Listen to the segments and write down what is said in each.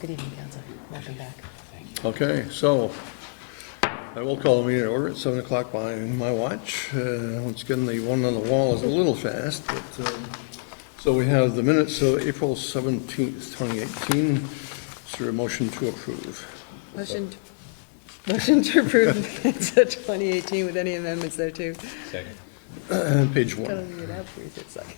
Good evening, Council. Welcome back. Okay, so I will call the meeting to order at 7 o'clock by my watch. Once again, the one on the wall is a little fast, but so we have the minutes of April 17th, 2018. Is there a motion to approve? Motion to approve the minutes of 2018 with any amendments there too. Second. Page one. Telling me it out for you, it's like-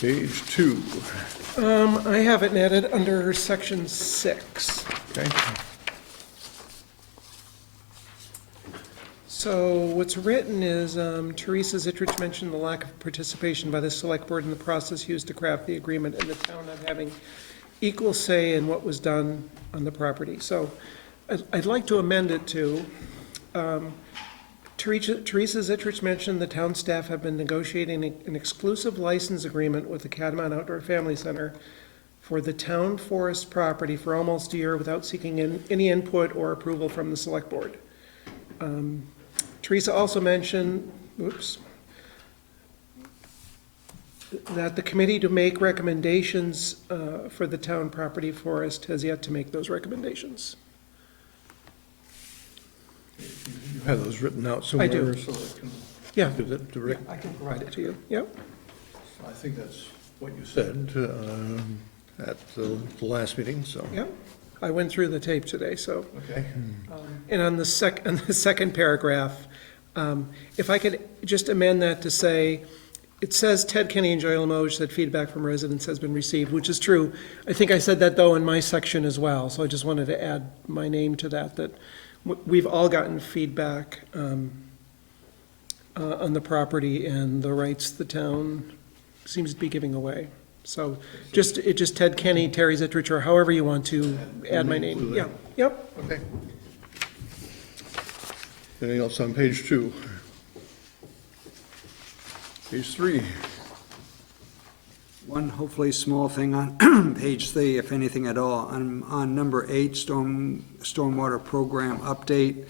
Page two. I have it netted under section 6. Okay. So what's written is, Teresa Zitrich mentioned the lack of participation by the select board in the process used to craft the agreement and the town not having equal say in what was done on the property. So I'd like to amend it to, Teresa Zitrich mentioned the town staff have been negotiating an exclusive license agreement with the Catamount Outdoor Family Center for the town forest property for almost a year without seeking any input or approval from the select board. Teresa also mentioned, that the committee to make recommendations for the town property forest has yet to make those recommendations. You have those written out somewhere? I do. So I can Yeah, give that to Rick. I can provide it to you. Yep. I think that's what you said at the last meeting, so. Yep. I went through the tape today, so. Okay. And on the second paragraph, if I could just amend that to say, it says Ted Kenny and Joy Limoges said feedback from residents has been received, which is true. I think I said that though in my section as well, so I just wanted to add my name to that, that we've all gotten feedback on the property and the rights the town seems to be giving away. So just Ted Kenny, Terry Zitrich, or however you want to add my name. Yeah, yep. Okay. Anything else on page two? Page three. One hopefully small thing on page 3, if anything at all. On number 8, stormwater program update,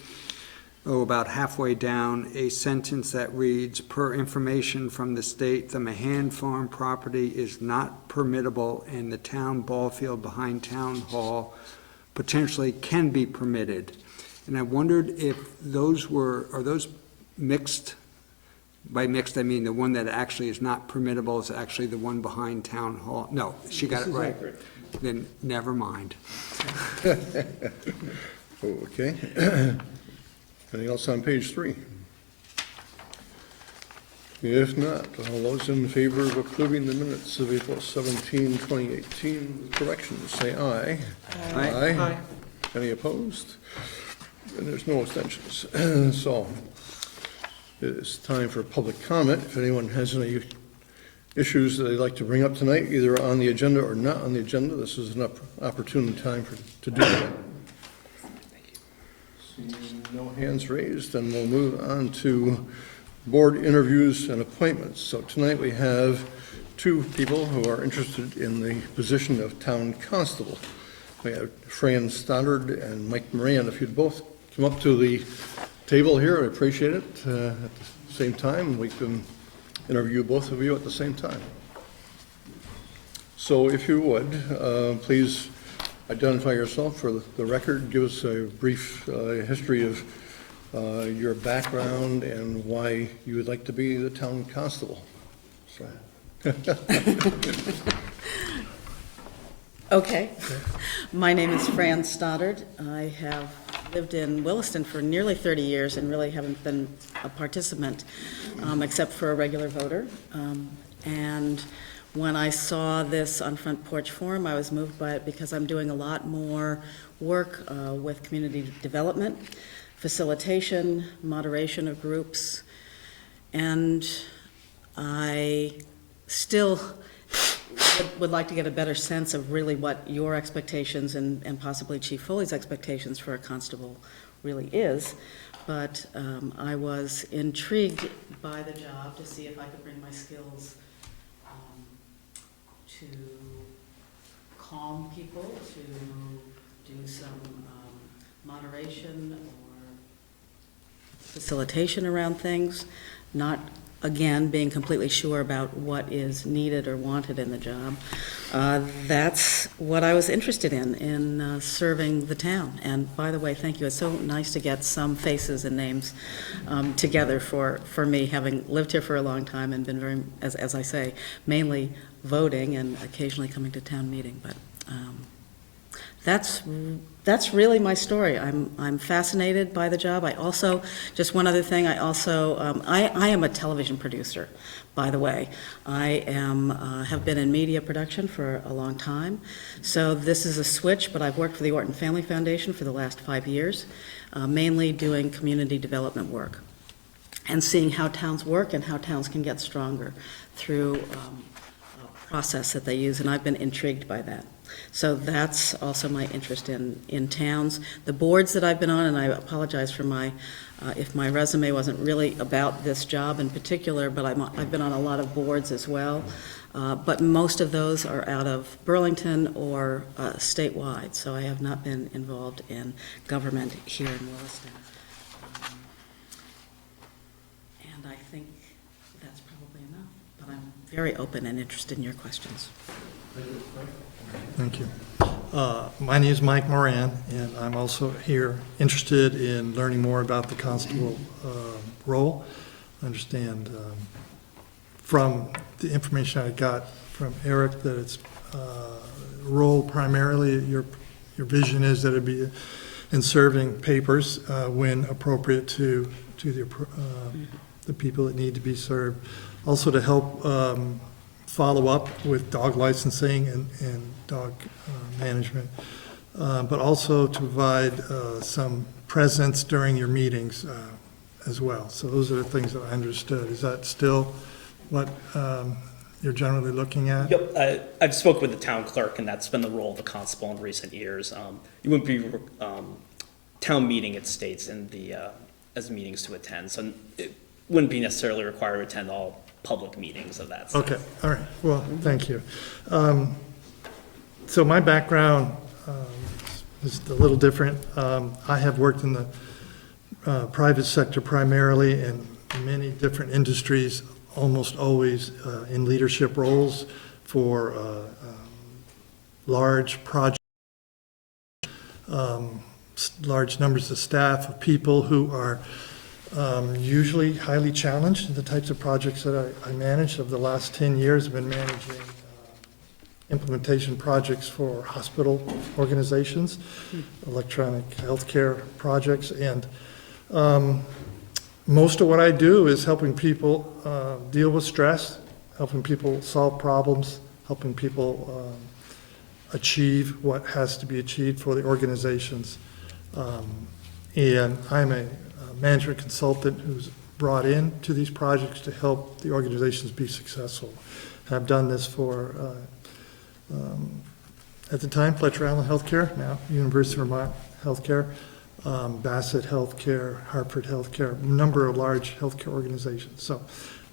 about halfway down, a sentence that reads, per information from the state, the Mahan Farm property is not permittable and the town ball field behind town hall potentially can be permitted. And I wondered if those are those mixed? By mixed, I mean the one that actually is not permittable is actually the one behind town hall. No, she got it right. Then never mind. Okay. Anything else on page three? If not, all those in favor of approving the minutes of April 17, 2018 with corrections, say aye. Aye. Aye. Any opposed? And there's no abstentions. So it is time for public comment. If anyone has any issues that they'd like to bring up tonight, either on the agenda or not on the agenda, this is an opportune time to do that. Seeing no hands raised, then we'll move on to board interviews and appointments. So tonight we have two people who are interested in the position of town constable. We have Franz Stoddard and Mike Moran. If you'd both come up to the table here, I appreciate it. At the same time, we can interview both of you at the same time. So if you would, please identify yourself for the record. Give us a brief history of your background and why you would like to be the town constable. So. Okay. My name is Franz Stoddard. I have lived in Williston for nearly 30 years and really haven't been a participant except for a regular voter. And when I saw this on Front Porch Forum, I was moved by it because I'm doing a lot more work with community development, facilitation, moderation of groups, and I still would like to get a better sense of really what your expectations and possibly Chief Foley's expectations for a constable really is. But I was intrigued by the job to see if I could bring my skills to calm people, to do some moderation or facilitation around things, not again, being completely sure about what is needed or wanted in the job. That's what I was interested in serving the town. And by the way, thank you. It's so nice to get some faces and names together for me, having lived here for a long time and been very, as I say, mainly voting and occasionally coming to town meeting. But that's really my story. I'm fascinated by the job. I also, just one other thing, I also, I am a television producer, by the way. I have been in media production for a long time. So this is a switch, but I've worked for the Orton Family Foundation for the last 5 years, mainly doing community development work and seeing how towns work and how towns can get stronger through a process that they use, and I've been intrigued by that. So that's also my interest in towns. The boards that I've been on, and I apologize for if my resume wasn't really about this job in particular, but I've been on a lot of boards as well. But most of those are out of Burlington or statewide, so I have not been involved in government here in Williston. And I think that's probably enough, but I'm very open and interested in your questions. Thank you. My name is Mike Moran, and I'm also here interested in learning more about the constable role. I understand from the information I got from Eric that it's role primarily, your vision is that it'd be in serving papers when appropriate to the people that need to be served. Also to help follow up with dog licensing and dog management, but also to provide some presence during your meetings as well. So those are the things that I understood. Is that still what you're generally looking at? Yep, I've spoken with the town clerk, and that's been the role of the constable in recent years. You wouldn't be town meeting, it states in the as meetings to attend, so it wouldn't be necessarily required to attend all public meetings of that size. Okay, all right, well, thank you. So my background is a little different. I have worked in the private sector primarily in many different industries, almost always in leadership roles for large projects, large numbers of staff, of people who are usually highly challenged in the types of projects that I managed. Over the last 10 years, I've been managing implementation projects for hospital organizations, electronic healthcare projects, and most of what I do is helping people deal with stress, helping people solve problems, helping people achieve what has to be achieved for the organizations. And I'm a management consultant who's brought in to these projects to help the organizations be successful. And I've done this for, at the time, Fletcher Allen Healthcare, now University of Vermont Healthcare, Bassett Healthcare, Hartford Healthcare, a number of large healthcare organizations. So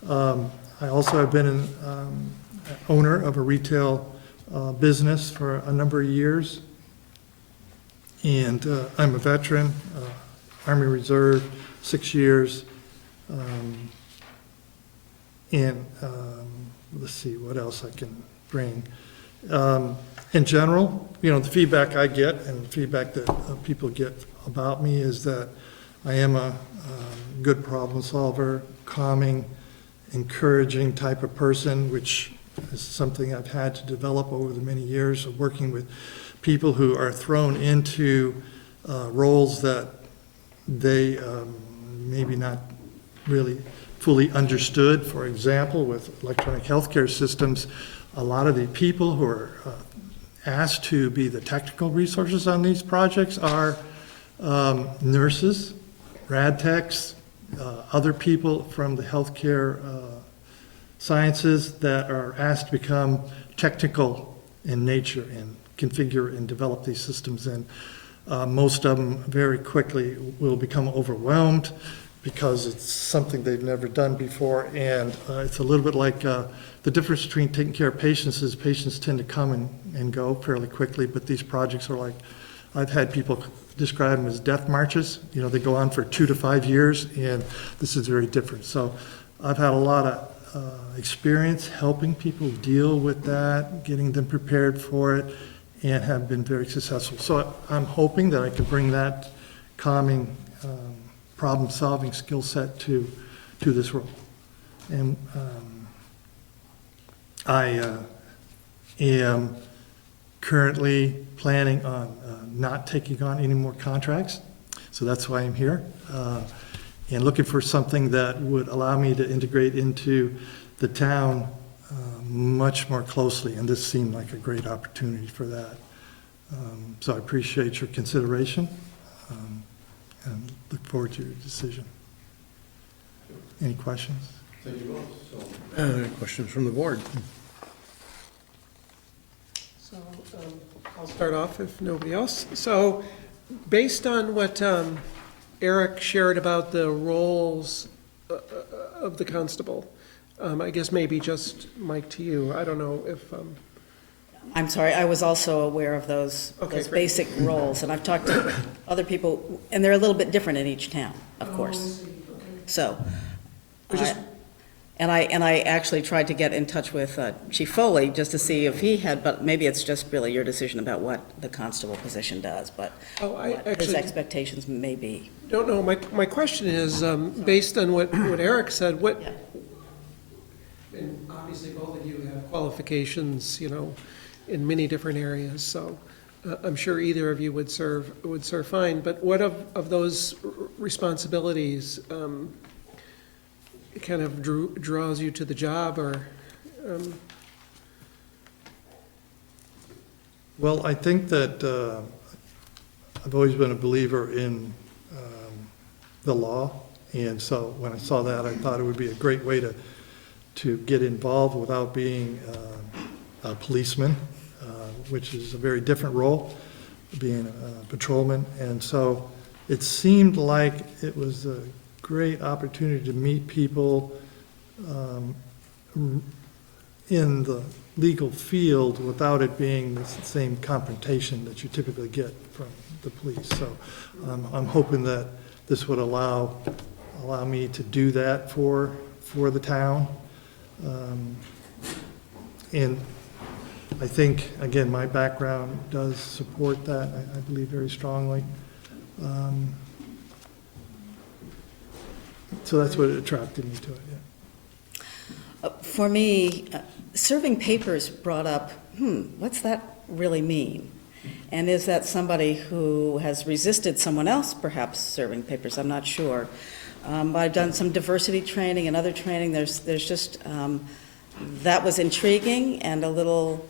I also have been an owner of a retail business for a number of years. And I'm a veteran, Army Reserve, 6 years. And let's see what else I can bring. In general, you know, the feedback I get and the feedback that people get about me is that I am a good problem solver, calming, encouraging type of person, which is something I've had to develop over the many years of working with people who are thrown into roles that they maybe not really fully understood. For example, with electronic healthcare systems, a lot of the people who are asked to be the technical resources on these projects are nurses, rad techs, other people from the healthcare sciences that are asked to become technical in nature and configure and develop these systems. And most of them very quickly will become overwhelmed because it's something they've never done before. And it's a little bit like the difference between taking care of patients is patients tend to come and go fairly quickly, but these projects are like, I've had people describe them as death marches. You know, they go on for 2 to 5 years, and this is very different. So I've had a lot of experience helping people deal with that, getting them prepared for it, and have been very successful. So I'm hoping that I can bring that calming, problem-solving skill set to this role. And I am currently planning on not taking on any more contracts, so that's why I'm here. And looking for something that would allow me to integrate into the town much more closely, and this seemed like a great opportunity for that. So I appreciate your consideration, and look forward to your decision. Any questions? Thank you both. Any questions from the board? So I'll start off if nobody else. So based on what Eric shared about the roles of the constable, I guess maybe just Mike to you, I don't know if, I'm sorry, I was also aware of those Okay, great. basic roles, and I've talked to other people, and they're a little bit different in each town, of course. So, and I actually tried to get in touch with Chief Foley just to see if he had, but maybe it's just really your decision about what the constable position does, but Oh, I what his actually- expectations may be. don't know, my question is, based on what Eric said, what, Yeah. and obviously both of you have qualifications, you know, in many different areas, so I'm sure either of you would serve fine, but what of those responsibilities kind of draws you to the job, or, Well, I think that I've always been a believer in the law, and so when I saw that, I thought it would be a great way to get involved without being a policeman, which is a very different role, being a patrolman. And so it seemed like it was a great opportunity to meet people in the legal field without it being the same confrontation that you typically get from the police. So I'm hoping that this would allow me to do that for the town. And I think, again, my background does support that, I believe very strongly. So that's what attracted me to it, yeah. For me, serving papers brought up, what's that really mean? And is that somebody who has resisted someone else perhaps serving papers? I'm not sure. I've done some diversity training and other training. There's just, that was intriguing and a little,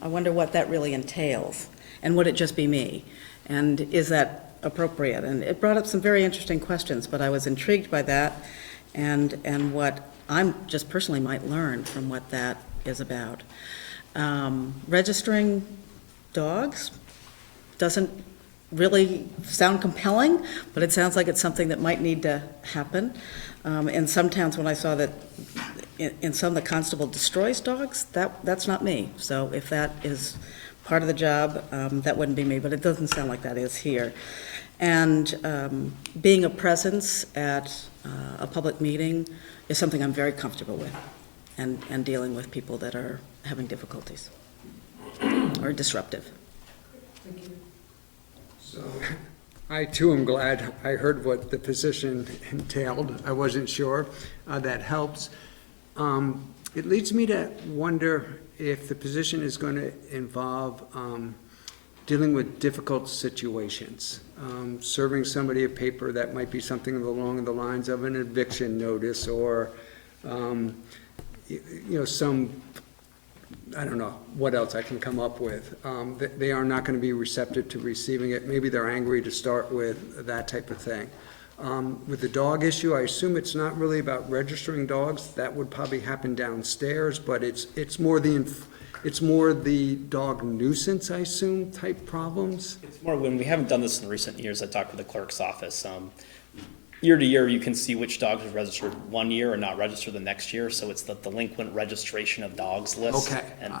I wonder what that really entails. And would it just be me? And is that appropriate? And it brought up some very interesting questions, but I was intrigued by that and what I'm just personally might learn from what that is about. Registering dogs doesn't really sound compelling, but it sounds like it's something that might need to happen. In some towns, when I saw that in some, the constable destroys dogs, that's not me. So if that is part of the job, that wouldn't be me, but it doesn't sound like that is here. And being a presence at a public meeting is something I'm very comfortable with, and dealing with people that are having difficulties or disruptive. So I too am glad I heard what the position entailed. I wasn't sure. That helps. It leads me to wonder if the position is going to involve dealing with difficult situations. Serving somebody a paper that might be something along the lines of an eviction notice or, some, I don't know what else I can come up with. They are not going to be receptive to receiving it. Maybe they're angry to start with, that type of thing. With the dog issue, I assume it's not really about registering dogs. That would probably happen downstairs, but it's more the dog nuisance, I assume, type problems. It's more when we haven't done this in recent years. I talked with the clerk's office. Year to year, you can see which dogs are registered one year and not registered the next year. So it's the delinquent registration of dogs list. Okay, And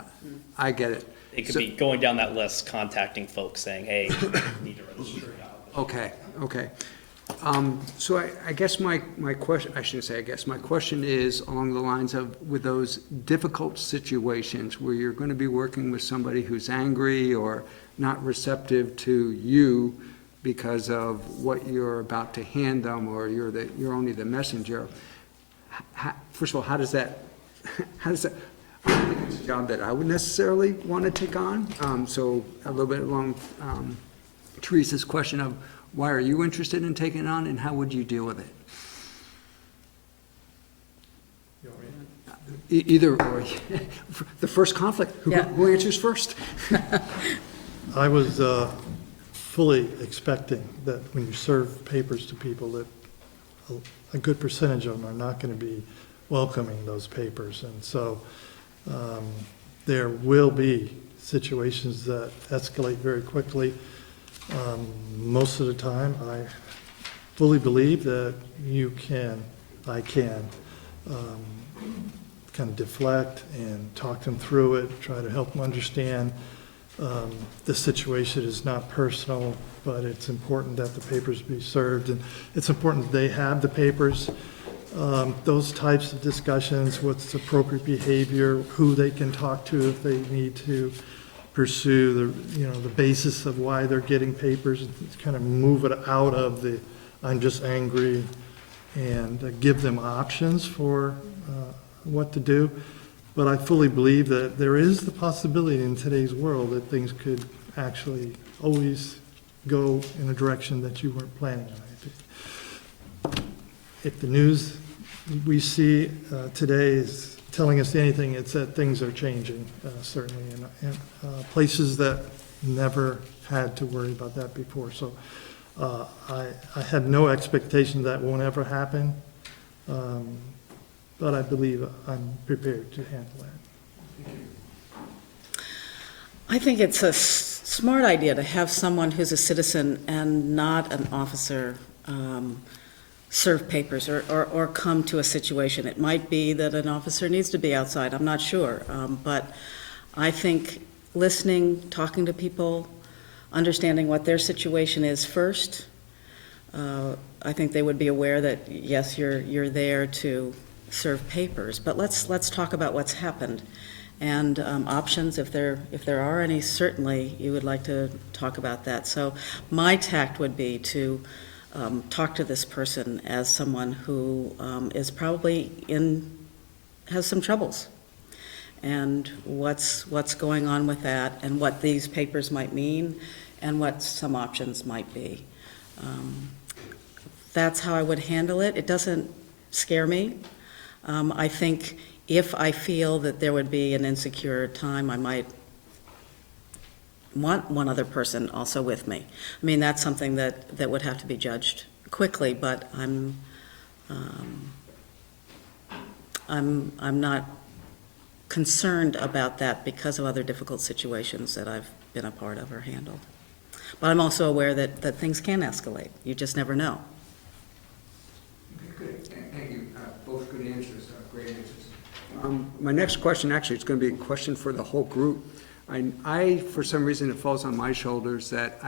I get it. it could So- be going down that list, contacting folks saying, hey, you need to register your dog. Okay. So I guess my question, I shouldn't say I guess, my question is along the lines of, with those difficult situations where you're gonna be working with somebody who's angry or not receptive to you because of what you're about to hand them, or you're only the messenger, first of all, how does that, I don't think it's a job that I would necessarily want to take on. So a little bit along Teresa's question of, why are you interested in taking it on, and how would you deal with it? Either or. The first conflict, Yeah. who answers first? I was fully expecting that when you serve papers to people, that a good percentage of them are not going to be welcoming those papers. And so there will be situations that escalate very quickly. Most of the time, I fully believe that I can kind of deflect and talk them through it, try to help them understand the situation is not personal, but it's important that the papers be served, and it's important that they have the papers. Those types of discussions, what's appropriate behavior, who they can talk to if they need to pursue the basis of why they're getting papers, kind of move it out of the I'm just angry, and give them options for what to do. But I fully believe that there is the possibility in today's world that things could actually always go in a direction that you weren't planning on. If the news we see today is telling us anything, it's that things are changing, certainly, in places that never had to worry about that before. So I had no expectation that won't ever happen, but I believe I'm prepared to handle that. I think it's a smart idea to have someone who's a citizen and not an officer serve papers or come to a situation. It might be that an officer needs to be outside, I'm not sure. But I think listening, talking to people, understanding what their situation is first, I think they would be aware that, yes, you're there to serve papers, but let's talk about what's happened. And options, if there are any, certainly you would like to talk about that. So my tact would be to talk to this person as someone who is probably has some troubles, and what's going on with that, and what these papers might mean, and what some options might be. That's how I would handle it. It doesn't scare me. I think if I feel that there would be an insecure time, I might want one other person also with me. I mean, that's something that would have to be judged quickly, but I'm not concerned about that because of other difficult situations that I've been a part of or handled. But I'm also aware that things can escalate. You just never know. Good, thank you. Both good answers, great answers. My next question, actually, it's going to be a question for the whole group. I, for some reason, it falls on my shoulders that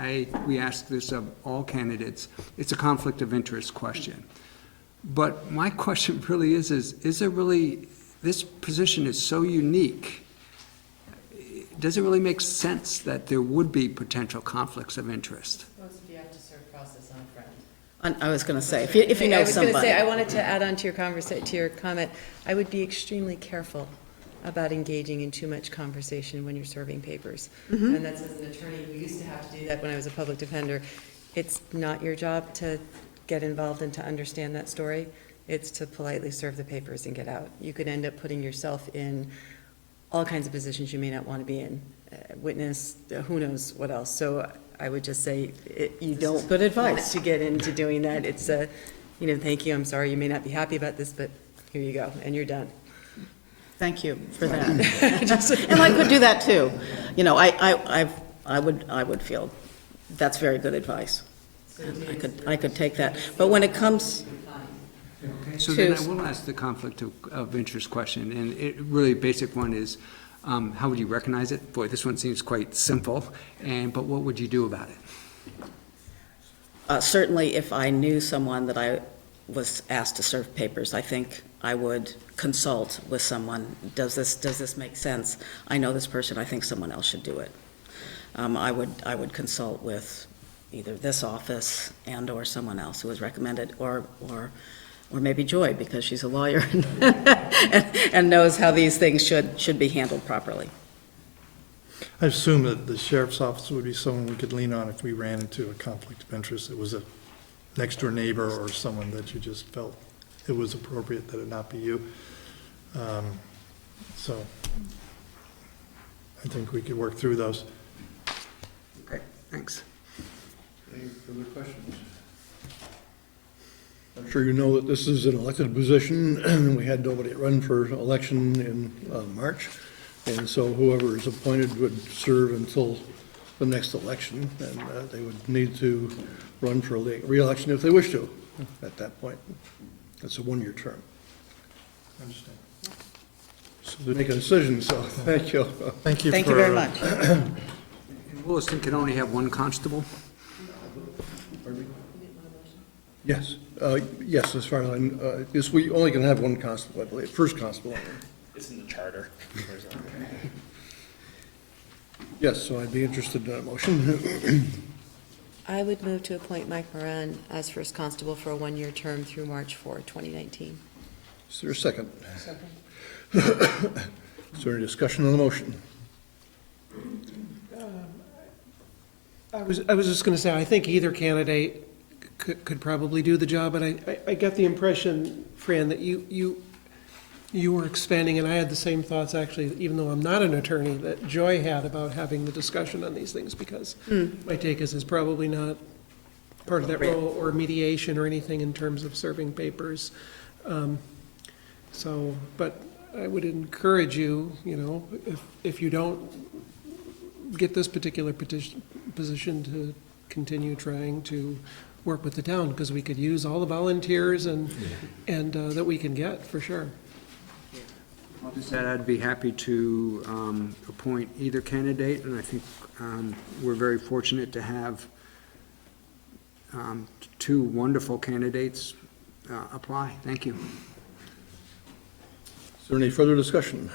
we ask this of all candidates. It's a conflict of interest question. But my question really is there really, this position is so unique, does it really make sense that there would be potential conflicts of interest? If you have to serve process on a friend. I was going to say, if you know I was going to somebody. say, I wanted to add on to your comment, I would be extremely careful about engaging in too much conversation when you're serving papers. Mm-hmm. And that's as an attorney who used to have to do that when I was a public defender. It's not your job to get involved and to understand that story. It's to politely serve the papers and get out. You could end up putting yourself in all kinds of positions you may not want to be in. Witness, who knows what else. So I would just say, you don't good advice. want to get into doing that. It's thank you, I'm sorry, you may not be happy about this, but here you go, and you're done. Thank you for that. And I could do that too. You know, I would feel that's very good advice. I could take that. But when it comes, Okay, so then I will ask the conflict of interest question, and it really basic one is, how would you recognize it? Boy, this one seems quite simple, but what would you do about it? Certainly, if I knew someone that I was asked to serve papers, I think I would consult with someone. Does this make sense? I know this person, I think someone else should do it. I would consult with either this office and/or someone else who was recommended, or maybe Joy, because she's a lawyer and knows how these things should be handled properly. I assume that the sheriff's office would be someone we could lean on if we ran into a conflict of interest. It was a next-door neighbor or someone that you just felt it was appropriate that it not be you. So I think we could work through those. Okay, thanks. Any further questions? I'm sure you know that this is an elected position, and we had nobody run for election in March. And so whoever is appointed would serve until the next election, and they would need to run for re-election if they wish to at that point. That's a one-year term. I understand. So they make a decision, so thank you. Thank you. Thank you very much. Williston can only have one constable? Yes, yes, as far as I'm, yes, we only can have one constable, I believe, first constable. It's in the charter. Yes, so I'd be interested in a motion. I would move to appoint Mike Moran as first constable for a one-year term through March 4, 2019. Is there a second? Is there any discussion on the motion? I was just gonna say, I think either candidate could probably do the job, and I get the impression, Fran, that you were expanding, and I had the same thoughts, actually, even though I'm not an attorney, that Joy had about having the discussion on these things, because my take is probably not part of that role, or mediation or anything in terms of serving papers. So, but I would encourage you, you know, if you don't get this particular position, to continue trying to work with the town, because we could use all the volunteers and that we can get, for sure. Said I'd be happy to appoint either candidate, and I think we're very fortunate to have two wonderful candidates apply. Thank you. Is there any further discussion?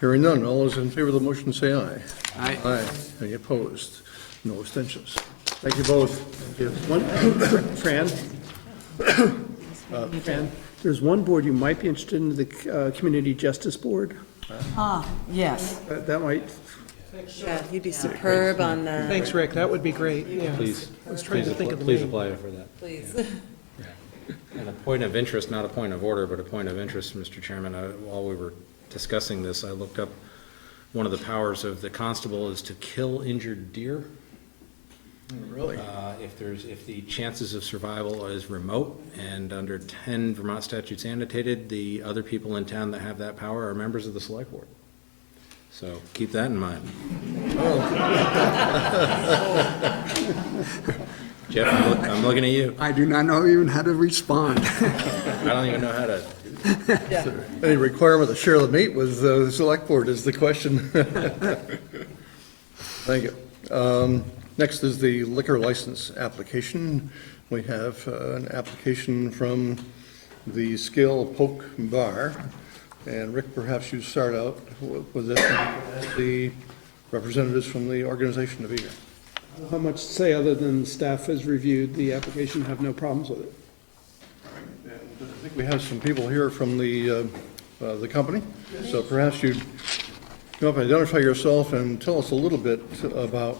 Hearing none, all those in favor of the motion say aye. Aye. Aye. Any opposed? No abstentions. Thank you both. Fran? Fran, there's one board you might be interested in, the Community Justice Board. Yes. That might, Yeah, you'd be superb on the, Thanks, Rick, that would be great, yeah. Please. I was trying to think of the Please name. apply for that. please. And a point of interest, not a point of order, but a point of interest, Mr. Chairman, while we were discussing this, I looked up one of the powers of the constable is to kill injured deer. Really? If the chances of survival is remote, and under 10 Vermont statutes annotated, the other people in town that have that power are members of the select board. So keep that in mind. Jeff, I'm looking at you. I do not know even how to respond. I don't even know how to. Any requirement to share the meat with the select board is the question. Thank you. Next is the liquor license application. We have an application from the Scalp Poke Bar. And Rick, perhaps you start out with this, the representatives from the organization to be here. how much to say other than staff has reviewed the application, have no problems with it. I think we have some people here from the company, so perhaps you'd come up and identify yourself and tell us a little bit about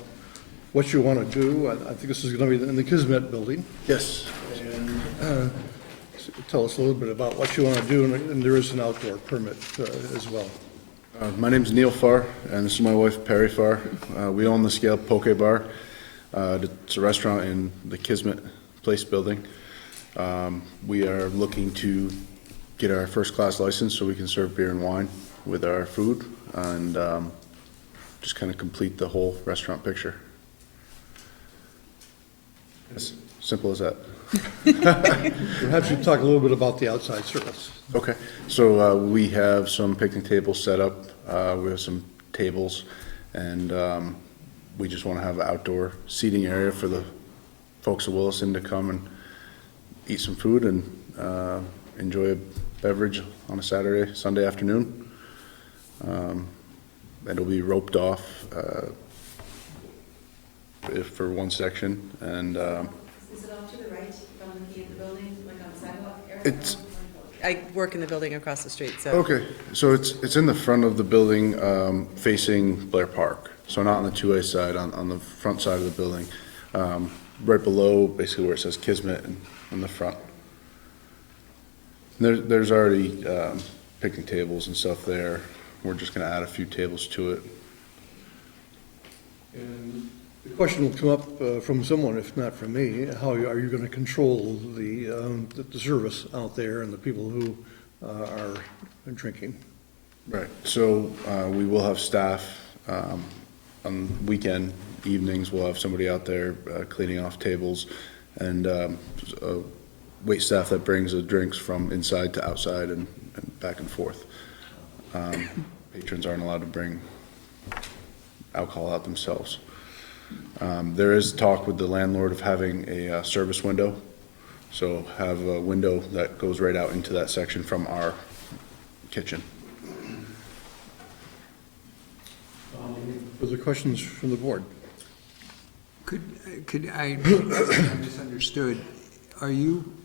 what you want to do. I think this is going to be in the Kismet building. Yes. And tell us a little bit about what you want to do, and there is an outdoor permit as well. My name's Neil Farr, and this is my wife, Perry Farr. We own the Scalp Poke Bar. It's a restaurant in the Kismet Place building. We are looking to get our first-class license so we can serve beer and wine with our food, and just kind of complete the whole restaurant picture. As simple as that. Perhaps you'd talk a little bit about the outside service. Okay, so we have some picnic tables set up, we have some tables, and we just want to have an outdoor seating area for the folks of Williston to come and eat some food and enjoy a beverage on a Saturday, Sunday afternoon. It'll be roped off for one section, and Is it off to the right from looking at the building, like on the sidewalk area? it's, I work in the building across the street, so. okay, so it's in the front of the building, facing Blair Park, so not on the two-way side, on the front side of the building, right below, basically where it says Kismet in the front. There's already picnic tables and stuff there. We're just gonna add a few tables to it. And the question will come up from someone, if not from me, how are you going to control the service out there and the people who are drinking? Right, so we will have staff on weekend evenings. We'll have somebody out there cleaning off tables, and wait staff that brings the drinks from inside to outside and back and forth. Patrons aren't allowed to bring alcohol out themselves. There is talk with the landlord of having a service window, so have a window that goes right out into that section from our kitchen. Further questions from the board? Could I misunderstood?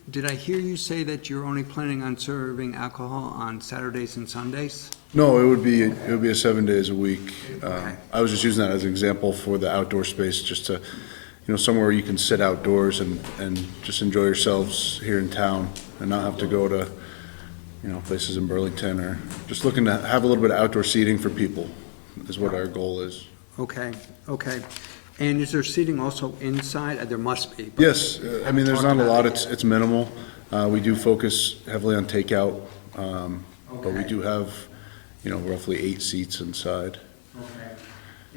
Did I hear you say that you're only planning on serving alcohol on Saturdays and Sundays? No, it would be a 7 days a week. Okay. I was just using that as an example for the outdoor space, just to, somewhere where you can sit outdoors and just enjoy yourselves here in town and not have to go to, places in Burlington, or just looking to have a little bit of outdoor seating for people is what our goal is. Okay. And is there seating also inside? There must be. but- Yes, I mean, there's not a lot, it's minimal. We do focus heavily on takeout, but we Okay. do have, roughly 8 seats inside. Okay.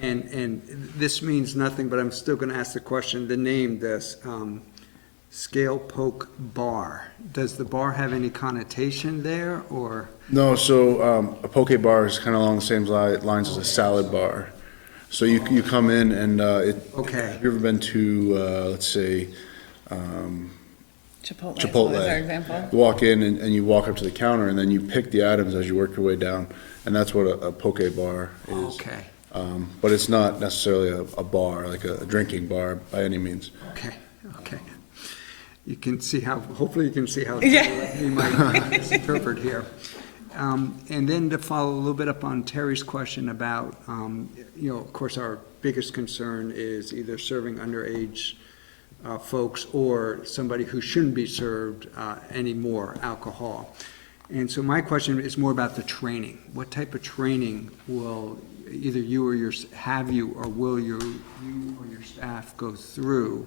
And this means nothing, but I'm still gonna ask the question, the name, this, Scalp Bar. Does the bar have any connotation there, or? No, so a poke bar is kind of along the same lines as a salad bar. So you come in and Okay. have you ever been to, let's say, Chipotle is our example. You walk in and you walk up to the counter, and then you pick the items as you work your way down, and that's what a poke bar is. Okay, But it's not necessarily a bar, like a drinking bar by any means. okay. You can see hopefully you can see how Yeah. you might misinterpret here. And then to follow a little bit up on Terry's question about, of course, our biggest concern is either serving underage folks or somebody who shouldn't be served any more alcohol. And so my question is more about the training. What type of training will either you or will you or your staff go through,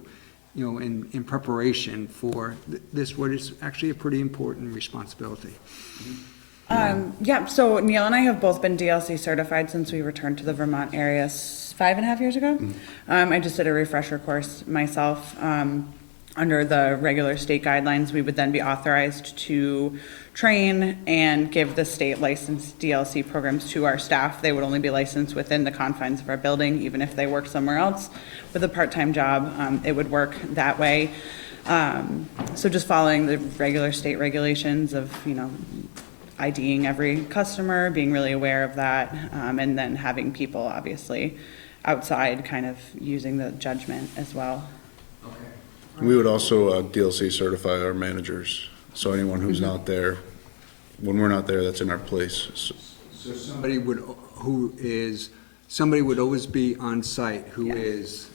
in preparation for this, what is actually a pretty important responsibility? Yeah, so Neil and I have both been DLC certified since we returned to the Vermont area 5.5 years ago. I just did a refresher course myself. Under the regular state guidelines, we would then be authorized to train and give the state licensed DLC programs to our staff. They would only be licensed within the confines of our building, even if they work somewhere else with a part-time job. It would work that way. So just following the regular state regulations of, IDing every customer, being really aware of that, and then having people obviously outside kind of using the judgment as well. We would also DLC certify our managers, so anyone who's not there, when we're not there, that's in our place. So somebody would always be on site who is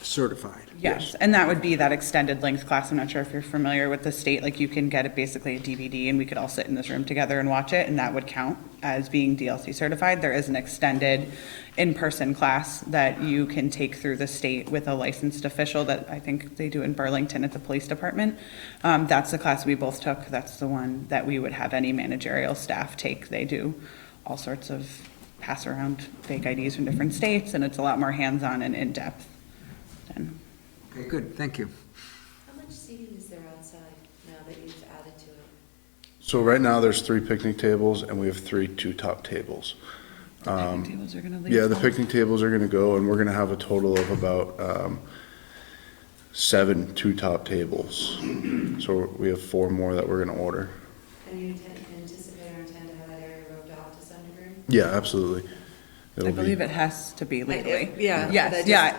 certified? Yes, and that would be that extended length class. I'm not sure if you're familiar with the state, like you can get it basically a DVD and we could all sit in this room together and watch it, and that would count as being DLC certified. There is an extended in-person class that you can take through the state with a licensed official that I think they do in Burlington at the police department. That's the class we both took. That's the one that we would have any managerial staff take. They do all sorts of pass around fake IDs from different states, and it's a lot more hands-on and in-depth than. Okay, good, thank you. How much seating is there outside now that you've added to it? So right now, there's 3 picnic tables, and we have 3 two-top tables. Picnic tables are gonna leave. Yeah, the picnic tables are gonna go, and we're gonna have a total of about 7 two-top tables. So we have 4 more that we're gonna order. And you anticipate or intend to have that area roped off to some degree? Yeah, absolutely. I It'll be, believe it has to be legally. Yeah. Yes, but yeah.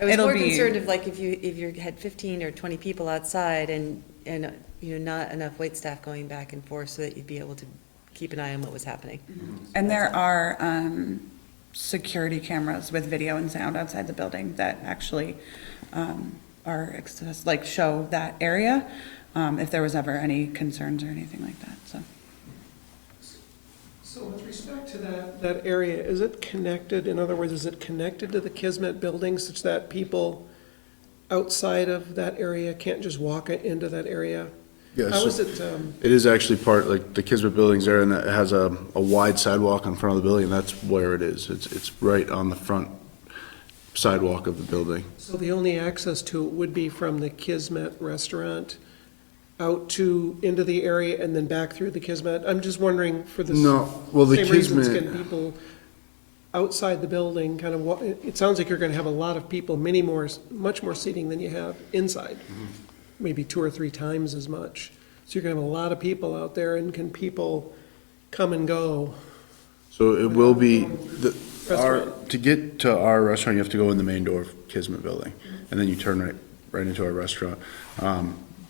I was It'll more be- concerned of like if you had 15 or 20 people outside and, you know, not enough wait staff going back and forth so that you'd be able to keep an eye on what was happening. And there are security cameras with video and sound outside the building that actually like show that area, if there was ever any concerns or anything like that, so. So with respect to that area, is it connected, in other words, is it connected to the Kismet building such that people outside of that area can't just walk into that area? yeah, How so is it, it is actually part, like, the Kismet building's there, and it has a wide sidewalk in front of the building, that's where it is. It's right on the front sidewalk of the building. so the only access to it would be from the Kismet restaurant out into the area and then back through the Kismet? I'm just wondering for the No, well, the same reasons, Kismet, can people outside the building kind of walk, it sounds like you're gonna have a lot of people, much more seating than you have inside. Maybe 2 or 3 times as much. So you're gonna have a lot of people out there, and can people come and go? so it will be, Restaurant. to get to our restaurant, you have to go in the main door of Kismet building, and then you turn right into our restaurant.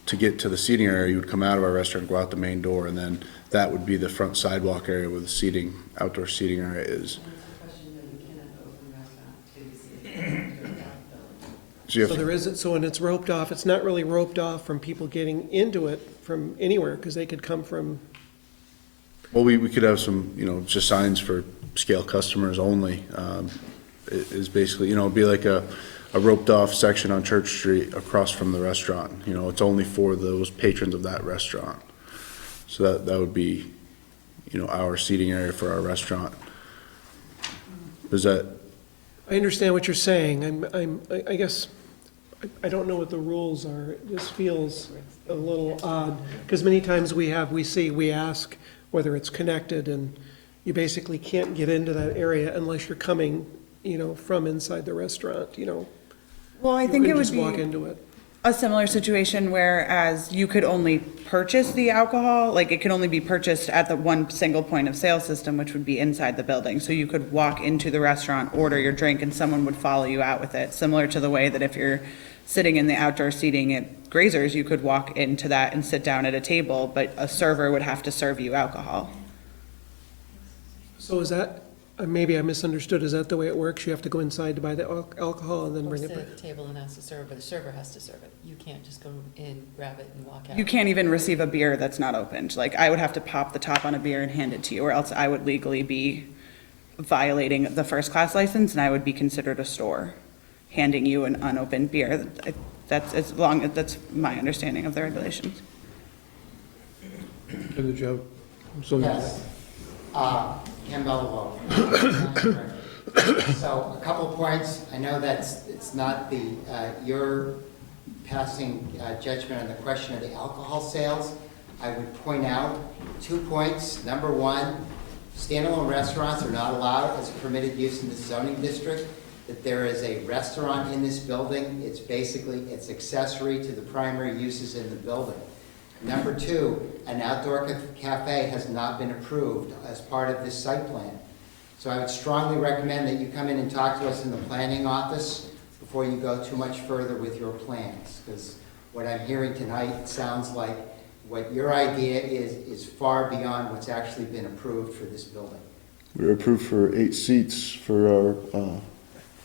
To get to the seating area, you would come out of our restaurant, go out the main door, and then that would be the front sidewalk area where the seating, outdoor seating area is. So you So have to, there isn't, so when it's roped off, it's not really roped off from people getting into it from anywhere, because they could come from, well, we could have some, just signs for Scale customers only. It is basically, it'd be like a roped off section on Church Street across from the restaurant. It's only for those patrons of that restaurant. So that would be, our seating area for our restaurant. Is that, I understand what you're saying, I guess, I don't know what the rules are. It just feels a little odd, because many times we ask whether it's connected, and you basically can't get into that area unless you're coming, from inside the restaurant, Well, I You think it couldn't would just walk be into it. a similar situation whereas you could only purchase the alcohol, like it could only be purchased at the one single point of sale system, which would be inside the building. So you could walk into the restaurant, order your drink, and someone would follow you out with it. Similar to the way that if you're sitting in the outdoor seating at Grazers, you could walk into that and sit down at a table, but a server would have to serve you alcohol. So is that, maybe I misunderstood, is that the way it works? You have to go inside to buy the alcohol and then Or bring sit it back? at the table and ask the server, but the server has to serve it. You can't just go in, grab it, and walk out. You can't even receive a beer that's not opened. Like, I would have to pop the top on a beer and hand it to you, or else I would legally be violating the first class license, and I would be considered a store, handing you an unopened beer. That's my understanding of the regulations. did you have some? Yes. Ken Bellevue. So a couple points. I know it's not your passing judgment on the question of the alcohol sales. I would point out 2 points. Number one, standalone restaurants are not allowed as a permitted use in the zoning district. That there is a restaurant in this building. It's accessory to the primary uses in the building. Number two, an outdoor cafe has not been approved as part of this site plan. So I would strongly recommend that you come in and talk to us in the planning office before you go too much further with your plans. Because what I'm hearing tonight sounds like what your idea is far beyond what's actually been approved for this building. we were approved for 8 seats for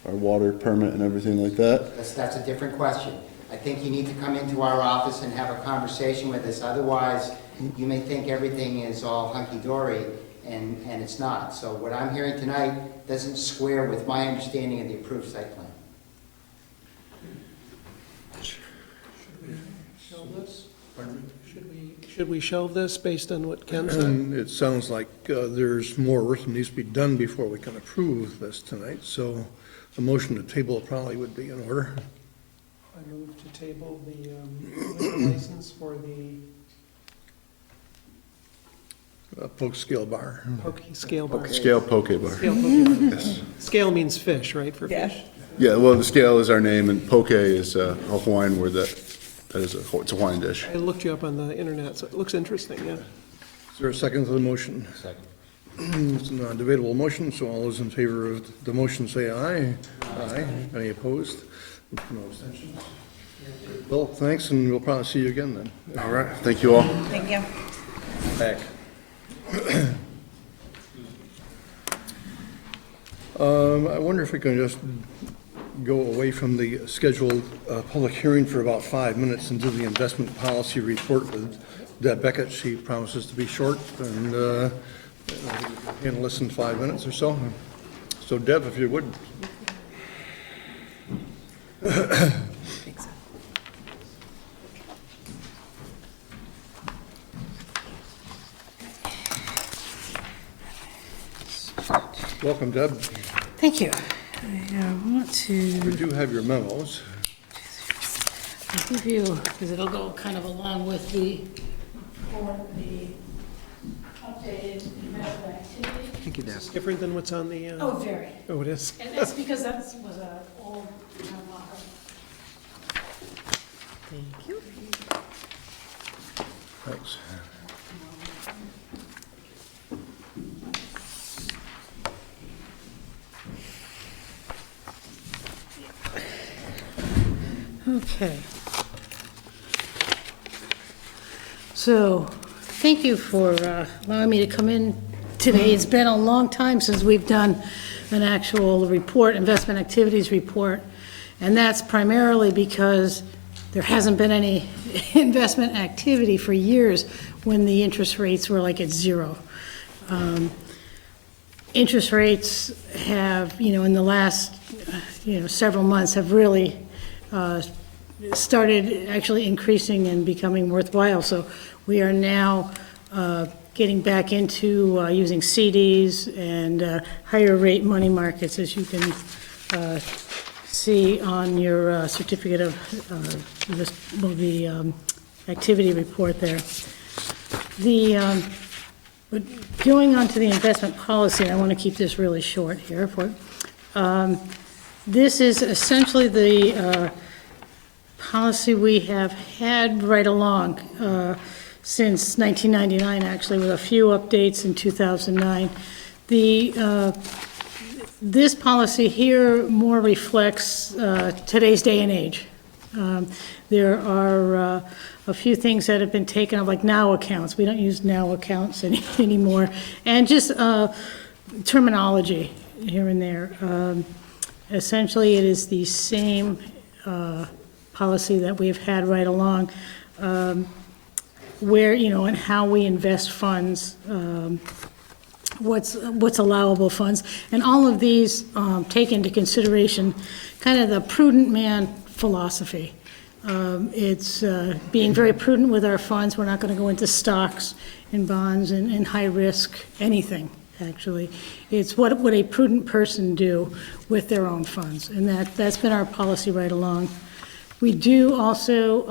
our water permit and everything like that. That's a different question. I think you need to come into our office and have a conversation with us. Otherwise, you may think everything is all hunky-dory, and it's not. So what I'm hearing tonight doesn't square with my understanding of the approved site plan. Should we shelve this based on what Ken said? And it sounds like there's more work that needs to be done before we can approve this tonight, so a motion to table probably would be in order. I move to table the liquor license for the Poke Scale Bar. Scale bar. Scale Poke Bar. Scale poke bar. Scale means fish, right, for Yeah. fish? Yeah, well, the scale is our name, and poke is a Hawaiian word it's a Hawaiian dish. I looked you up on the internet, so it looks interesting, yeah. Is there a second to the motion? Second. It's a non-debatable motion, so all those in favor of the motion say aye. Aye. Any opposed? No abstentions. Bill, thanks, and we'll probably see you again then. All right, thank you all. Thank you. Back. I wonder if we can just go away from the scheduled public hearing for about 5 minutes and do the investment policy report with Deb Beckett. She promises to be short and less than 5 minutes or so. So Deb, if you would. Welcome, Deb. Thank you. I want to We do have your memos. give you, because it'll go kind of along with the report, the updated investment activity. Thank you, Deb. Different than what's on the, Oh, very. oh, it is? And that's because that was an old town locker. Thank you. Thanks. Okay. So, thank you for allowing me to come in today. It's been a long time since we've done an actual report, investment activities report, and that's primarily because there hasn't been any investment activity for years when the interest rates were like at zero. Interest rates have, in the last, several months have really started actually increasing and becoming worthwhile. So we are now getting back into using CDs and higher rate money markets, as you can see on your certificate of the activity report there. But going on to the investment policy, and I want to keep this really short here. This is essentially the policy we have had right along since 1999, actually, with a few updates in 2009. This policy here more reflects today's day and age. There are a few things that have been taken up, like now accounts. We don't use now accounts anymore. And just terminology here and there. Essentially, it is the same policy that we've had right along, where, and how we invest funds, what's allowable funds. And all of these take into consideration kind of the prudent man philosophy. It's being very prudent with our funds. We're not going to go into stocks and bonds and high risk anything, actually. It's what would a prudent person do with their own funds, and that's been our policy right along. We do also,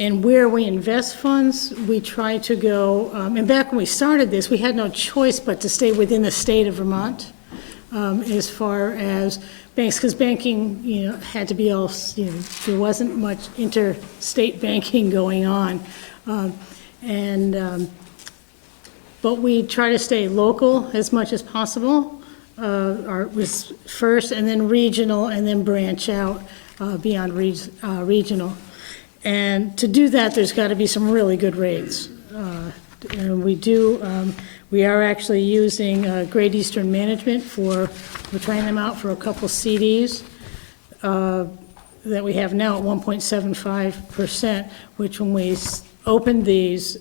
and where we invest funds, we try to go, and back when we started this, we had no choice but to stay within the state of Vermont as far as banks, because banking, had to be all, there wasn't much interstate banking going on. But we try to stay local as much as possible. Was first, and then regional, and then branch out beyond regional. And to do that, there's got to be some really good rates. And we are actually using Great Eastern Management we're trying them out for a couple CDs that we have now at 1.75%, which when we opened these,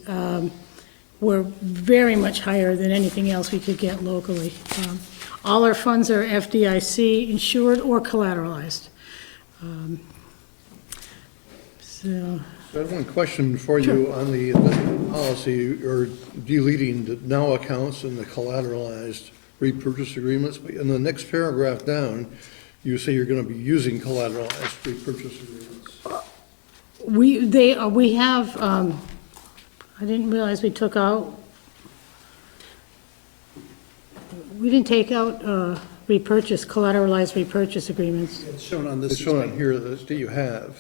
were very much higher than anything else we could get locally. All our funds are FDIC insured or collateralized. So I have one question for you on the investment policy, or deleting the now accounts and the collateralized repurchase agreements. In the next paragraph down, you say you're going to be using collateralized repurchase agreements. We have, I didn't realize we took out, we didn't take out repurchase, collateralized repurchase agreements. It's shown on this. It's shown on here that you have,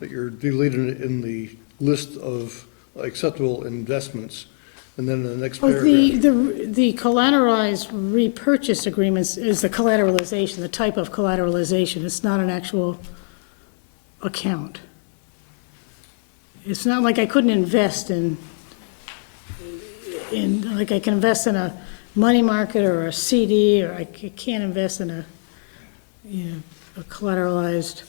that you're deleting it in the list of acceptable investments, and then in the next Oh, paragraph. the collateralized repurchase agreements is the collateralization, the type of collateralization. It's not an actual account. It's not like I couldn't invest like I can invest in a money market or a CD, or I can't invest in a collateralized.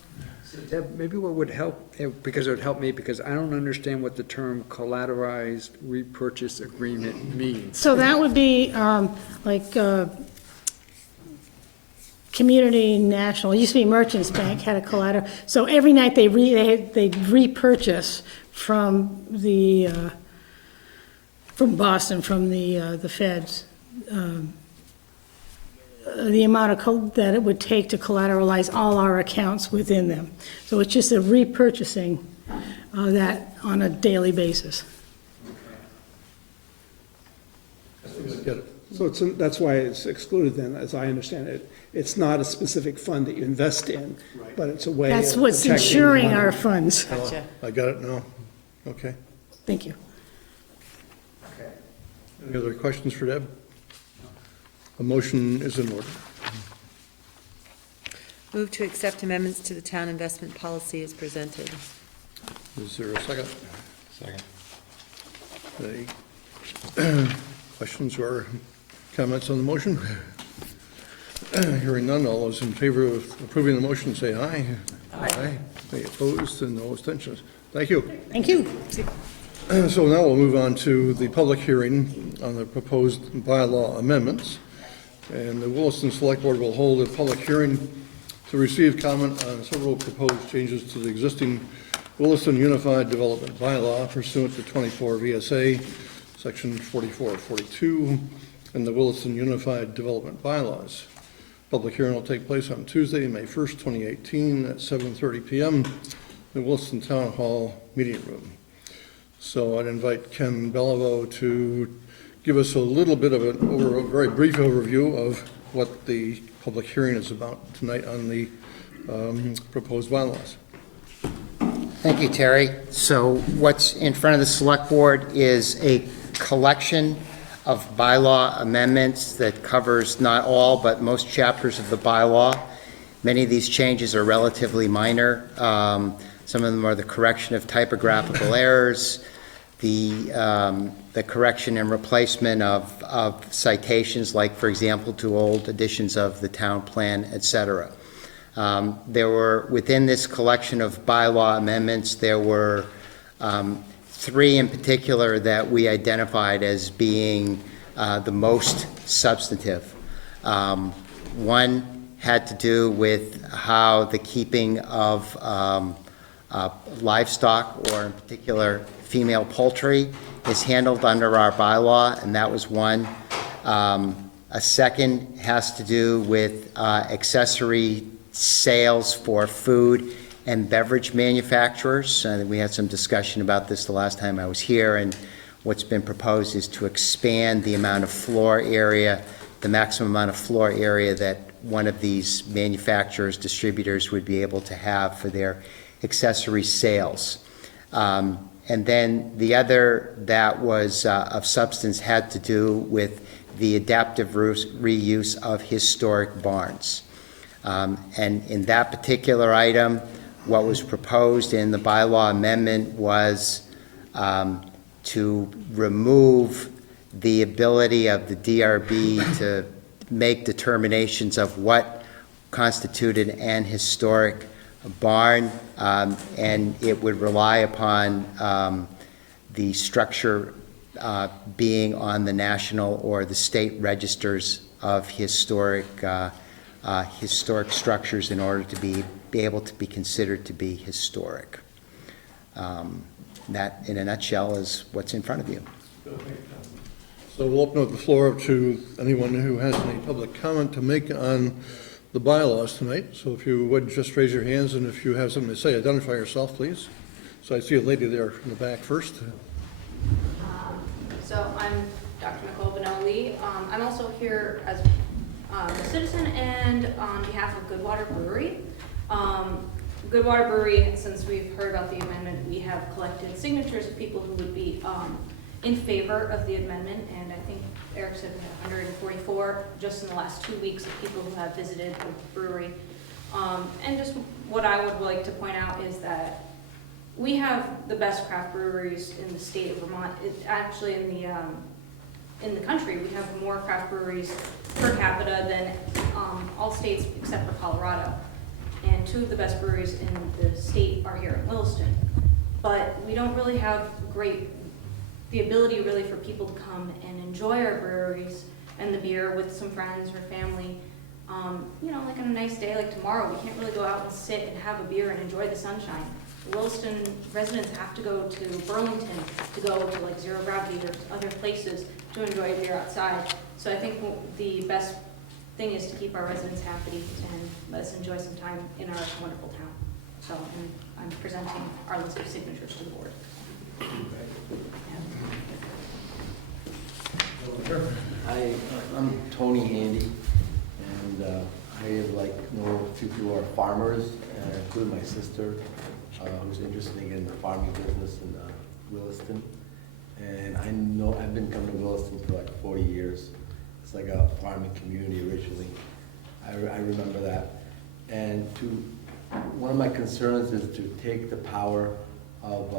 So Deb, maybe what would help, because it would help me, because I don't understand what the term collateralized repurchase agreement means. So that would be like Community National, it used to be Merchants Bank, had a collateral. So every night they repurchase from Boston, from the feds, the amount of that it would take to collateralize all our accounts within them. So it's just a repurchasing that on a daily basis. Get it. So that's why it's excluded then, as I understand it. It's not a specific fund that you invest in, but it's a way of That's what's protecting insuring money. our funds. Gotcha. I got it now. Okay. Thank you. Any other questions for Deb? A motion is in order. Move to accept amendments to the town investment policy as presented. Is there a second? Second. Any questions or comments on the motion? Hearing none, all those in favor of approving the motion say aye. Aye. Any opposed, and no abstentions. Thank you. Thank you. So now we'll move on to the public hearing on the proposed bylaw amendments. And the Williston Selectboard will hold a public hearing to receive comment on several proposed changes to the existing Williston Unified Development Bylaw pursuant to 24 VSA, Section 4442, and the Williston Unified Development Bylaws. Public hearing will take place on Tuesday, May 1st, 2018, at 7:30 p.m. in the Williston Town Hall Meeting Room. So I'd invite Ken Beliveau to give us a little bit of a very brief overview of what the public hearing is about tonight on the proposed bylaws. Thank you, Terry. So what's in front of the Select Board is a collection of bylaw amendments that covers not all, but most chapters of the bylaw. Many of these changes are relatively minor. Some of them are the correction of typographical errors, the correction and replacement of citations, like, for example, to old editions of the town plan, etc. There were, within this collection of bylaw amendments, there were three in particular that we identified as being the most substantive. One had to do with how the keeping of livestock, or in particular female poultry, is handled under our bylaw, and that was one. A second has to do with accessory sales for food and beverage manufacturers. We had some discussion about this the last time I was here, and what's been proposed is to expand the amount of floor area, the maximum amount of floor area that one of these manufacturers, distributors would be able to have for their accessory sales. And then the other that was of substance had to do with the adaptive reuse of historic barns. And in that particular item, what was proposed in the bylaw amendment was to remove the ability of the DRB to make determinations of what constituted an historic barn, and it would rely upon the structure being on the national or the state registers of historic structures in order to be able to be considered to be historic. That, in a nutshell, is what's in front of you. So we'll open up the floor to anyone who has any public comment to make on the bylaws tonight. So if you would just raise your hands, and if you have something to say, identify yourself, please. So I see a lady there in the back first. So I'm Dr. Nicole Bonelli. I'm also here as a citizen and on behalf of Goodwater Brewery. Goodwater Brewery, since we've heard about the amendment, we have collected signatures of people who would be in favor of the amendment, and I think Eric said we have 144 just in the last 2 weeks of people who have visited the brewery. And just what I would like to point out is that we have the best craft breweries in the state of Vermont. Actually, in the country, we have more craft breweries per capita than all states except for Colorado. And 2 of the best breweries in the state are here in Williston. But we don't really have the ability really for people to come and enjoy our breweries and the beer with some friends or family. You know, like on a nice day like tomorrow, we can't really go out and sit and have a beer and enjoy the sunshine. Williston residents have to go to Burlington to go to like Zero Gravity or other places to enjoy a beer outside. So I think the best thing is to keep our residents happy and let us enjoy some time in our wonderful town. So I'm presenting our list of signatures to the board. Hi, I'm Tony Handy, and I know a few people who are farmers, including my sister, who's interested in getting the farming business in Williston. And I've been coming to Williston for like 40 years. It's like a farming community originally. I remember that. And one of my concerns is to take the power of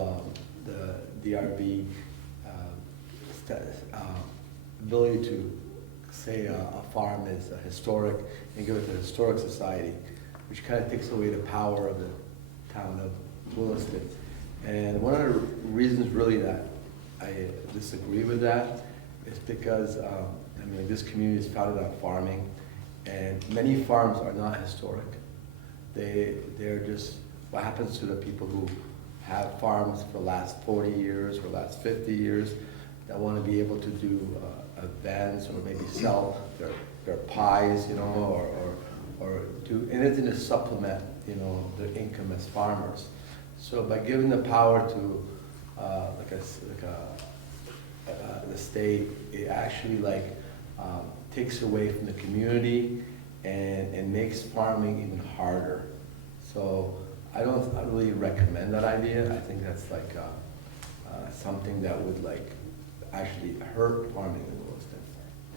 the DRB ability to say a farm is historic and give it to the Historic Society, which kind of takes away the power of the town of Williston. And one of the reasons really that I disagree with that is because this community is founded on farming, and many farms are not historic. They're just what happens to the people who have farms for the last 40 years or last 50 years that want to be able to do events or maybe sell their pies, you know, or do anything to supplement, you know, their income as farmers. So by giving the power to the state, it actually takes away from the community and makes farming even harder. So I don't really recommend that idea. I think that's something that would actually hurt farming in Williston.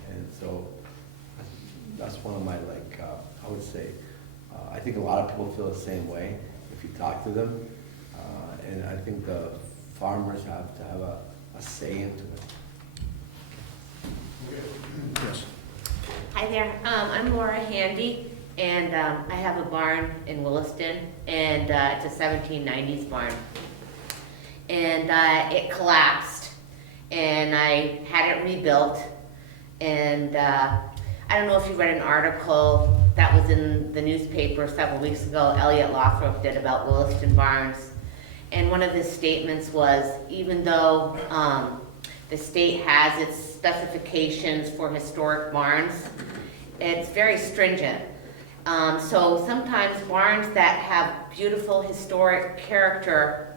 And so that's one of my I would say, I think a lot of people feel the same way if you talk to them. And I think the farmers have to have a say into it. Yes. Hi there, I'm Laura Handy, and I have a barn in Williston, and it's a 1790s barn. And it collapsed, and I had it rebuilt, and I don't know if you read an article that was in the newspaper several weeks ago, Elliot Lothrop did about Williston barns, and one of his statements was, even though the state has its specifications for historic barns, it's very stringent. So sometimes barns that have beautiful historic character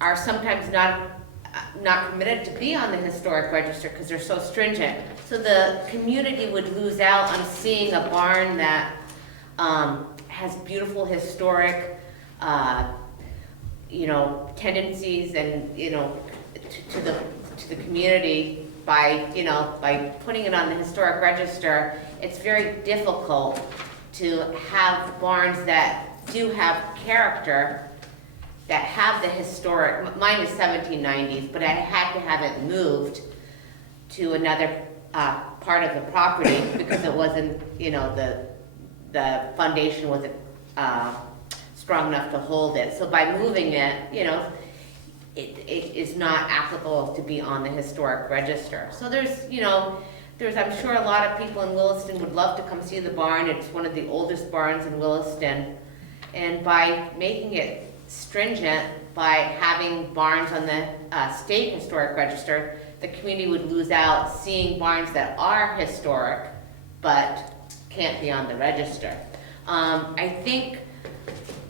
are sometimes not permitted to be on the historic register because they're so stringent. So the community would lose out on seeing a barn that has beautiful historic, tendencies and, to the community by putting it on the historic register. It's very difficult to have barns that do have character, that have the historic. Mine is 1790s, but I had to have it moved to another part of the property because it wasn't, the foundation wasn't strong enough to hold it. So by moving it, it is not applicable to be on the historic register. So I'm sure a lot of people in Williston would love to come see the barn. It's one of the oldest barns in Williston. And by making it stringent, by having barns on the state historic register, the community would lose out seeing barns that are historic but can't be on the register. I think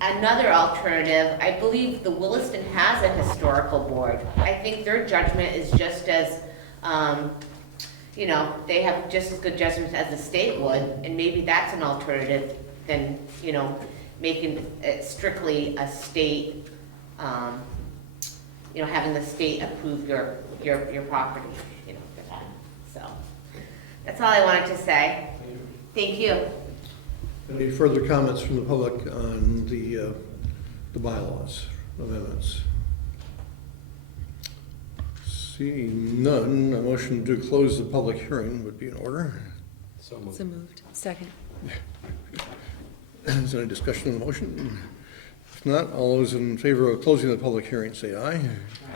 another alternative, I believe the Williston has a historical board. I think their judgment is just as you know, they have just as good judgments as the state would, and maybe that's an alternative than, you know, making it strictly a state, you know, having the state approve your property, you know, for that. So, that's all I wanted to say. Thank you. Any further comments from the public on the bylaws amendments? Seeing none, a motion to close the public hearing would be in order. So moved. Second. Is there any discussion on the motion? If not, all those in favor of closing the public hearing say aye.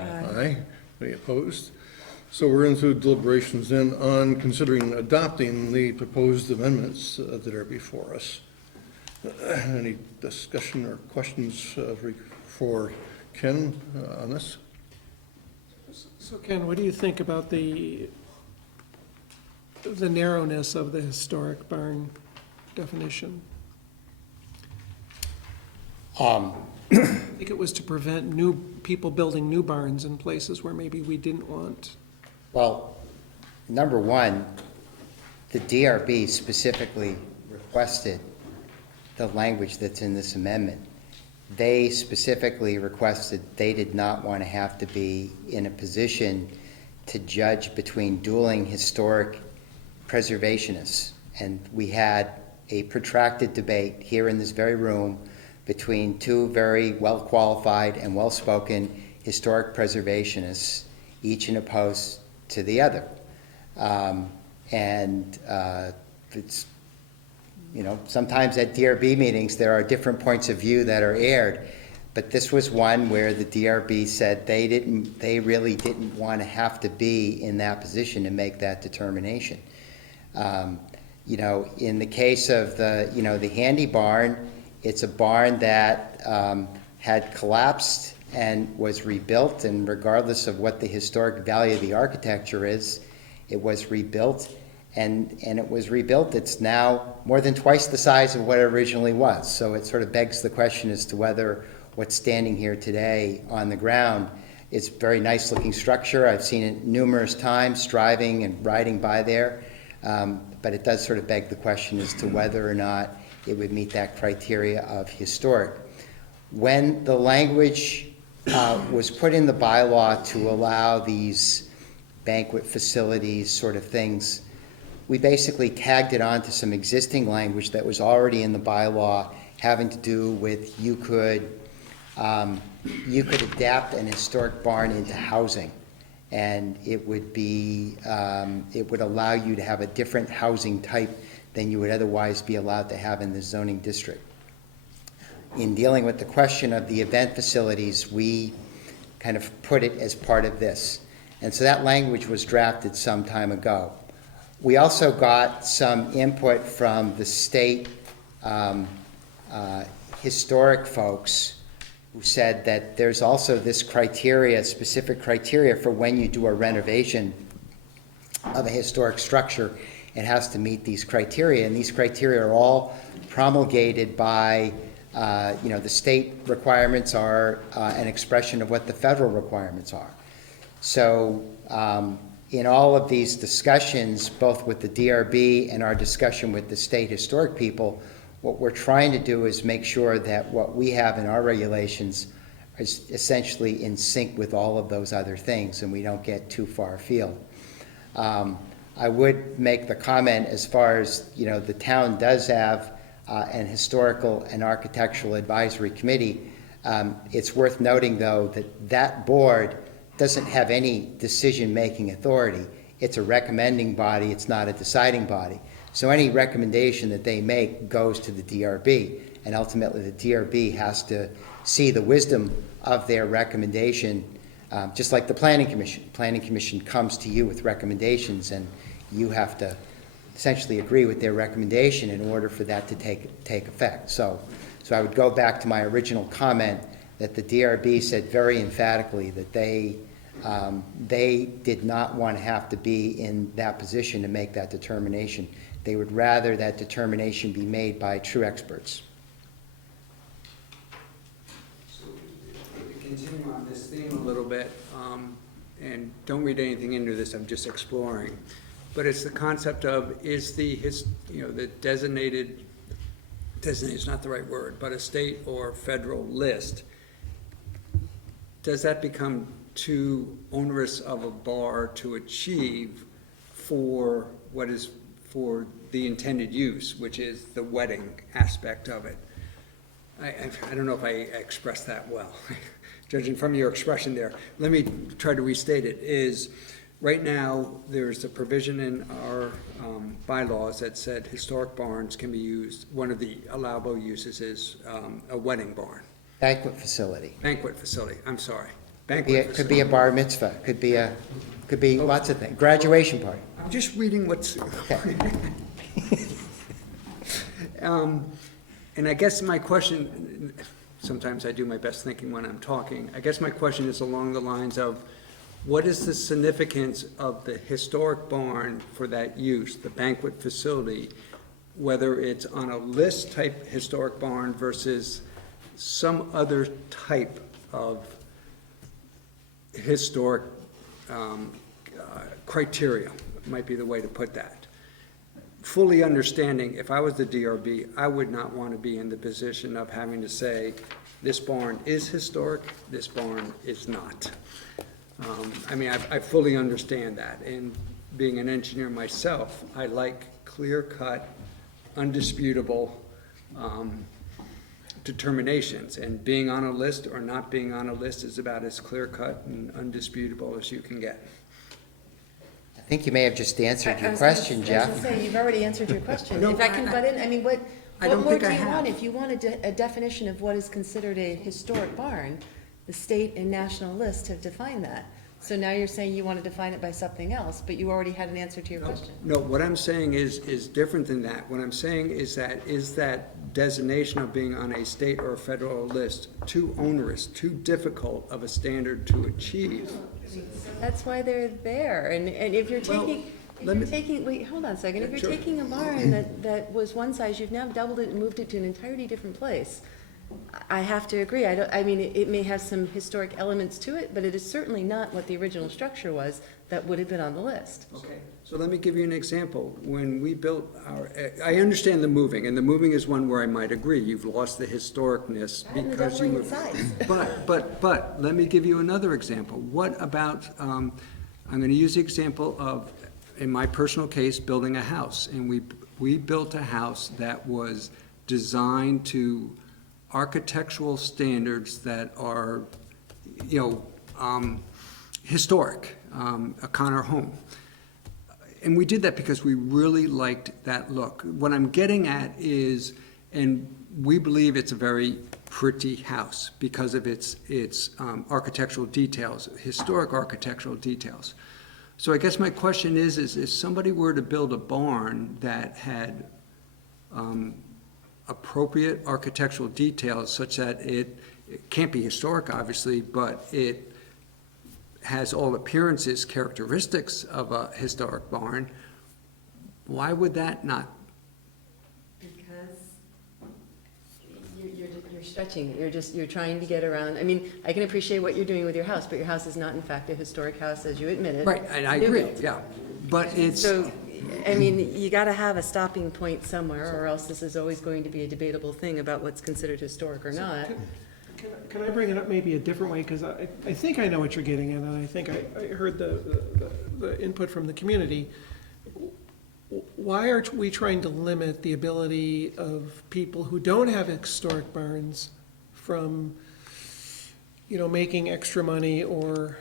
Aye. Any opposed? So we're into deliberations then on considering adopting the proposed amendments that are before us. Any discussion or questions for Ken on this? So Ken, what do you think about the narrowness of the historic barn definition? I think it was to prevent new people building new barns in places where maybe we didn't want. Well, number one, the DRB specifically requested the language that's in this amendment. They specifically requested they did not want to have to be in a position to judge between dueling historic preservationists. And we had a protracted debate here in this very room between two very well-qualified and well-spoken historic preservationists, each in opposed to the other. It's, you know, sometimes at DRB meetings there are different points of view that are aired, but this was one where the DRB said they really didn't want to have to be in that position to make that determination. You know, in the case of the Handy barn, it's a barn that had collapsed and was rebuilt, and regardless of what the historic value of the architecture is, it was rebuilt, and it was rebuilt. It's now more than twice the size of what it originally was. So it sort of begs the question as to whether what's standing here today on the ground is a very nice looking structure. I've seen it numerous times driving and riding by there, but it does sort of beg the question as to whether or not it would meet that criteria of historic. When the language was put in the bylaw to allow these banquet facilities sort of things, we basically tagged it on to some existing language that was already in the bylaw having to do with you could adapt an historic barn into housing, and it would allow you to have a different housing type than you would otherwise be allowed to have in the zoning district. In dealing with the question of the event facilities, we kind of put it as part of this. And so that language was drafted some time ago. We also got some input from the state historic folks who said that there's also this criteria, specific criteria for when you do a renovation of a historic structure. It has to meet these criteria, and these criteria are all promulgated by, the state requirements are an expression of what the federal requirements are. So in all of these discussions, both with the DRB and our discussion with the state historic people, what we're trying to do is make sure that what we have in our regulations is essentially in sync with all of those other things, and we don't get too far afield. I would make the comment as far as, the town does have an historical and architectural advisory committee. It's worth noting, though, that board doesn't have any decision-making authority. It's a recommending body, it's not a deciding body. So any recommendation that they make goes to the DRB, and ultimately the DRB has to see the wisdom of their recommendation, just like the Planning Commission. The Planning Commission comes to you with recommendations, and you have to essentially agree with their recommendation in order for that to take effect. So I would go back to my original comment that the DRB said very emphatically that they did not want to have to be in that position to make that determination. They would rather that determination be made by true experts. So to continue on this theme a little bit, and don't read anything into this, I'm just exploring. but it's the concept of, is the, the designated is not the right word, but a state or federal list, does that become too onerous of a bar to achieve for what is, for the intended use, which is the wedding aspect of it? I don't know if I expressed that well. Judging from your expression there, let me try to restate it, is right now, there's a provision in our bylaws that said historic barns can be used, one of the allowable uses is a wedding barn. Banquet facility. Banquet facility, I'm sorry. Could be a bar mitzvah, could be lots of things, graduation party. I'm just reading what's. Okay. And I guess my question, sometimes I do my best thinking when I'm talking, I guess my question is along the lines of, what is the significance of the historic barn for that use, the banquet facility, whether it's on a list type historic barn versus some other type of historic criteria, might be the way to put that. Fully understanding, if I was the DRB, I would not want to be in the position of having to say, this barn is historic, this barn is not. I mean, I fully understand that, and being an engineer myself, I like clear-cut, undisputable determinations, and being on a list or not being on a list is about as clear-cut and undisputable as you can get. I think you may have just answered your question, Jeff. I was going to say, you've already answered your question. No, If I can butt in, I mean, what don't more think do I you have. want? If you want a definition of what is considered a historic barn, the state and national lists have defined that. So now you're saying you want to define it by something else, but you already had an answer to your question. No, what I'm saying is different than that. What I'm saying is that designation of being on a state or a federal list too onerous, too difficult of a standard to achieve? That's why they're there, and if you're taking, wait, hold on a second, if you're taking a barn that was one size, you've now doubled it and moved it to an entirely different place, I have to agree, I mean, it may have some historic elements to it, but it is certainly not what the original structure was that would have been on the list. Okay, so let me give you an example. When we built I understand the moving, and the moving is one where I might agree, you've lost the historicness because you moved. But, let me give you another example. What about, I'm gonna use the example of, in my personal case, building a house. And we built a house that was designed to architectural standards that are, historic, a Connor home. And we did that because we really liked that look. What I'm getting at is, and we believe it's a very pretty house because of its architectural details, historic architectural details. So I guess my question is if somebody were to build a barn that had appropriate architectural details such that it can't be historic, obviously, but it has all appearances, characteristics of a historic barn, why would that not? Because you're stretching, you're trying to get around, I mean, I can appreciate what you're doing with your house, but your house is not in fact a historic house, as you admitted. Right, and I agree, yeah, but it's. So, I mean, you gotta have a stopping point somewhere, or else this is always going to be a debatable thing about what's considered historic or not. Can I bring it up maybe a different way, because I think I know what you're getting at, and I think I heard the input from the community. Why are we trying to limit the ability of people who don't have historic barns from, making extra money or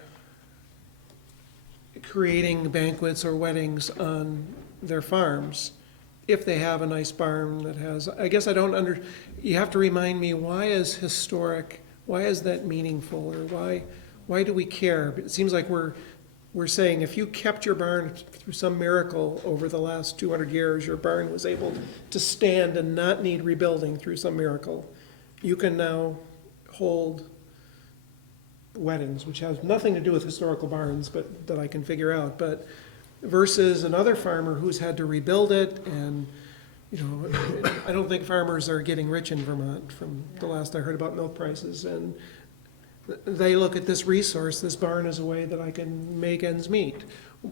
creating banquets or weddings on their farms if they have a nice barn that has, I guess I don't you have to remind me, why is that meaningful, or why do we care? It seems like we're saying if you kept your barn through some miracle over the last 200 years, your barn was able to stand and not need rebuilding through some miracle, you can now hold weddings, which has nothing to do with historical barns, but that I can figure out, but versus another farmer who's had to rebuild it, and I don't think farmers are getting rich in Vermont from the last I heard about milk prices, and they look at this resource, this barn, as a way that I can make ends meet.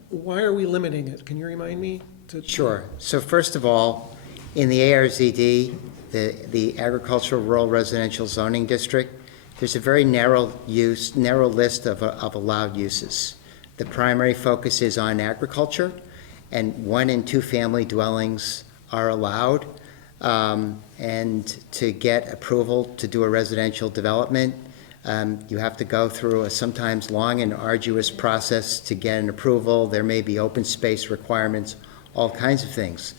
why are we limiting it? Can you remind me? Sure. So first of all, in the ARZD, the Agricultural Rural Residential Zoning District, there's a very narrow list of allowed uses. The primary focus is on agriculture, and 1 and 2 family dwellings are allowed. And to get approval to do a residential development, you have to go through a sometimes long and arduous process to get an approval. There may be open space requirements, all kinds of things.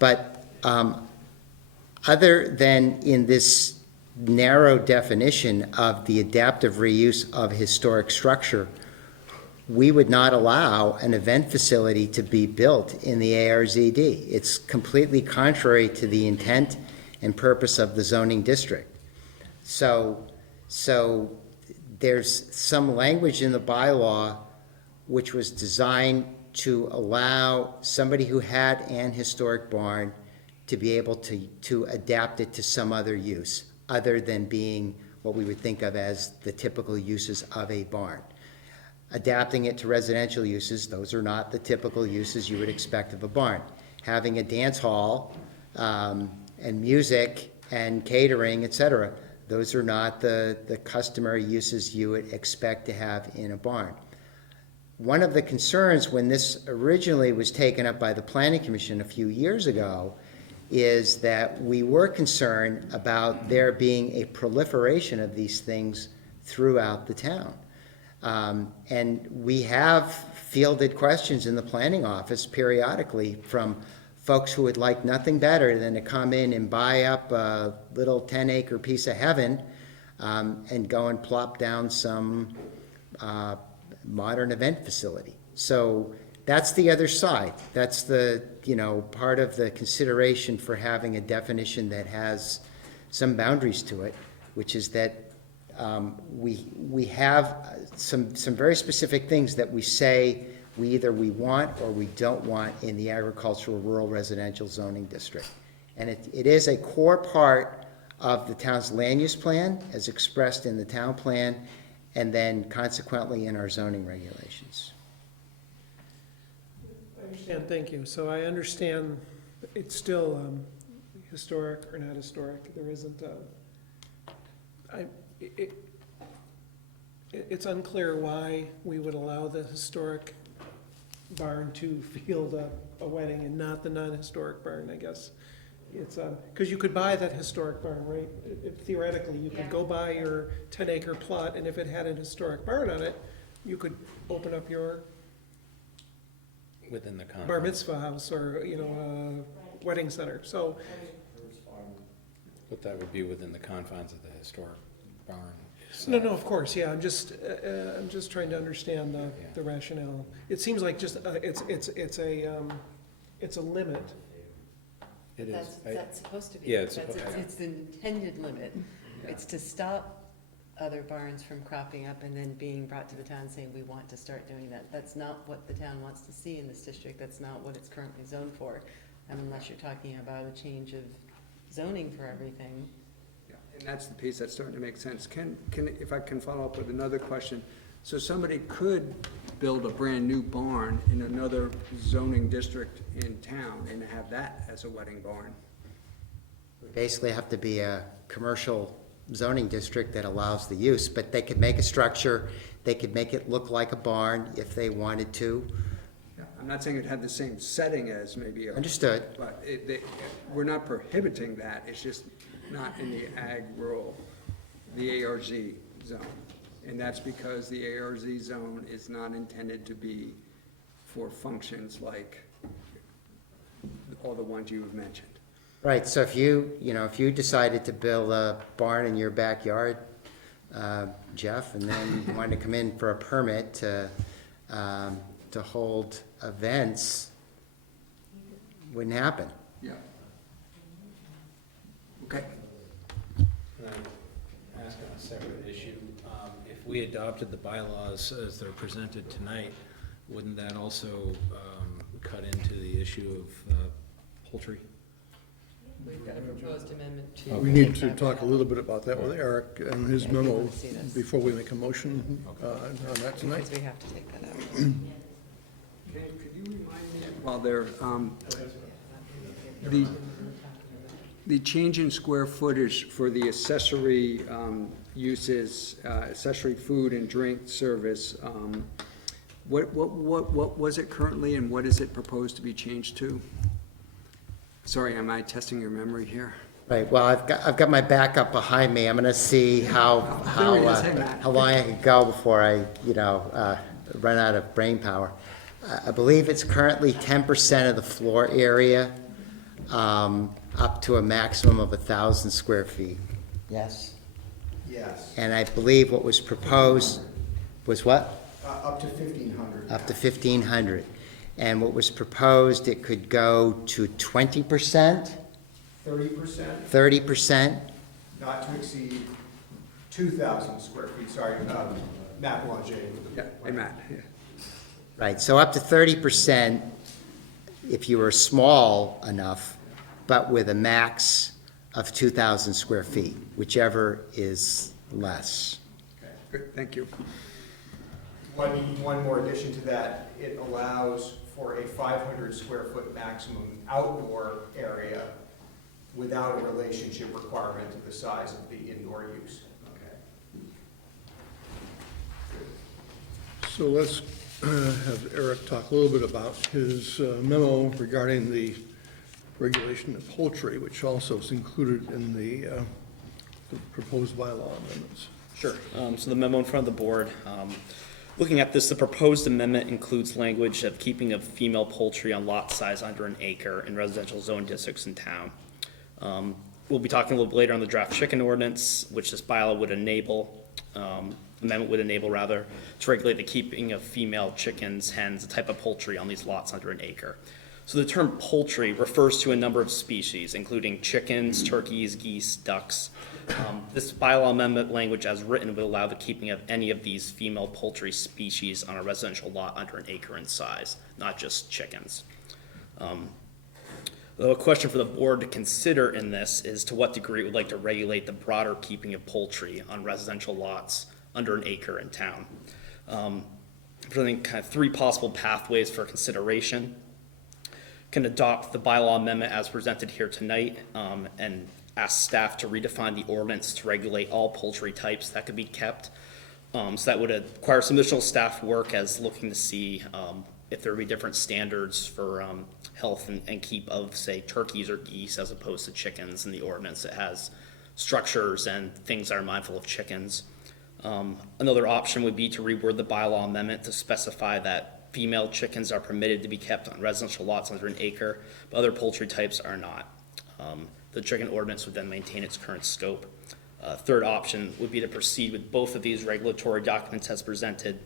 But other than in this narrow definition of the adaptive reuse of historic structure, we would not allow an event facility to be built in the ARZD. It's completely contrary to the intent and purpose of the zoning district. So there's some language in the bylaw which was designed to allow somebody who had an historic barn to be able to adapt it to some other use, other than being what we would think of as the typical uses of a barn. Adapting it to residential uses, those are not the typical uses you would expect of a barn. Having a dance hall and music and catering, etc., those are not the customary uses you would expect to have in a barn. One of the concerns when this originally was taken up by the Planning Commission a few years ago is that we were concerned about there being a proliferation of these things throughout the town. And we have fielded questions in the planning office periodically from folks who would like nothing better than to come in and buy up a little 10-acre piece of heaven and go and plop down some modern event facility. So that's the other side. That's the, part of the consideration for having a definition that has some boundaries to it, which is that we have some very specific things that we say we want or we don't want in the agricultural rural residential zoning district. And it is a core part of the town's land use plan as expressed in the town plan and then consequently in our zoning regulations. I understand, thank you. So I understand it's still historic or not historic. There isn't it's unclear why we would allow the historic barn to field a wedding and not the non-historic barn, I guess. It's because you could buy that historic barn, right? Theoretically, you could go buy your 10-acre plot, and if it had an historic barn on it, you could open up your within the confines. bar mitzvah house or wedding center. So, but that would be within the confines of the historic barn. So. No, of course, yeah. I'm just trying to understand the rationale. It seems like just it's a limit. It is. That's supposed to be. Yeah, it's the intended limit. Yeah. It's to stop other barns from cropping up and then being brought to the town saying we want to start doing that. That's not what the town wants to see in this district. That's not what it's currently zoned for, unless you're talking about a change of zoning for everything. And that's the piece that's starting to make sense. If I can follow up with another question. So somebody could build a brand new barn in another zoning district in town and have that as a wedding barn. We basically have to be a commercial zoning district that allows the use, but they could make a structure, they could make it look like a barn if they wanted to. Yeah, I'm not saying it had the same setting as maybe a... Understood. But we're not prohibiting that, it's just not in the ag rural, the ARZ zone. And that's because the ARZ zone is not intended to be for functions like all the ones you have mentioned. Right, so if you decided to build a barn in your backyard, Jeff, and then you wanted to come in for a permit to hold events, wouldn't happen. Yeah. Okay. And I'm asking a separate issue. If we adopted the bylaws as they're presented tonight, wouldn't that also cut into the issue of poultry? We've got a proposed amendment to... We need to talk a little bit about that with Eric and his memo before we make a motion on that tonight. Because we have to take that out. while they're, the change in square footage for the accessory uses, accessory food and drink service, what was it currently and what is it proposed to be changed to? Sorry, am I testing your memory here? Right, well, I've got my backup behind me. I'm gonna see how long I can go before I, run out of brain power. I believe it's currently 10% of the floor area, up to a maximum of 1,000 square feet. Yes? Yes, And I believe what was proposed was what? up to 1,500. Up to 1,500. And what was proposed, it could go to 20%, 30%, 30%. not to exceed 2,000 square feet, sorry, Matt Boulanger. Yeah, hey, Matt, yeah. Right, so up to 30% if you were small enough, but with a max of 2,000 square feet, whichever is less. Good, thank you. One more addition to that, it allows for a 500 square foot maximum outdoor area without a relationship requirement to the size of the indoor use. So let's have Eric talk a little bit about his memo regarding the regulation of poultry, which also is included in the proposed bylaw amendments. Sure. So the memo in front of the board, looking at this, the proposed amendment includes language of keeping of female poultry on lot size under an acre in residential zone districts in town. We'll be talking a little bit later on the draft chicken ordinance, which this bylaw would enable, amendment would enable rather, to regulate the keeping of female chickens, hens, a type of poultry on these lots under an acre. So the term poultry refers to a number of species, including chickens, turkeys, geese, ducks. This bylaw amendment language as written would allow the keeping of any of these female poultry species on a residential lot under an acre in size, not just chickens. Though a question for the board to consider in this is to what degree it would like to regulate the broader keeping of poultry on residential lots under an acre in town. Presenting kind of three possible pathways for consideration. Can adopt the bylaw amendment as presented here tonight, and ask staff to redefine the ordinance to regulate all poultry types that could be kept. So that would require some additional staff work as looking to see if there would be different standards for health and keep of, say, turkeys or geese as opposed to chickens in the ordinance. It has structures and things that are mindful of chickens. Another option would be to reword the bylaw amendment to specify that female chickens are permitted to be kept on residential lots under an acre, but other poultry types are not. The chicken ordinance would then maintain its current scope. Third option would be to proceed with both of these regulatory documents as presented.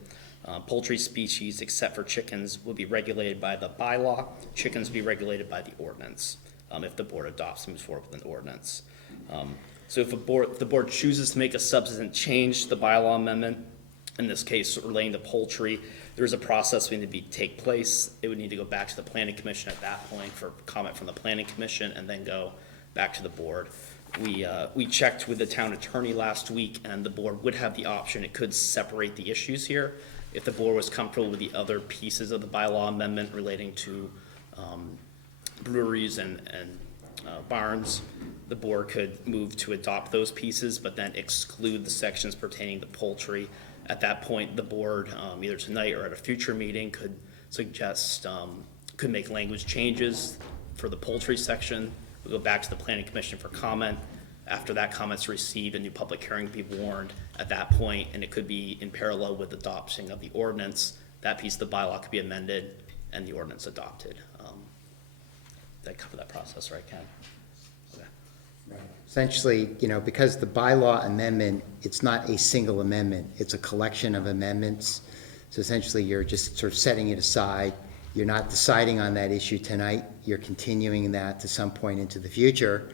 Poultry species, except for chickens, would be regulated by the bylaw. Chickens would be regulated by the ordinance, if the board adopts and moves forward with an ordinance. So if the board chooses to make a substantive change to the bylaw amendment, in this case relating to poultry, there is a process that would need to take place. It would need to go back to the planning commission at that point for comment from the planning commission and then go back to the board. We checked with the town attorney last week, and the board would have the option. It could separate the issues here if the board was comfortable with the other pieces of the bylaw amendment relating to breweries and barns. The board could move to adopt those pieces, but then exclude the sections pertaining to poultry. At that point, the board, either tonight or at a future meeting, could suggest, could make language changes for the poultry section. We'll go back to the planning commission for comment. After that comment's received, a new public hearing will be warned at that point, and it could be in parallel with adoption of the ordinance. That piece of the bylaw could be amended and the ordinance adopted. Did I cover that process right, Ken? Okay. Essentially, because the bylaw amendment, it's not a single amendment, it's a collection of amendments. So essentially, you're just sort of setting it aside. You're not deciding on that issue tonight. You're continuing that to some point into the future.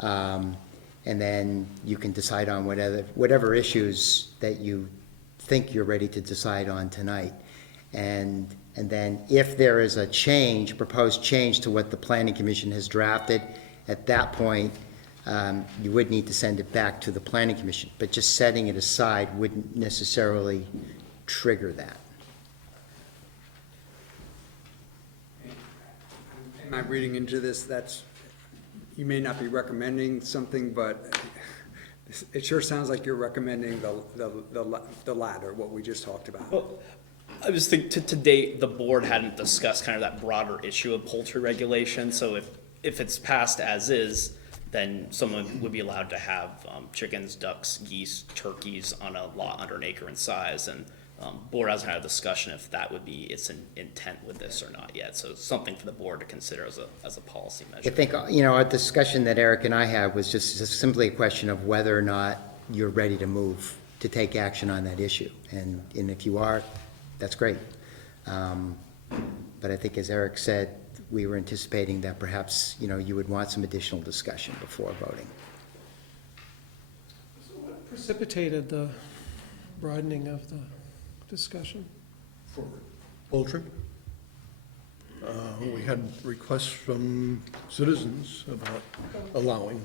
And then you can decide on whatever issues that you think you're ready to decide on tonight. And then if there is a proposed change to what the planning commission has drafted, at that point, you would need to send it back to the planning commission. But just setting it aside wouldn't necessarily trigger that. Am I reading into this, you may not be recommending something, but it sure sounds like you're recommending the latter, what we just talked about. Well, I was thinking, to date, the board hadn't discussed kind of that broader issue of poultry regulation, so if it's passed as is, then someone would be allowed to have chickens, ducks, geese, turkeys on a lot under an acre in size, and board hasn't had a discussion if that would be its intent with this or not yet, so it's something for the board to consider as a policy measure. I think, our discussion that Eric and I had was just simply a question of whether or not you're ready to move, to take action on that issue. And if you are, that's great. But I think, as Eric said, we were anticipating that perhaps, you would want some additional discussion before voting. So what precipitated the broadening of the discussion? For poultry. We had requests from citizens about allowing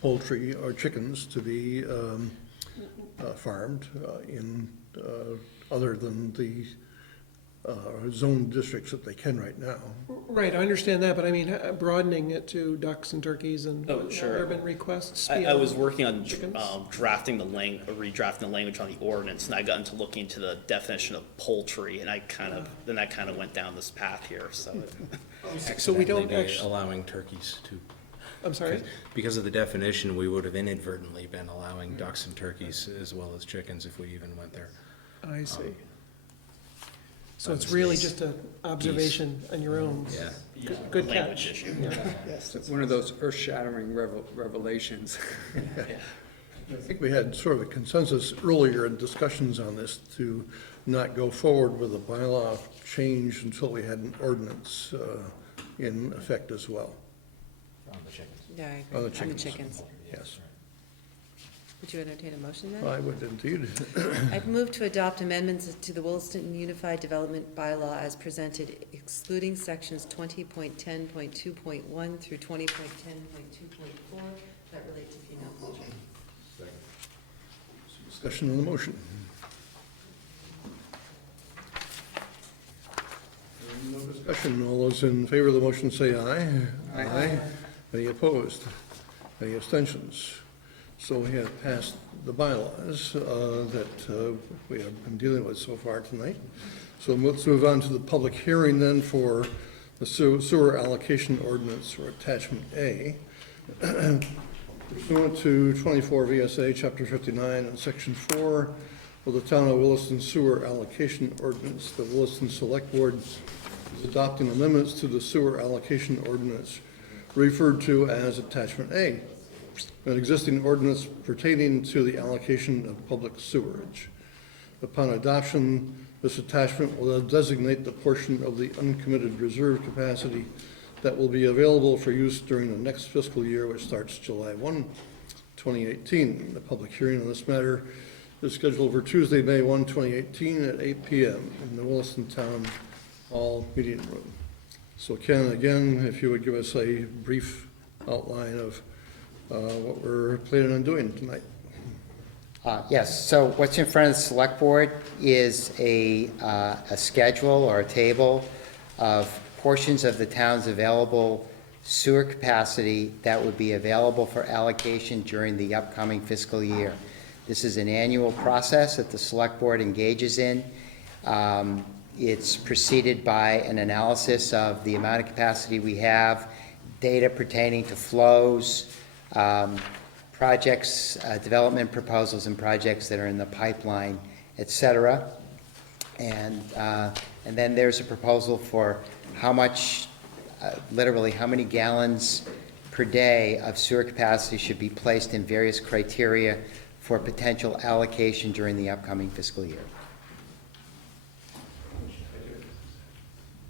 poultry or chickens to be farmed in other than the zone districts that they can right now. Right, I understand that, but I mean, broadening it to ducks and turkeys and. Oh, sure. Have there been requests? I was working on chickens? redrafting the language on the ordinance, and I got into looking into the definition of poultry, and that kind of went down this path here, so. So we don't Accidentally actually, allowing turkeys to. I'm sorry? Because of the definition, we would have inadvertently been allowing ducks and turkeys as well as chickens if we even went there. I see. So it's really just an observation on your own. Yeah. Good Language catch. issue. Yes, it's one of those earth-shattering revelations. I think we had sort of a consensus earlier in discussions on this to not go forward with a bylaw change until we had an ordinance in effect as well. On the chickens. Yeah, I agree. On the On the chickens. chickens. Yes, Would you entertain a motion then? I would indeed. I've moved to adopt amendments to the Williston Unified Development Bylaw as presented, excluding sections 20.10.2.1 through 20.10.2.4 that relate to female poultry. Discussion on the motion. No discussion. All those in favor of the motion say aye. Aye. Any opposed? Any abstentions? So we have passed the bylaws that we have been dealing with so far tonight. So let's move on to the public hearing then for the sewer allocation ordinance for attachment A. Pursuant to 24 VSA Chapter 59 and Section 4 of the Town of Williston Sewer Allocation Ordinance, the Williston Selectboard is adopting amendments to the sewer allocation ordinance referred to as Attachment A, an existing ordinance pertaining to the allocation of public sewerage. Upon adoption, this attachment will designate the portion of the uncommitted reserve capacity that will be available for use during the next fiscal year, which starts July 1, 2018. The public hearing on this matter is scheduled for Tuesday, May 1, 2018 at 8 p.m. in the Williston Town Hall Meeting Room. So Ken, again, if you would give us a brief outline of what we're planning on doing tonight. Yes, so what's in front of the Select Board is a schedule or a table of portions of the town's available sewer capacity that would be available for allocation during the upcoming fiscal year. This is an annual process that the Select Board engages in. It's preceded by an analysis of the amount of capacity we have, data pertaining to flows, projects, development proposals and projects that are in the pipeline, et cetera. And then there's a proposal for how much, literally how many gallons per day of sewer capacity should be placed in various criteria for potential allocation during the upcoming fiscal year.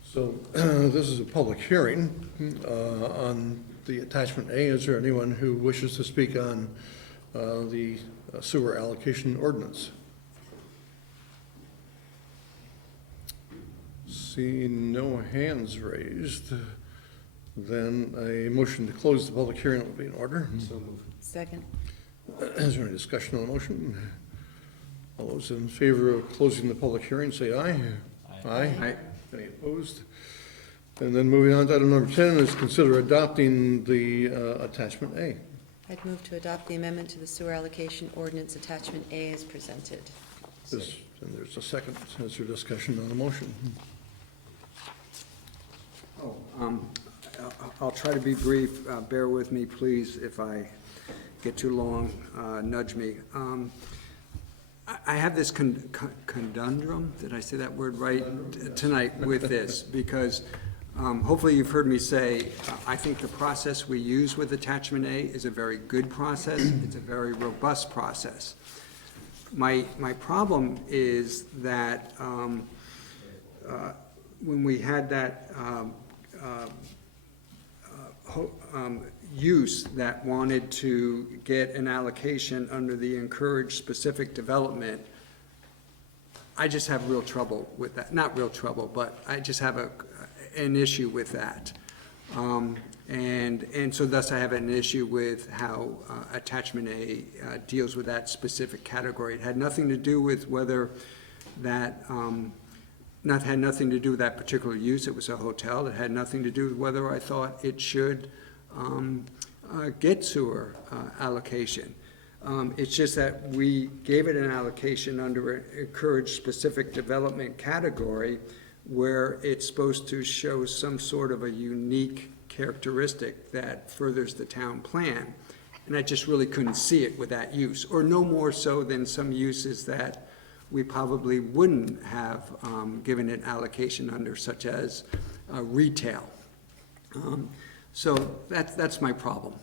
So this is a public hearing on the attachment A. Is there anyone who wishes to speak on the sewer allocation ordinance? Seeing no hands raised, then a motion to close the public hearing will be in order. So moved. Second. Is there any discussion on the motion? All those in favor of closing the public hearing say aye. Aye. Any opposed? And then moving on to item number 10 is consider adopting the attachment A. I'd move to adopt the amendment to the sewer allocation ordinance attachment A as presented. And there's a second. Is there discussion on the motion? I'll try to be brief. Bear with me, please. If I get too long, nudge me. I have this conundrum, did I say that word right, tonight with this, because hopefully you've heard me say, I think the process we use with attachment A is a very good process. It's a very robust process. My problem is that when we had that use that wanted to get an allocation under the encouraged specific development, I just have real trouble with that. Not real trouble, but I just have an issue with that. And so thus I have an issue with how attachment A deals with that specific category. It had nothing to do with whether that, had nothing to do with that particular use. It was a hotel. It had nothing to do with whether I thought it should get sewer allocation. It's just that we gave it an allocation under an encouraged specific development category where it's supposed to show some sort of a unique characteristic that furthers the town plan. And I just really couldn't see it with that use, or no more so than some uses that we probably wouldn't have given it allocation under, such as retail. So that's my problem.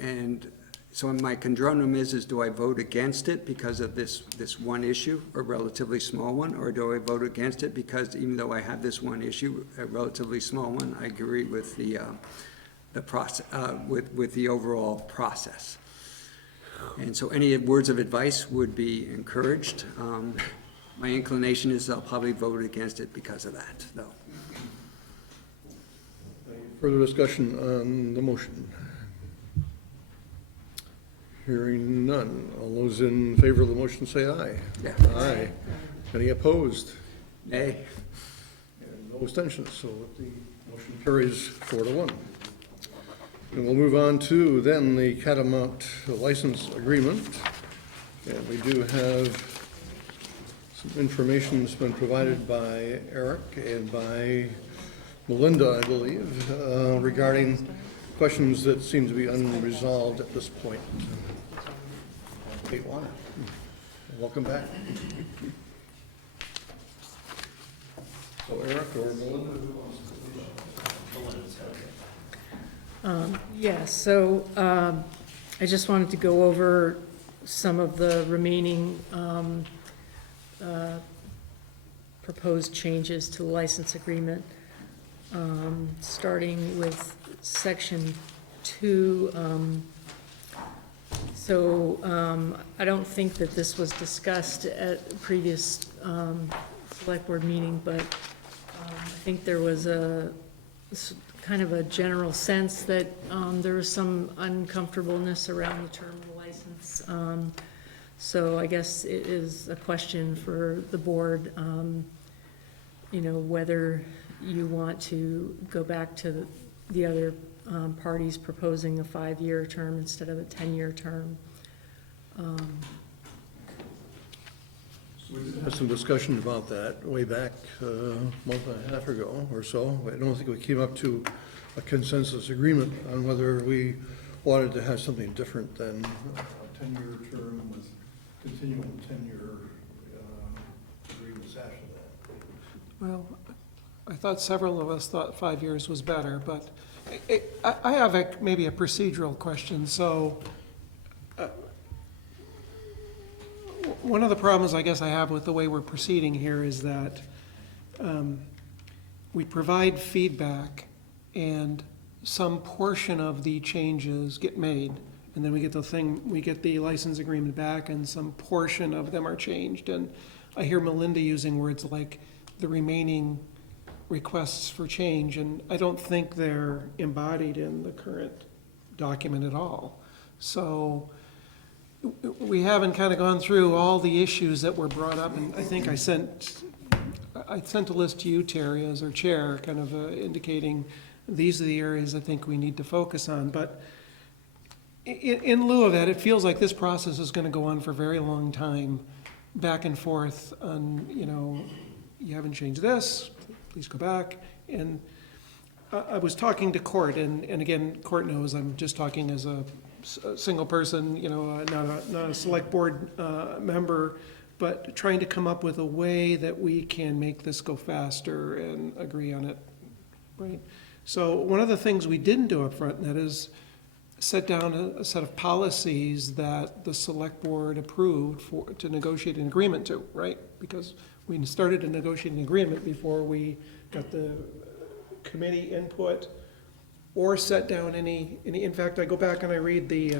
And so my conundrum is do I vote against it because of this one issue, a relatively small one, or do I vote against it because even though I have this one issue, a relatively small one, I agree with the process, with the overall process. And so any words of advice would be encouraged. My inclination is I'll probably vote against it because of that, though. Further discussion on the motion? Hearing none. All those in favor of the motion say aye. Yeah. Aye. Any opposed? Nay. And no abstentions, so the motion carries 4-1. And we'll move on to then the Catamount license agreement. And we do have some information that's been provided by Eric and by Melinda, I believe, regarding questions that seem to be unresolved at this point. Kate Warner, welcome back. So Eric or Melinda, who wants to? Yeah, so I just wanted to go over some of the remaining proposed changes to the license agreement, starting with section 2. I don't think that this was discussed at a previous select board meeting, but I think there was a kind of a general sense that there was some uncomfortableness around the term of the license. So I guess it is a question for the board, whether you want to go back to the other parties proposing a 5-year term instead of a 10-year term. We did have some discussion about that way back a month and a half ago or so. I don't think we came up to a consensus agreement on whether we wanted to have something different than a 10-year term with continuing 10-year agreements after that. Well, I thought several of us thought 5 years was better, but I have maybe a procedural question. So one of the problems I guess I have with the way we're proceeding here is that we provide feedback and some portion of the changes get made, and then we get the license agreement back and some portion of them are changed. And I hear Melinda using words like the remaining requests for change, and I don't think they're embodied in the current document at all. So we haven't kind of gone through all the issues that were brought up, and I think I sent I sent a list to you, Terry, as our chair, kind of indicating these are the areas I think we need to focus on. But in lieu of that, it feels like this process is going to go on for a very long time, back and forth on, you haven't changed this, please go back. And I was talking to Court, and again, Court knows I'm just talking as a single person, not a select board member, but trying to come up with a way that we can make this go faster and agree on it, right? So one of the things we didn't do up front, and that is set down a set of policies that the select board approved to negotiate an agreement to, right? Because we started to negotiate an agreement before we got the committee input or set down any, in fact, I go back and I read the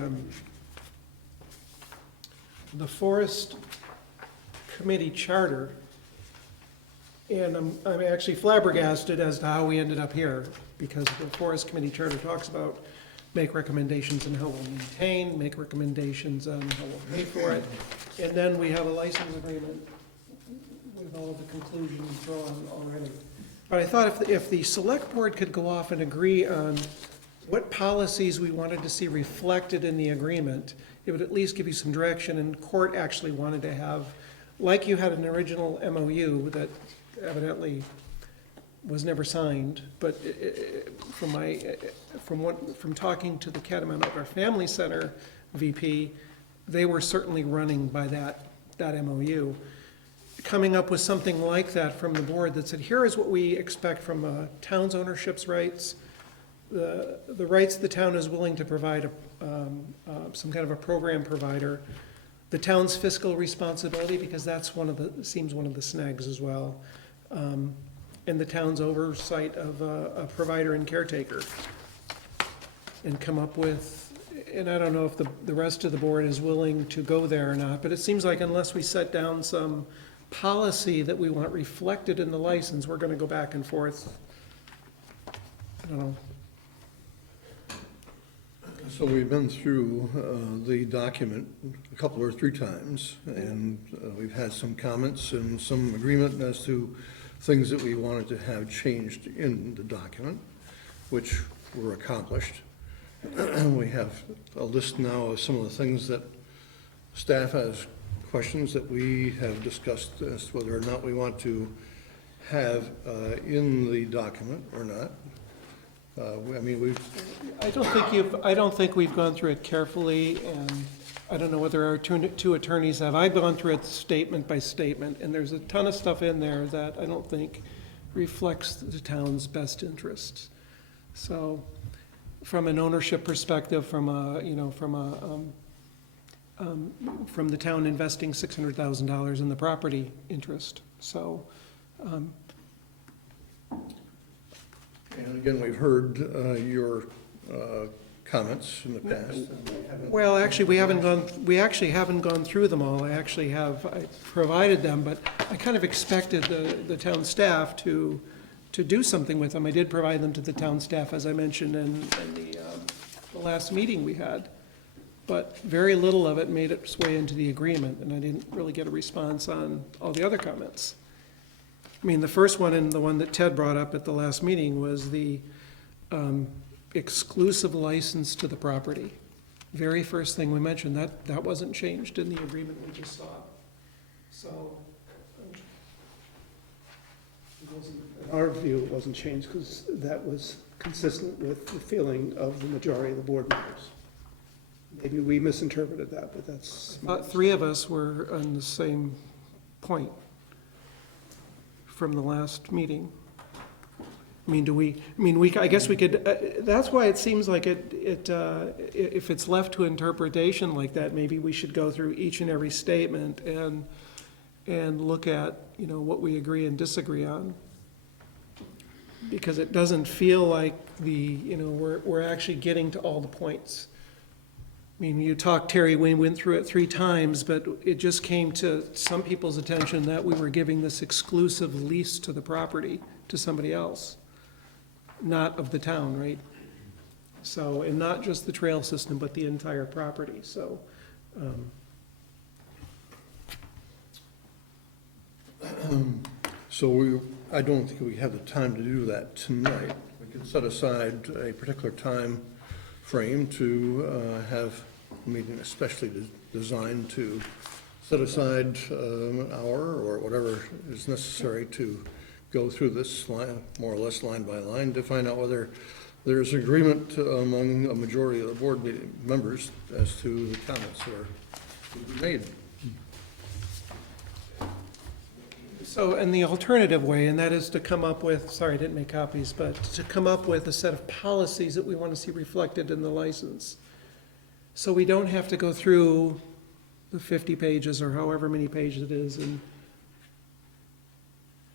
Forest Committee Charter, and I'm actually flabbergasted as to how we ended up here, because the Forest Committee Charter talks about make recommendations on how we'll maintain, make recommendations on how we'll pay for it, and then we have a license agreement with all the conclusions and so on already. But I thought if the select board could go off and agree on what policies we wanted to see reflected in the agreement, it would at least give you some direction. And Court actually wanted to have, like you had an original MOU that evidently was never signed, but from talking to the Catamount Outdoor Family Center VP, they were certainly running by that MOU. Coming up with something like that from the board that said, here is what we expect from town's ownership's rights, the rights the town is willing to provide some kind of a program provider, the town's fiscal responsibility, because that's seems one of the snags as well, and the town's oversight of a provider and caretaker, and come up with, and I don't know if the rest of the board is willing to go there or not, but it seems like unless we set down some policy that we want reflected in the license, we're going to go back and forth. I don't know. So we've been through the document a couple or three times, and we've had some comments and some agreement as to things that we wanted to have changed in the document, which were accomplished. We have a list now of some of the things that staff has questions that we have discussed as to whether or not we want to have in the document or not. I mean, I don't think we've gone through it carefully, and I don't know whether our two attorneys have. I've gone through it statement by statement, and there's a ton of stuff in there that I don't think reflects the town's best interests. So, from an ownership perspective, from the town investing $600,000 in the property interest. So, and again, we've heard your comments in the past. well, actually, we actually haven't gone through them all. I provided them, but I kind of expected the town staff to do something with them. I did provide them to the town staff, as I mentioned in the last meeting we had. But very little of it made its way into the agreement, and I didn't really get a response on all the other comments. I mean, the first one, and the one that Ted brought up at the last meeting, was the exclusive license to the property. Very first thing we mentioned, that wasn't changed in the agreement we just saw. So, In our view, it wasn't changed because that was consistent with the feeling of the majority of the board members. Maybe we misinterpreted that, but that's. Three of us were on the same point from the last meeting. I mean, I guess we could, that's why it seems like if it's left to interpretation like that, maybe we should go through each and every statement and look at, what we agree and disagree on. Because it doesn't feel like we're actually getting to all the points. I mean, you talked, Terry, we went through it 3 times, but it just came to some people's attention that we were giving this exclusive lease to the property to somebody else, not of the town, right? So, and not just the trail system, but the entire property, so. So I don't think we have the time to do that tonight. We can set aside a particular time frame to have a meeting especially designed to set aside an hour or whatever is necessary to go through this line, more or less line by line, to find out whether there's agreement among a majority of the board members as to the comments that are to be made. So, and the alternative way, and that is to come up with, sorry, I didn't make copies, but to come up with a set of policies that we want to see reflected in the license. So we don't have to go through the 50 pages or however many pages it is and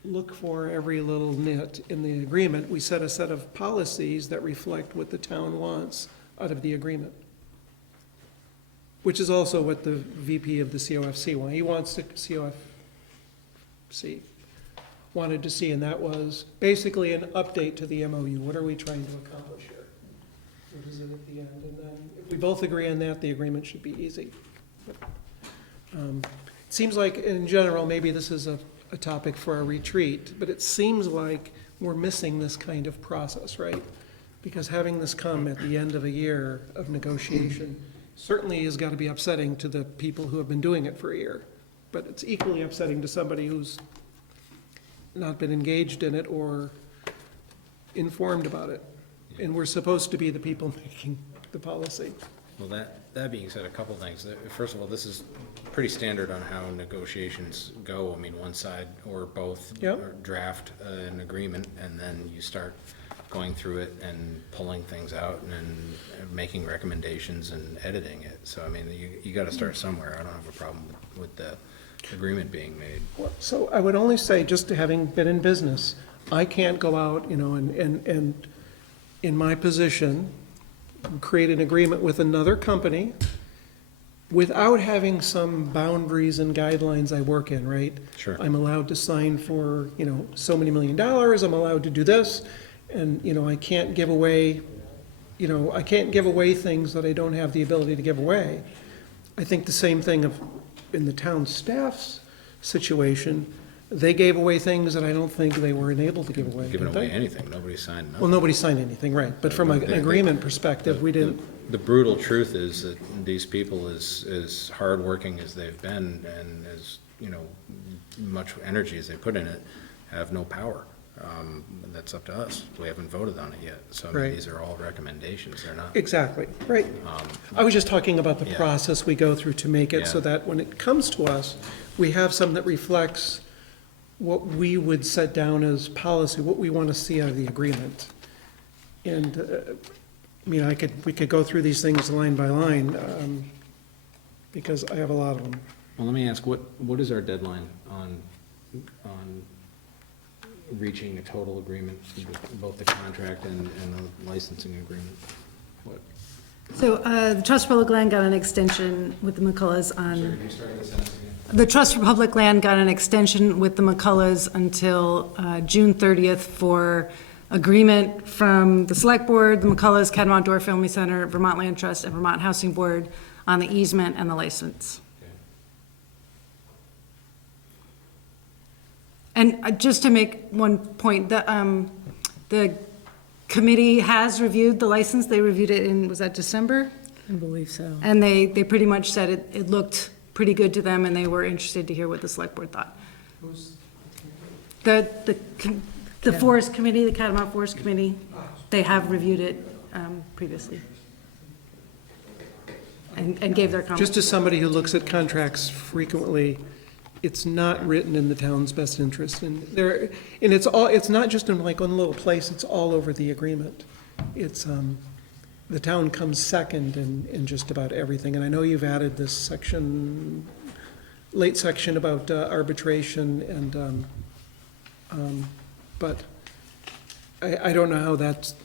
look for every little nit in the agreement. We set a set of policies that reflect what the town wants out of the agreement, which is also what the VP of the COFC wants. He wants the COFC wanted to see, and that was basically an update to the MOU. What are we trying to accomplish here? What is it at the end? And then if we both agree on that, the agreement should be easy. It seems like, in general, maybe this is a topic for a retreat, but it seems like we're missing this kind of process, right? Because having this come at the end of a year of negotiation certainly has got to be upsetting to the people who have been doing it for a year. But it's equally upsetting to somebody who's not been engaged in it or informed about it. And we're supposed to be the people making the policy. Well, that being said, a couple things. First of all, this is pretty standard on how negotiations go. I mean, one side or both draft an agreement, and then you start going through it and pulling things out and making recommendations and editing it. So, I mean, you got to start somewhere. I don't have a problem with the agreement being made. So I would only say, just having been in business, I can't go out, and in my position, create an agreement with another company without having some boundaries and guidelines I work in, right? Sure. I'm allowed to sign for, so many $1 million, I'm allowed to do this, and, I can't give away, things that I don't have the ability to give away. I think the same thing in the town staff's situation, they gave away things that I don't think they were enabled to give away. Giving away anything, nobody signed nothing. Well, nobody signed anything, right, but from an agreement perspective, we didn't. The brutal truth is that these people, as hardworking as they've been and as, much energy as they put in it, have no power. That's up to us. We haven't voted on it yet. So I mean, Right. these are all recommendations. They're not. Exactly, right. I was just talking about the Yeah. process we go through to make it so Yeah. that when it comes to us, we have something that reflects what we would set down as policy, what we want to see out of the agreement. And, we could go through these things line by line, because I have a lot of them. Well, let me ask, what is our deadline on reaching a total agreement with both the contract and the licensing agreement? What? So the Trust for Public Land got an extension with the McCulloughs on. Sorry, can you start the sentence again? The Trust for Public Land got an extension with the McCulloughs until June 30th for agreement from the Select Board, the McCulloughs, Catamount Door Family Center, Vermont Land Trust, and Vermont Housing Board on the easement and the license. And just to make one point, the committee has reviewed the license. They reviewed it in, was that December? I believe so. And they pretty much said it looked pretty good to them, and they were interested to hear what the Select Board thought. The Forest Committee, the Catamount Forest Committee, they have reviewed it previously and gave their comments. Just as somebody who looks at contracts frequently, it's not written in the town's best interest. And it's not just in like one little place, it's all over the agreement. It's, the town comes second in just about everything. And I know you've added this section, late section about arbitration and, but I don't know how that's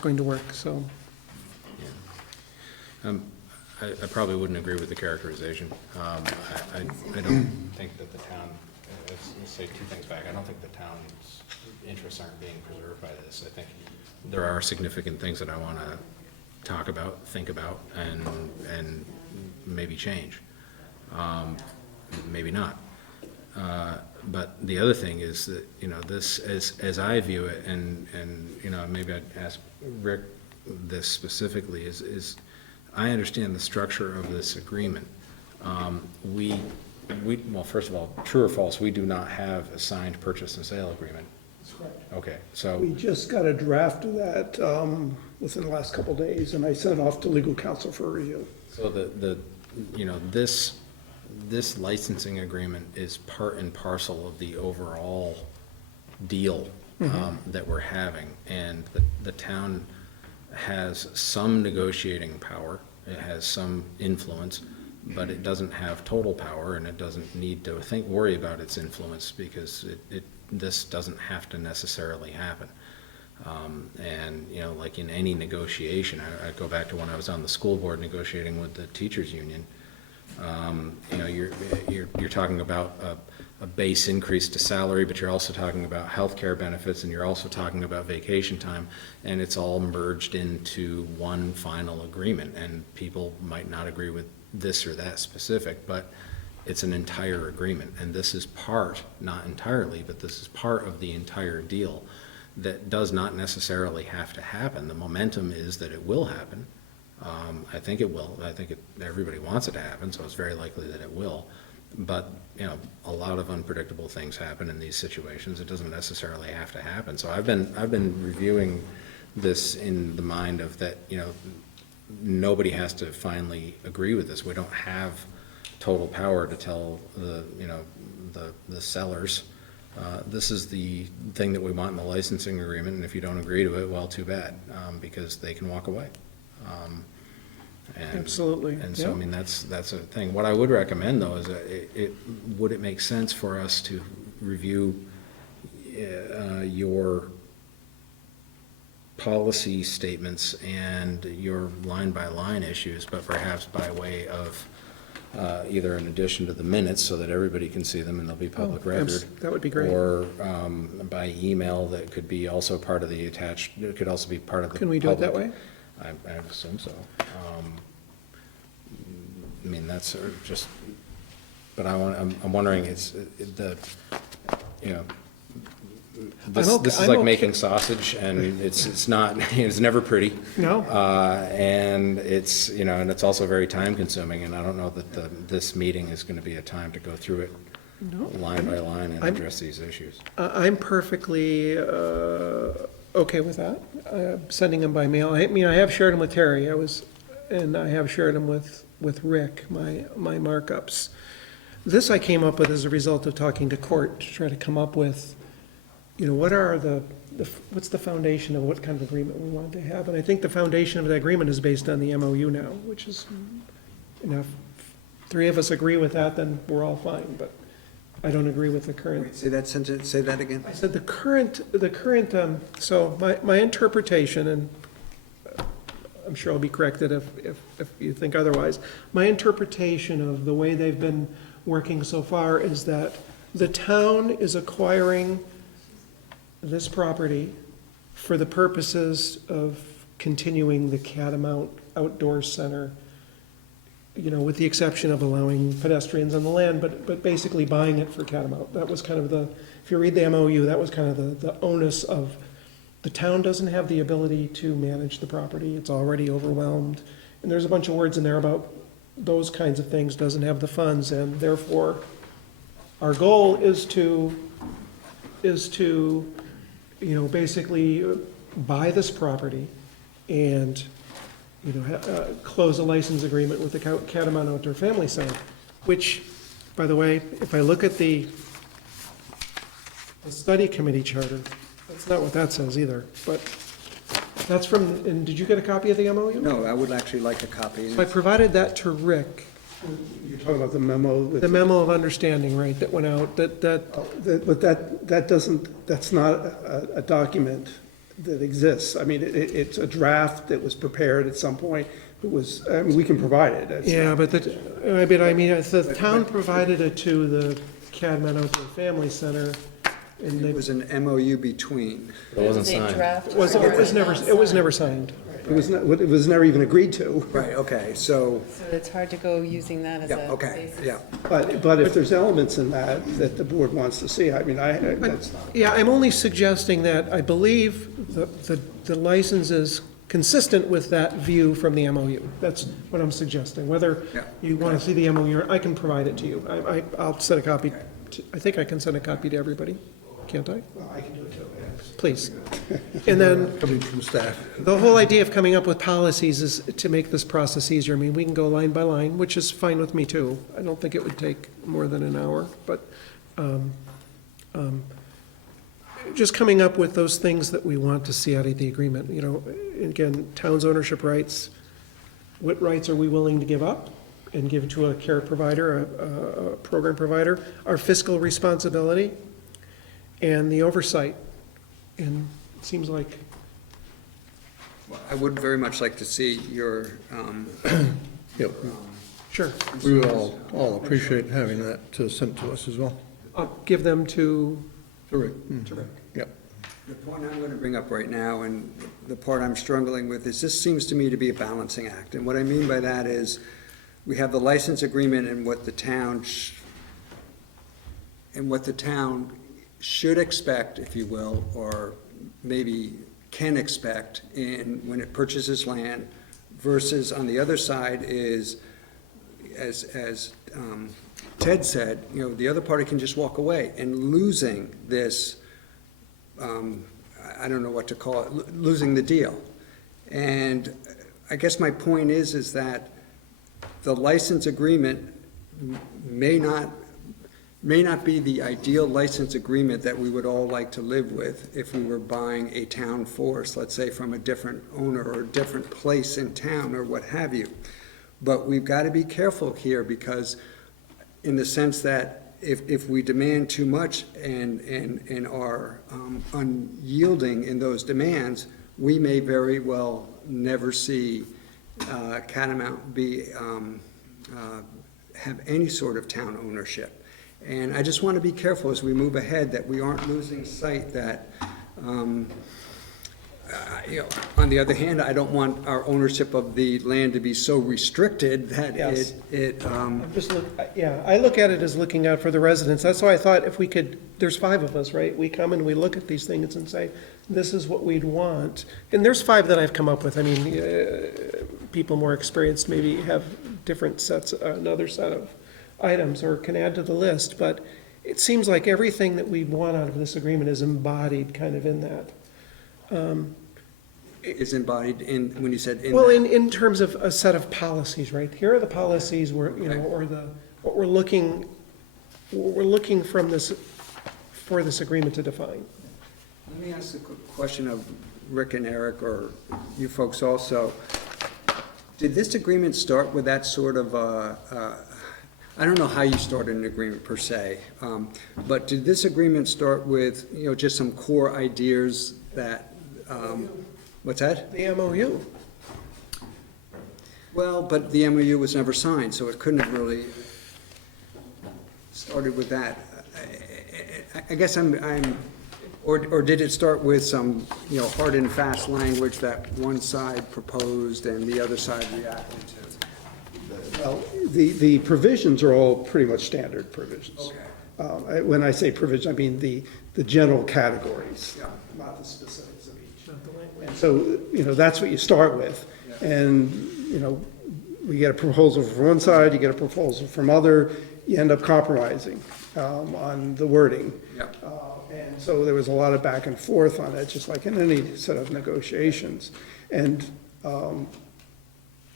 going to work, so. I probably wouldn't agree with the characterization. I don't think that the town, let's say two things back. I don't think the town's interests aren't being preserved by this. I think there are significant things that I want to talk about, think about, and maybe change. Maybe not. But the other thing is that, you know, this, as I view it, and, you know, maybe I'd ask Rick this specifically, is I understand the structure of this agreement. Well, first of all, true or false, we do not have a signed purchase and sale agreement. That's correct. Okay, so, We just got a draft of that within the last couple of days, and I sent it off to legal counsel for review. so you know, this licensing agreement is part and parcel of the overall deal that we're having. And the town has some negotiating power, it has some influence, but it doesn't have total power, and it doesn't need to worry about its influence, because this doesn't have to necessarily happen. And, you know, like in any negotiation, I go back to when I was on the school board negotiating with the teachers union. You know, you're talking about a base increase to salary, but you're also talking about healthcare benefits, and you're also talking about vacation time, and it's all merged into one final agreement. And people might not agree with this or that specific, but it's an entire agreement. And this is part, not entirely, but this is part of the entire deal that does not necessarily have to happen. The momentum is that it will happen. I think it will. I think everybody wants it to happen, so it's very likely that it will. But, you know, a lot of unpredictable things happen in these situations. It doesn't necessarily have to happen. So I've been reviewing this in the mind of that, you know, nobody has to finally agree with this. We don't have total power to tell the, you know, the sellers, this is the thing that we want in the licensing agreement, and if you don't agree to it, well, too bad, because they can walk away. Absolutely. And so, I mean, that's a thing. What I would recommend, though, is that would it make sense for us to review your policy statements and your line-by-line issues, but perhaps by way of either an addition to the minutes so that everybody can see them and they'll be public record. That would be great. Or by email that could be also part of the attached, it could also be part of the Can we do it that public. way? I assume so. I mean, that's sort of just, but I'm wondering, it's the, you know, this is I'm like okay. making sausage, and it's not, it's never pretty. No. And it's, you know, and it's also very time consuming, and I don't know that this meeting is gonna be a time to go through it line by line and address these issues. I'm perfectly okay with that, sending them by mail. I mean, I have shared them with Terry, and I have shared them with Rick, my markups. This I came up with as a result of talking to Court to try to come up with, you know, what's the foundation of what kind of agreement we want to have? And I think the foundation of the agreement is based on the MOU now, which is, you know, if three of us agree with that, then we're all fine, but I don't agree with the current. Wait, say that sentence, say that again. I said the current, so my interpretation, and I'm sure I'll be corrected if you think otherwise, my interpretation of the way they've been working so far is that the town is acquiring this property for the purposes of continuing the Catamount Outdoor Center, you know, with the exception of allowing pedestrians on the land, but basically buying it for Catamount. That was kind of if you read the MOU, that was kind of the onus of, the town doesn't have the ability to manage the property, it's already overwhelmed. And there's a bunch of words in there about those kinds of things, doesn't have the funds, and therefore, our goal is to, you know, basically buy this property and, you know, close a license agreement with the Catamount Outdoor Family Center, which, by the way, if I look at the study committee charter, that's not what that says either, but that's from, and did you get a copy of the MOU? No, I would actually like a copy. So I provided that to Rick. You're talking about the memo? The memo of understanding, right, that went out, But that doesn't, that's not a document that exists. I mean, it's a draft that was prepared at some point. It was, I mean, we can provide it. It's yeah, not- but the town provided it to the Catamount Outdoor Family Center, and It was an MOU between. It wasn't signed. it was never signed. It was never even agreed to. Right, okay, so, So it's hard to go using that as yeah, a okay, basis. yeah. But if there's elements in that the board wants to see, I mean, that's not. Yeah, I'm only suggesting that I believe the license is consistent with that view from the MOU. That's what I'm suggesting. Whether Yeah. you want to see the MOU, I can provide it to you. I'll send a copy, I think I can send a copy to everybody, can't I? Well, I can do it too, yes. Please. And then, Coming from staff. the whole idea of coming up with policies is to make this process easier. I mean, we can go line by line, which is fine with me too. I don't think it would take more than an hour, but just coming up with those things that we want to see out of the agreement. You know, again, town's ownership rights, what rights are we willing to give up and give to a care provider, a program provider, our fiscal responsibility, and the oversight. And it seems like, I would very much like to see your, Yep. sure, We would all appreciate having that sent to us as well. I'll give them to Rick. Rick. Yep. the point I'm going to bring up right now, and the part I'm struggling with, is this seems to me to be a balancing act. And what I mean by that is, we have the license agreement and what the town should expect, if you will, or maybe can expect when it purchases land, versus on the other side is, as Ted said, you know, the other party can just walk away, and losing this, I don't know what to call it, losing the deal. And I guess my point is that the license agreement may not be the ideal license agreement that we would all like to live with if we were buying a town forest, let's say from a different owner or a different place in town or what have you. But we've got to be careful here, because in the sense that if we demand too much and are unyielding in those demands, we may very well never see Catamount have any sort of town ownership. And I just want to be careful as we move ahead that we aren't losing sight that, you know, on the other hand, I don't want our ownership of the land to be so restricted that Yes. it Just look, yeah, I look at it as looking out for the residents. That's why I thought if we could, there's 5 of us, right? We come and we look at these things and say, this is what we'd want. And there's 5 that I've come up with. I mean, people more experienced maybe have different sets, another set of items or can add to the list. But it seems like everything that we want out of this agreement is embodied kind of in that. is embodied in, when you said in. Well, that. in terms of a set of policies, right? Here are the policies where, you know, or what we're looking from this, for this agreement to define. Let me ask a question of Rick and Eric, or you folks also. Did this agreement start with that sort of, I don't know how you started an agreement per se, but did this agreement start with, you know, just some core ideas that, what's that? The MOU. Well, but the MOU was never signed, so it couldn't have really started with that. I guess or did it start with some, you know, hard and fast language that one side proposed and the other side reacted to? Well, the provisions are all pretty much standard provisions. Okay. When I say provision, I mean the general categories, not the specifics of each. And so, you know, that's what you start with. And, you know, we get a proposal from one side, you get a proposal from other, you end up compromising on the wording. Yep. And so there was a lot of back and forth on it, just like in any set of negotiations. And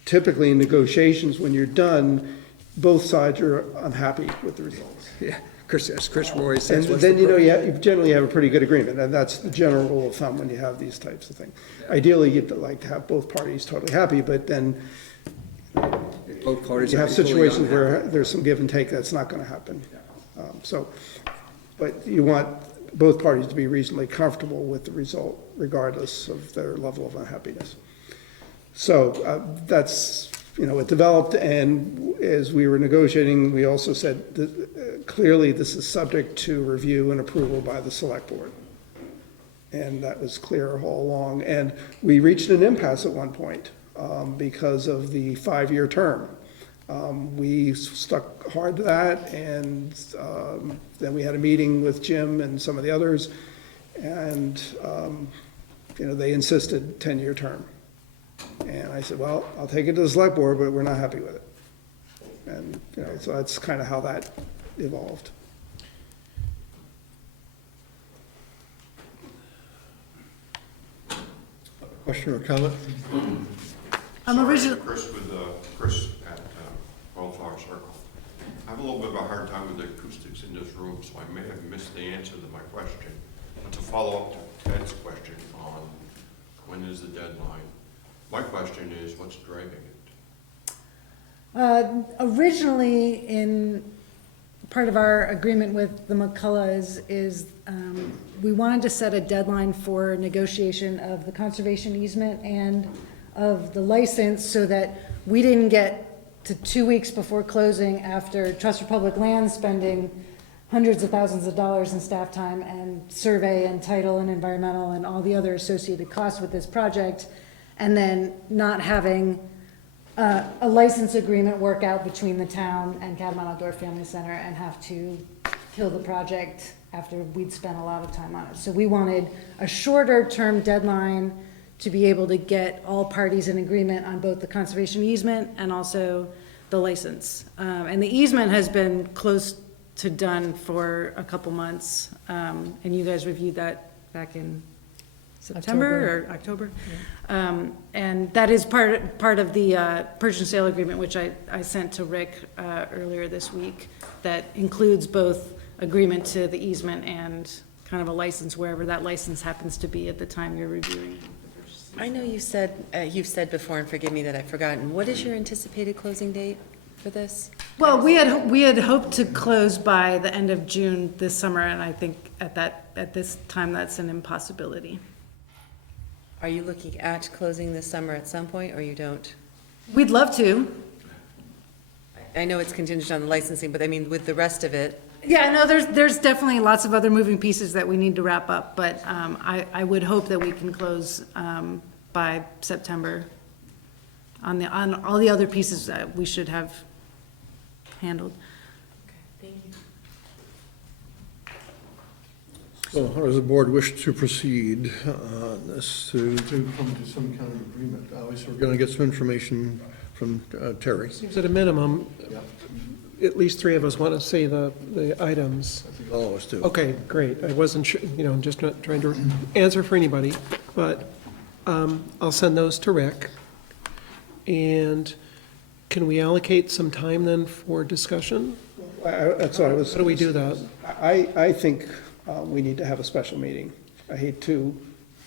typically in negotiations, when you're done, both sides are unhappy with the results. Yeah, as Chris Roy says. And then, you know, you generally have a pretty good agreement, and that's the general rule of thumb when you have these types of things. Ideally, you'd like to have both parties totally happy, but then Both parties you have equally situations unhappy. where there's some give and take that's not gonna happen. But you want both parties to be reasonably comfortable with the result, regardless of their level of unhappiness. So that's, you know, it developed, and as we were negotiating, we also said that clearly this is subject to review and approval by the select board. And that was clear all along. And we reached an impasse at one point because of the 5-year term. We stuck hard to that, and then we had a meeting with Jim and some of the others, and they insisted 10-year term. And I said, well, I'll take it to the select board, but we're not happy with it. And, so that's kind of how that evolved. Question or comment? Chris at Wildflower Circle. I have a little bit of a hard time with the acoustics in this room, so I may have missed the answer to my question. But to follow up to Ted's question on when is the deadline, my question is, what's driving it? Originally, in part of our agreement with the McCulloughs is we wanted to set a deadline for negotiation of the conservation easement and of the license so that we didn't get to 2 weeks before closing after Trust for Public Land spending hundreds of thousands of dollars in staff time and survey and title and environmental and all the other associated costs with this project, and then not having a license agreement work out between the town and Catamount Outdoor Family Center and have to kill the project after we'd spent a lot of time on it. So we wanted a shorter term deadline to be able to get all parties in agreement on both the conservation easement and also the license. And the easement has been close to done for a couple months, and you guys reviewed that back in September or October. And that is part of the purchase and sale agreement, which I sent to Rick earlier this week, that includes both agreement to the easement and kind of a license wherever that license happens to be at the time you're reviewing. I know you've said before, and forgive me that I've forgotten, what is your anticipated closing date for this? Well, we had hoped to close by the end of June this summer, and I think at this time that's an impossibility. Are you looking at closing this summer at some point, or you don't? We'd love to. I know it's contingent on the licensing, but I mean, with the rest of it. Yeah, no, there's definitely lots of other moving pieces that we need to wrap up, but I would hope that we can close by September on all the other pieces that we should have handled. Okay, thank you. So how does the board wish to proceed on this, to come to some kind of agreement? Obviously, we're going to get some information from Terry. Seems at a minimum, at least 3 of us want to see the items. I think all of us do. Okay, great. I wasn't sure, I'm just not trying to answer for anybody, but I'll send those to Rick. And can we allocate some time then for discussion? That's what I was. How do we do that? I think we need to have a special meeting. I hate to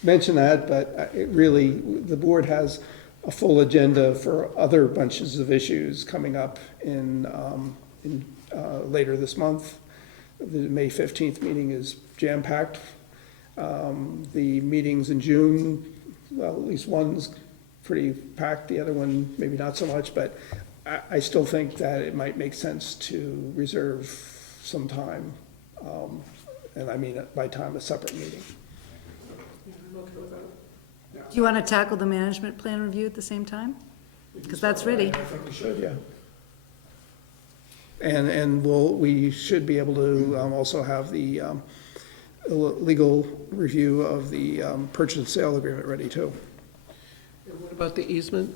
mention that, but it really, the board has a full agenda for other bunches of issues coming up in later this month. The May 15th meeting is jam-packed. The meetings in June, well, at least one's pretty packed, the other one maybe not so much, but I still think that it might make sense to reserve some time, and I mean by time a separate meeting. Do you want to tackle the management plan review at the same time? Because that's ready. I think we should, yeah. And we should be able to also have the legal review of the purchase and sale agreement ready too. And what about the easement?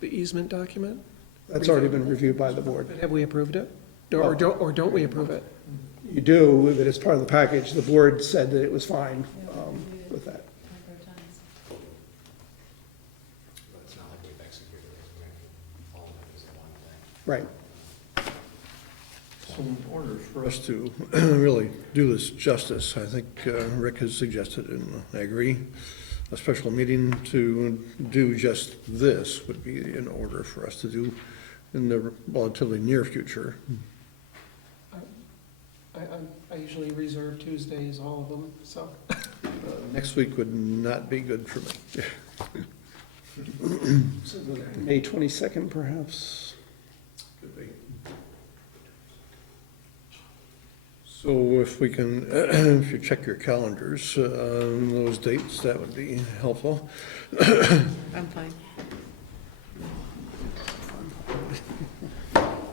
The easement document? That's already been reviewed by the board. But have we approved it? Or don't we approve it? You do, but it's part of the package. The board said that it was fine with that. It's not like we've executed it. All of it is the one thing. Right. So in order for us to really do this justice, I think Rick has suggested, and I agree, a special meeting to do just this would be in order for us to do in the relatively near future. I usually reserve Tuesdays, all of them, so. Next week would not be good for me. So May 22nd, perhaps. Could be. So if we can, if you check your calendars, those dates, that would be helpful. I'm fine.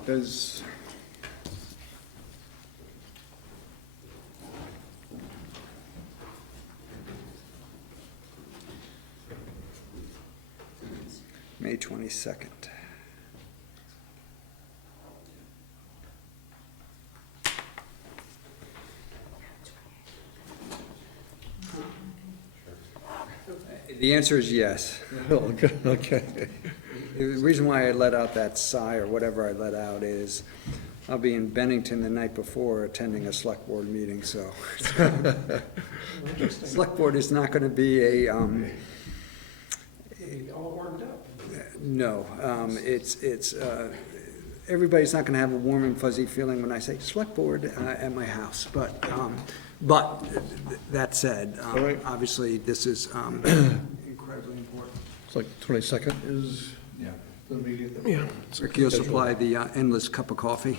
Does, May 22nd. The answer is yes. Okay. The reason why I let out that sigh, or whatever I let out, is I'll be in Bennington the night before attending a select board meeting, so. Select board is not gonna be a, All warmed up. no, it's, everybody's not gonna have a warm and fuzzy feeling when I say select board at my house, but that said, All right. obviously, this is incredibly important. It's like 22nd is the meeting. Yeah. Rick, you'll supply the endless cup of coffee.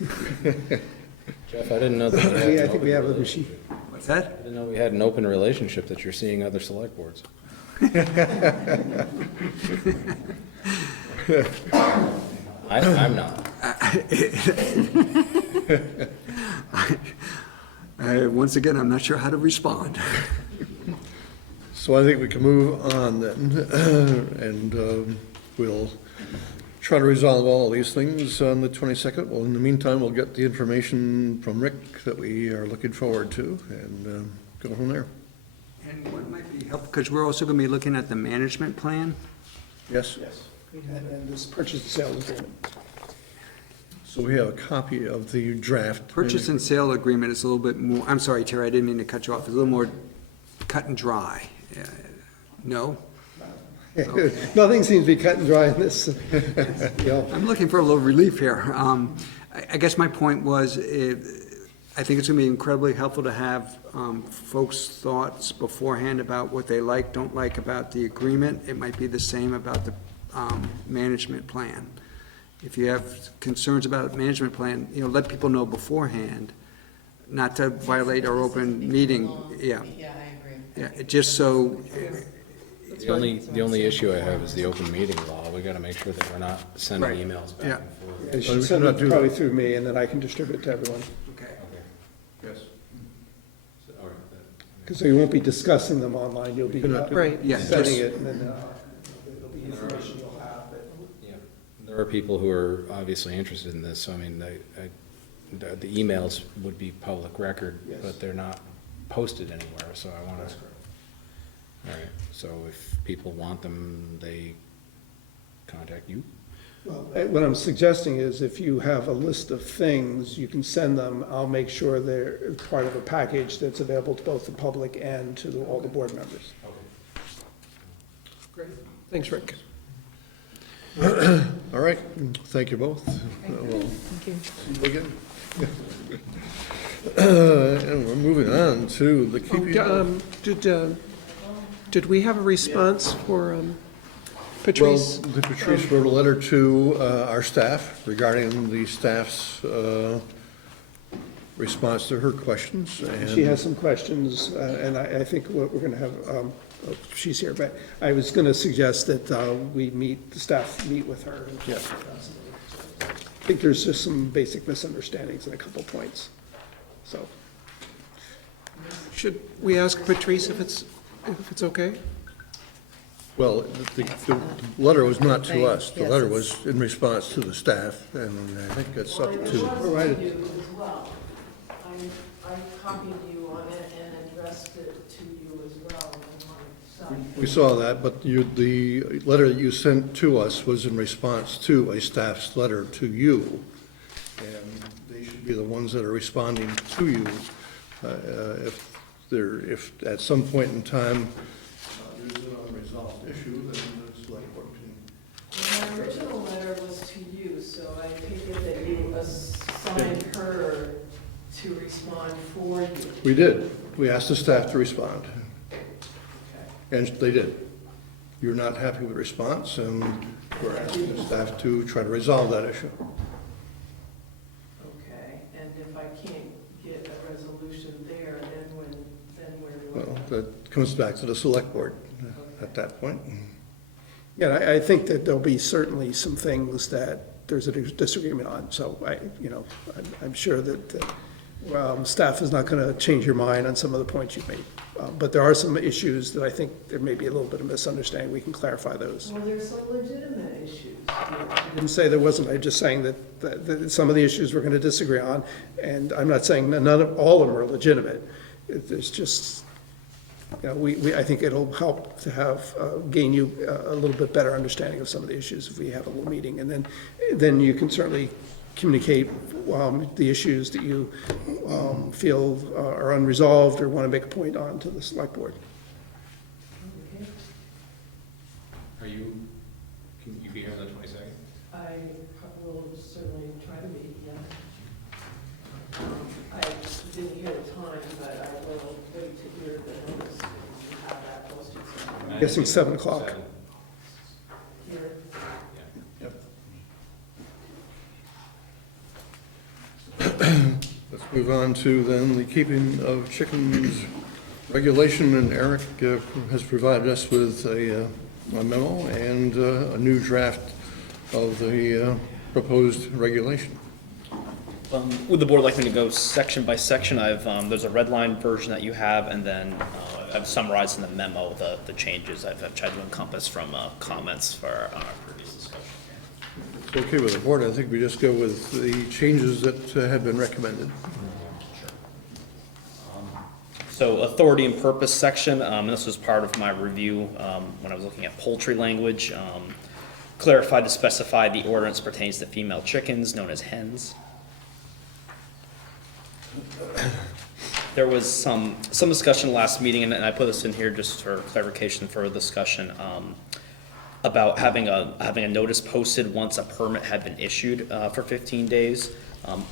Jeff, I didn't know that we had. Yeah, I think we have a machine. What's that? I didn't know we had an open relationship, that you're seeing other select boards. I'm not. Once again, I'm not sure how to respond. So I think we can move on then, and we'll try to resolve all of these things on the 22nd. Well, in the meantime, we'll get the information from Rick that we are looking forward to, and go from there. And what might be helpful, because we're also going to be looking at the management plan. Yes? And this purchase and sale agreement. So we have a copy of the draft. Purchase and sale agreement is a little bit more, I'm sorry, Terry, I didn't mean to cut you off, it's a little more cut and dry. No? Okay. Nothing seems to be cut and dry in this. I'm looking for a little relief here. I guess my point was, I think it's going to be incredibly helpful to have folks' thoughts beforehand about what they like, don't like about the agreement. It might be the same about the management plan. If you have concerns about a management plan, let people know beforehand, not to violate our open meeting. Yeah. Yeah, I agree. Yeah, just so. The only issue I have is the open meeting law. We gotta make sure that we're not sending Right. emails Yeah. back and forth. It should send it probably through me, and then I can distribute it to everyone. Okay. Yes. So, all right, Because you won't be discussing them online, you'll be Right. Yeah, sending just- it, and then there'll be information you'll have. yeah. There are people who are obviously interested in this, so I mean, the emails would be public record, Yes. but they're not posted anywhere, so I wanna. All right, so if people want them, they contact you? Well, what I'm suggesting is if you have a list of things, you can send them. I'll make sure they're part of a package that's available to both the public and to all the board members. Great. Thanks, Rick. All right, thank you both. We'll Thank you. see you again. And we're moving on to the keeping. Did we have a response for Patrice? Well, Patrice wrote a letter to our staff regarding the staff's response to her questions. And She has some questions, and I think what we're going to have, she's here, but I was going to suggest that the staff meet with her. Yeah. I think there's just some basic misunderstandings in a couple points, so. Should we ask Patrice if it's okay? Well, the letter was not to us. The Yes, letter it's- was in response to the staff, and I think it's up to. Right. You as well. I copied you on it and addressed it to you as well on my side. We saw that, but the letter that you sent to us was in response to a staff's letter to you. And they should be the ones that are responding to you. If at some point in time there's an unresolved issue, then the select board can. My original letter was to you, so I take it that you assigned her to respond for you. We did. We asked the staff to respond. And they did. You're not happy with the response, and we're asking the staff to try to resolve that issue. Okay, and if I can't get that comes back to the select board at that point. Yeah, I think that there'll be certainly some things that there's a disagreement on, so I'm sure that staff is not gonna change your mind on some of the points you've made. But there are some issues that I think there may be a little bit of misunderstanding, we can clarify those. Well, there's some legitimate issues. I didn't say there wasn't, I'm just saying that some of the issues we're gonna disagree on, and I'm not saying that all of them are legitimate. There's just, I think it'll help to have, gain you a little bit better understanding of some of the issues if we have a little meeting, and then you can certainly communicate the issues that you feel are unresolved or want to make a point on to the select board. Can you be here on the 22nd? I will certainly try to be, yeah. I didn't hear the time, but I will wait to hear the notice and have that posted. I'm guessing 7 o'clock. Here. Let's move on to then the keeping of chickens regulation, and Eric has provided us with a memo and a new draft of the proposed regulation. Would the board like me to go section by section? There's a red line version that you have, and then I've summarized in the memo the changes I've tried to encompass from comments for our previous discussion. It's okay with the board. I think we just go with the changes that have been recommended. So authority and purpose section, this was part of my review when I was looking at poultry language. Clarified to specify the ordinance pertains to female chickens known as hens. There was some discussion last meeting, and I put this in here just for clarification for a discussion, about having a notice posted once a permit had been issued for 15 days.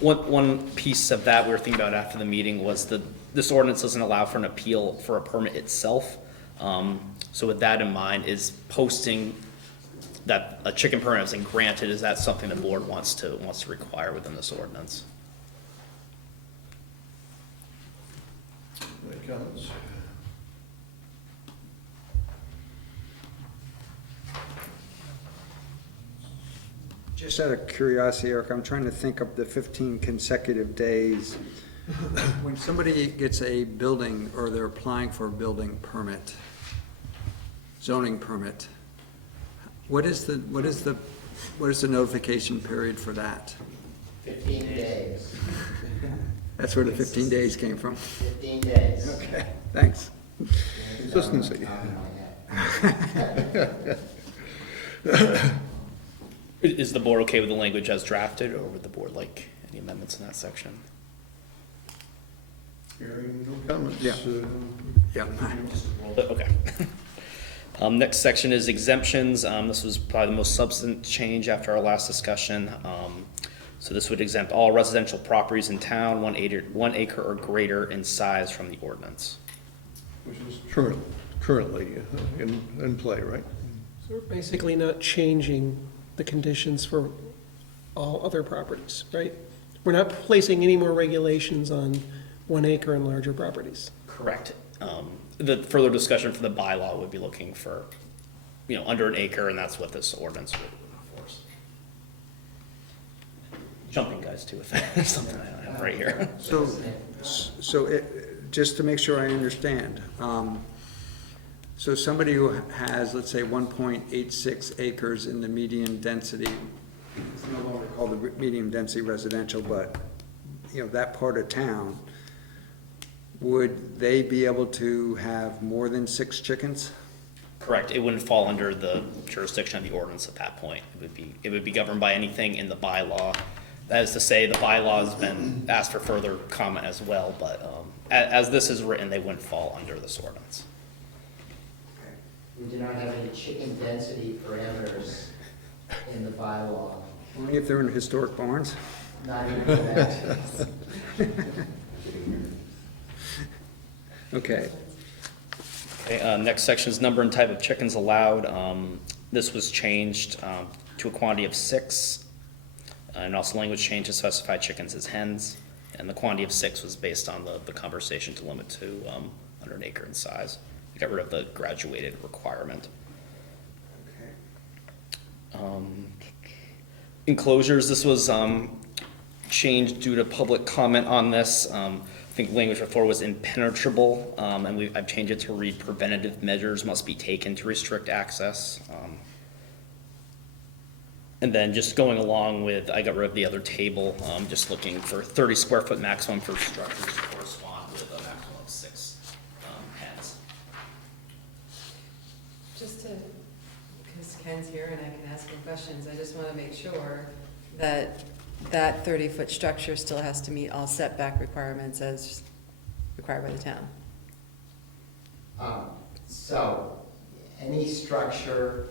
One piece of that we were thinking about after the meeting was this ordinance doesn't allow for an appeal for a permit itself. So with that in mind, is posting that a chicken permit has been granted, is that something the board wants to require within this ordinance? Any comments? Just out of curiosity, Eric, I'm trying to think of the 15 consecutive days. When somebody gets a building, or they're applying for a building permit, zoning permit, what is the notification period for that? 15 days. That's where the 15 days came from? 15 days. Okay, thanks. Consistency. Is the board okay with the language as drafted, or would the board like any amendments in that section? Hearing no comments. Yeah. Yeah. Okay. Next section is exemptions. This was probably the most substantive change after our last discussion. So this would exempt all residential properties in town, 1 acre or greater in size from the ordinance. Which is currently in play, right? So we're basically not changing the conditions for all other properties, right? We're not placing any more regulations on 1 acre and larger properties. Correct. The further discussion for the bylaw would be looking for, under 1 acre, and that's what this ordinance would enforce. Jumping guys too, if there's something I don't have right here. Just to make sure I understand, so somebody who has, let's say, 1.86 acres in the medium density, it's no longer called the medium density residential, but, that part of town, would they be able to have more than 6 chickens? Correct. It wouldn't fall under the jurisdiction of the ordinance at that point. It would be governed by anything in the bylaw. That is to say, the bylaw has been asked for further comment as well, but as this is written, they wouldn't fall under this ordinance. We do not have any chicken density parameters in the bylaw. Only if they're in historic barns? Not even that. Okay. Okay, next section is number and type of chickens allowed. This was changed to a quantity of 6, and also language change to specify chickens as hens, and the quantity of 6 was based on the conversation to limit to under an acre in size. We got rid of the graduated requirement. Enclosures, this was changed due to public comment on this. I think language before was impenetrable, and I've changed it to read preventative measures must be taken to restrict access. And then just going along with, I got rid of the other table, just looking for 30 square foot maximum for structures to correspond with a maximum of 6 hens. Just to, because Ken's here and I can ask him questions, I just want to make sure that that 30-foot structure still has to meet all setback requirements as required by the town. So, any structure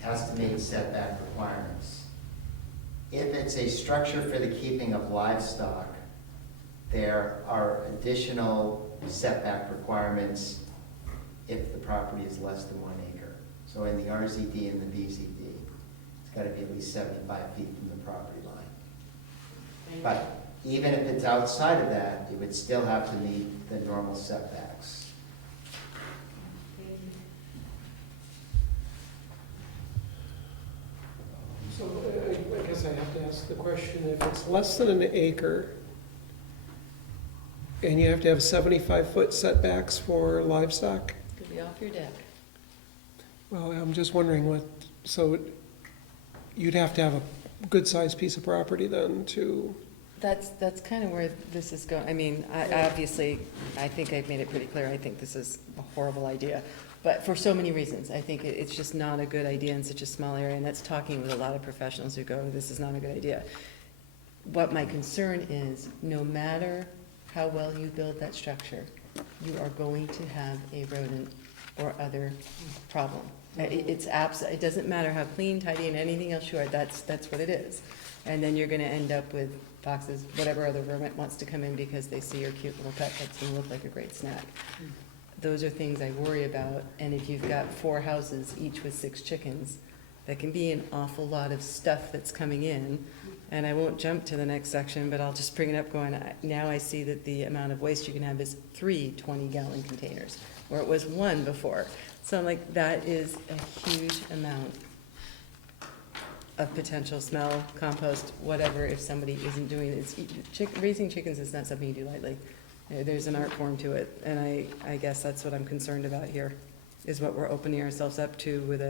has to meet setback requirements. If it's a structure for the keeping of livestock, there are additional setback requirements if the property is less than 1 acre. So in the RZD and the BZD, it's got to be at least 75 feet from the property line. But even if it's outside of that, it would still have to meet the normal setbacks. So I guess I have to ask the question, if it's less than an acre, and you have to have 75-foot setbacks for livestock? Could be off your deck. Well, I'm just wondering what, so you'd have to have a good-sized piece of property then to, That's kind of where this is going. I mean, I obviously, I think I've made it pretty clear, I think this is a horrible idea. But for so many reasons, I think it's just not a good idea in such a small area, and that's talking with a lot of professionals who go, this is not a good idea. What my concern is, no matter how well you build that structure, you are going to have a rodent or other problem. It doesn't matter how clean, tidy, and anything else you are, that's what it is. And then you're gonna end up with foxes, whatever other vermin wants to come in because they see your cute little pet that's gonna look like a great snack. Those are things I worry about, and if you've got 4 houses, each with 6 chickens, that can be an awful lot of stuff that's coming in. And I won't jump to the next section, but I'll just bring it up going, now I see that the amount of waste you can have is 3 20-gallon containers, where it was 1 before. So I'm like, that is a huge amount of potential smell, compost, whatever, if somebody isn't doing it. Raising chickens is not something you do lightly. There's an art form to it, and I guess that's what I'm concerned about here, is what we're opening ourselves up to with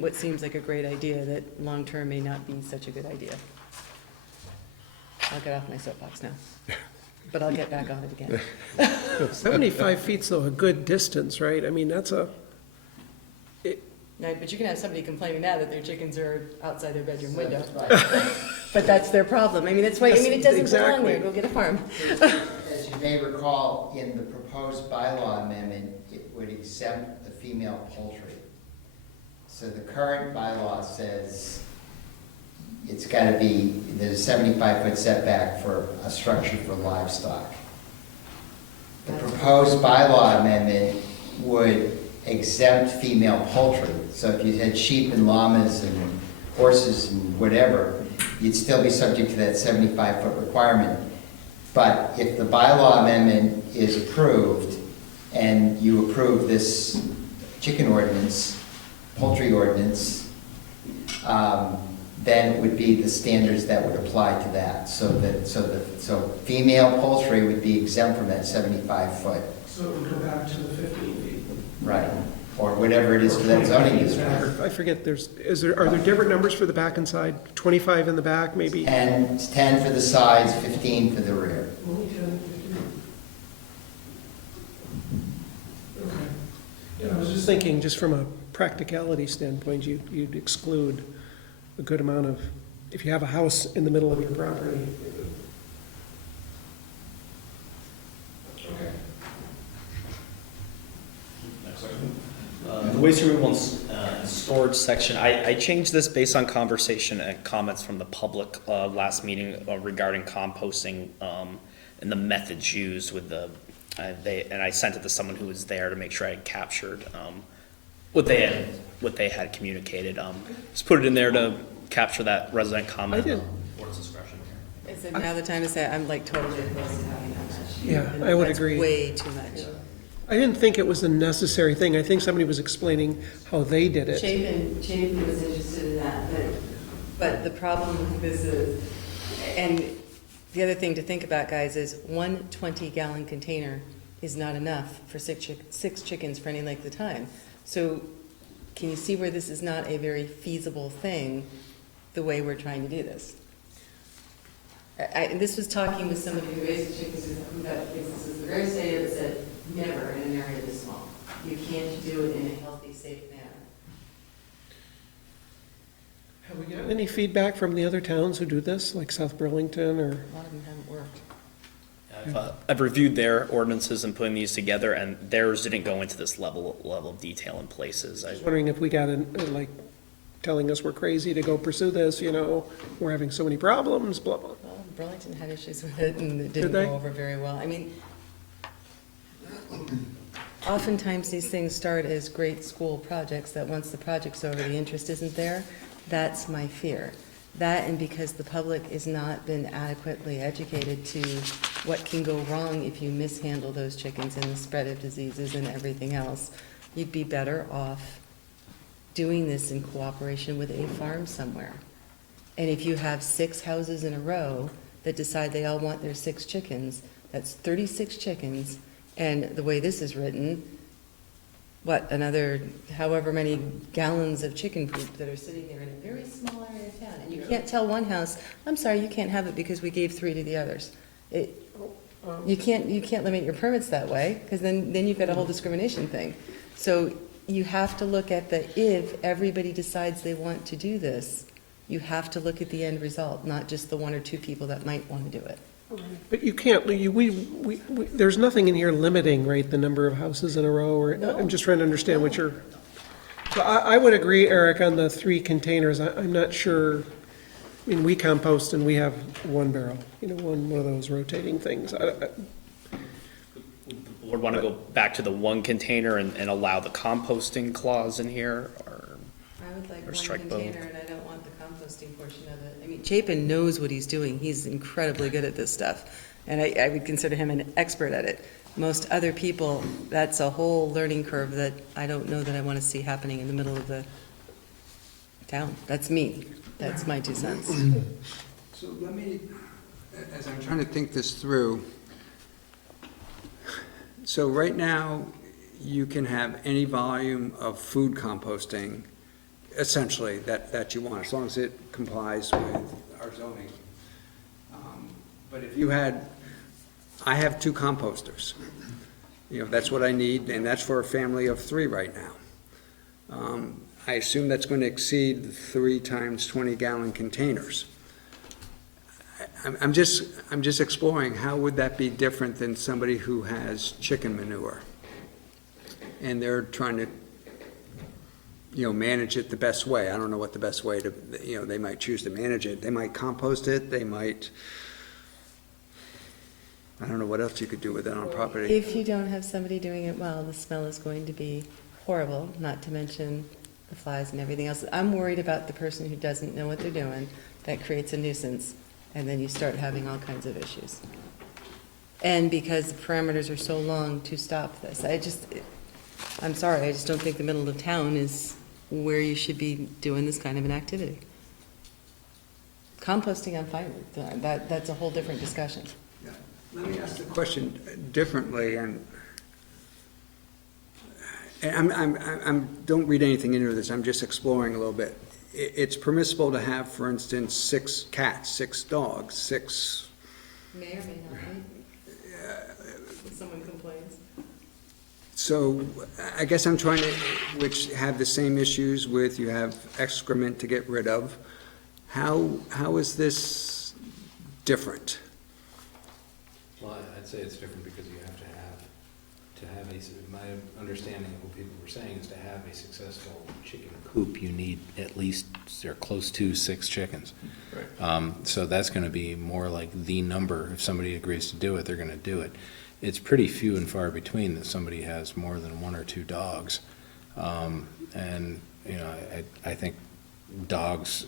what seems like a great idea that long-term may not be such a good idea. I'll get off my soapbox now, but I'll get back on it again. 75 feet's though a good distance, right? I mean, that's a, No, but you can have somebody complaining now that their chickens are outside their bedroom window. But that's their problem. I mean, that's why, it doesn't belong there. Go get a farm. As you may recall, in the proposed bylaw amendment, it would exempt the female poultry. So the current bylaw says it's got to be, there's a 75-foot setback for a structure for livestock. The proposed bylaw amendment would exempt female poultry. So if you had sheep and llamas and horses and whatever, you'd still be subject to that 75-foot requirement. But if the bylaw amendment is approved and you approve this chicken ordinance, poultry ordinance, then it would be the standards that would apply to that. So female poultry would be exempt from that 75-foot. so it would go back to the 15 feet. Right, or whatever it is for that zoning district. I forget, are there different numbers for the back and side? 25 in the back, maybe? 10 for the sides, 15 for the rear. Only 10, 15. Okay. Yeah, I was just thinking, just from a practicality standpoint, you'd exclude a good amount of, if you have a house in the middle of your property. Okay. The waste removal and storage section, I changed this based on conversation and comments from the public last meeting regarding composting and the methods used with and I sent it to someone who was there to make sure I had captured what they had communicated. Just put it in there to capture that resident comment. I did. Board's discretion. Is it now the time to say I'm like totally opposed to having that much? Yeah, And I would that's agree. way too much. I didn't think it was a necessary thing. I think somebody was explaining how they did it. Chapin was interested in that, but the problem with this is, and the other thing to think about, guys, is 1 20-gallon container is not enough for six chickens for any length of time. So can you see where this is not a very feasible thing, the way we're trying to do this? And this was talking with somebody who raised chickens, who got businesses, the very state that said, never in an area this small. You can't do it in a healthy, safe manner. Have we gotten any feedback from the other towns who do this, like South Burlington or? A lot of them haven't worked. I've reviewed their ordinances and putting these together, and theirs didn't go into this level of detail in places. I was wondering if we got like telling us we're crazy to go pursue this, we're having so many problems, blah, blah. Well, Burlington had issues with it and it didn't Did they? go over very well. I mean, oftentimes these things start as great school projects that once the project's over, the interest isn't there. That's my fear. That, and because the public has not been adequately educated to what can go wrong if you mishandle those chickens and the spread of diseases and everything else, you'd be better off doing this in cooperation with a farm somewhere. And if you have 6 houses in a row that decide they all want their 6 chickens, that's 36 chickens, and the way this is written, another however many gallons of chicken poop that are sitting there in a very small area of town. And you can't tell one house, I'm sorry, you can't have it because we gave 3 to the others. You can't limit your permits that way, because then you've got a whole discrimination thing. So you have to look at if everybody decides they want to do this, you have to look at the end result, not just the 1 or 2 people that might want to do it. But you can't, there's nothing in here limiting, right, the number of houses in a row, or, I'm just trying to understand what you're, so I would agree, Eric, on the 3 containers. I'm not sure, we compost and we have 1 barrel, one of those rotating things. Would want to go back to the 1 container and allow the composting clause in here, or? I would like Or 1 strike both. container, and I don't want the composting portion of it. I mean, Chapin knows what he's doing. He's incredibly good at this stuff, and I would consider him an expert at it. Most other people, that's a whole learning curve that I don't know that I want to see happening in the middle of the town. That's me. That's my 2 cents. So let me, as I'm trying to think this through, so right now, you can have any volume of food composting, essentially, that you want, as long as it complies with our zoning. But if you I have 2 composters. That's what I need, and that's for a family of 3 right now. I assume that's going to exceed the 3 times 20-gallon containers. I'm just exploring, how would that be different than somebody who has chicken manure? And they're trying to, manage it the best way. I don't know what the best way to, they might choose to manage it. They might compost it, they might, I don't know what else you could do with it on property. If you don't have somebody doing it well, the smell is going to be horrible, not to mention the flies and everything else. I'm worried about the person who doesn't know what they're doing, that creates a nuisance, and then you start having all kinds of issues. And because the parameters are so long to stop this, I'm sorry, I just don't think the middle of town is where you should be doing this kind of an activity. Composting, I'm fine with, that's a whole different discussion. Yeah. Let me ask the question differently, and don't read anything into this, I'm just exploring a little bit. It's permissible to have, for instance, 6 cats, 6 dogs, 6... May or may not be. If someone complains. So I guess I'm trying to, which have the same issues with, you have excrement to get rid of. How is this different? Well, I'd say it's different because you have my understanding of what people were saying is to have a successful chicken coop, you need at least, or close to 6 chickens. Right. So that's gonna be more like the number. If somebody agrees to do it, they're gonna do it. It's pretty few and far between that somebody has more than 1 or 2 dogs. And, I think dogs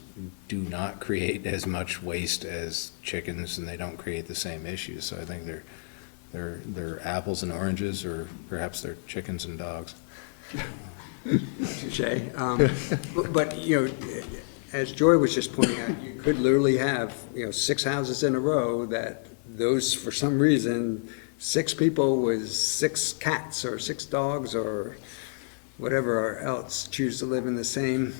do not create as much waste as chickens, and they don't create the same issues. So I think they're apples and oranges, or perhaps they're chickens and dogs. Touche. But, you know, as Joy was just pointing out, you could literally have, you know, 6 houses in a row that those, for some reason, 6 people with 6 cats or 6 dogs or whatever else choose to live in the same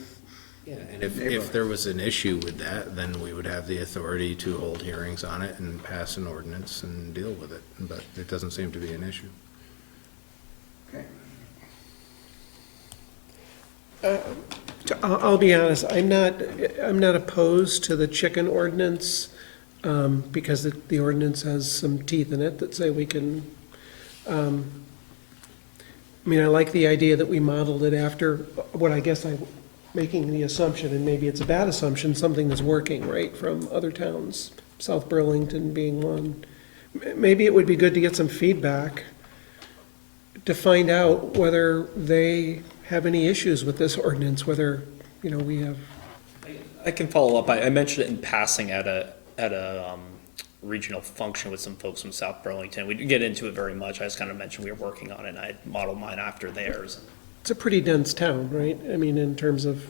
And if there was an issue with that, then we would have the authority to hold hearings on it and pass an ordinance and deal with it, but it doesn't seem to be an issue. I'll be honest, I'm not opposed to the chicken ordinance, because the ordinance has some teeth in it that say we can, I mean, I like the idea that we modeled it after what I guess I'm making the assumption, and maybe it's a bad assumption, something that's working, right, from other towns, South Burlington being one. Maybe it would be good to get some feedback to find out whether they have any issues with this ordinance, whether, you know, we have. I can follow up. I mentioned it in passing at a regional function with some folks from South Burlington. We didn't get into it very much. I just kind of mentioned we were working on it, and I modeled mine after theirs. It's a pretty dense town, right? I mean, in terms of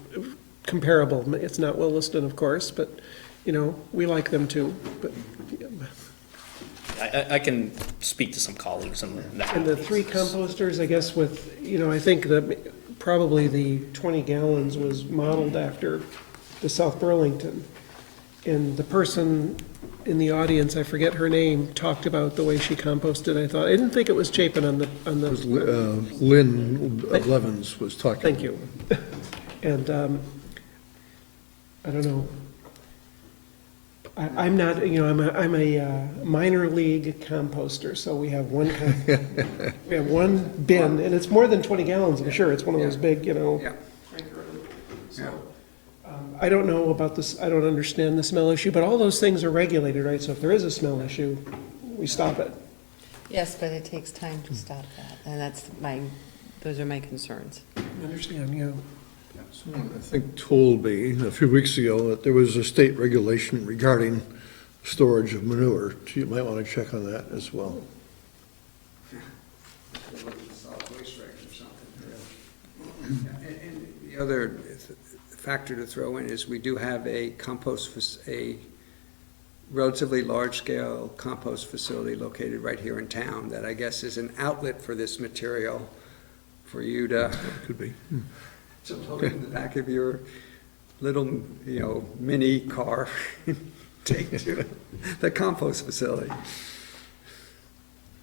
comparable, it's not Williston, of course, but, you know, we like them too, but. I can speak to some colleagues on that. And the 3 composters, I guess with, you know, I think that probably the 20 gallons was modeled after the South Burlington. And the person in the audience, I forget her name, talked about the way she composted. I didn't think it was Chapin on the. It was Lynn Levens was talking. Thank you. And I don't know. I'm not, you know, I'm a minor league composter, so we have one bin, and it's more than 20 gallons, I'm sure. It's one of those big, you know. Yeah. So, I don't know about this, I don't understand the smell issue, but all those things are regulated, right? So if there is a smell issue, we stop it. Yes, but it takes time to stop that, and those are my concerns. I understand, you know. Someone, I think, told me a few weeks ago that there was a state regulation regarding storage of manure. So you might want to check on that as well. And the other factor to throw in is we do have a a relatively large-scale compost facility located right here in town that I guess is an outlet for this material for you to. Could be. So load it in the back of your little, you know, mini car, take to the compost facility.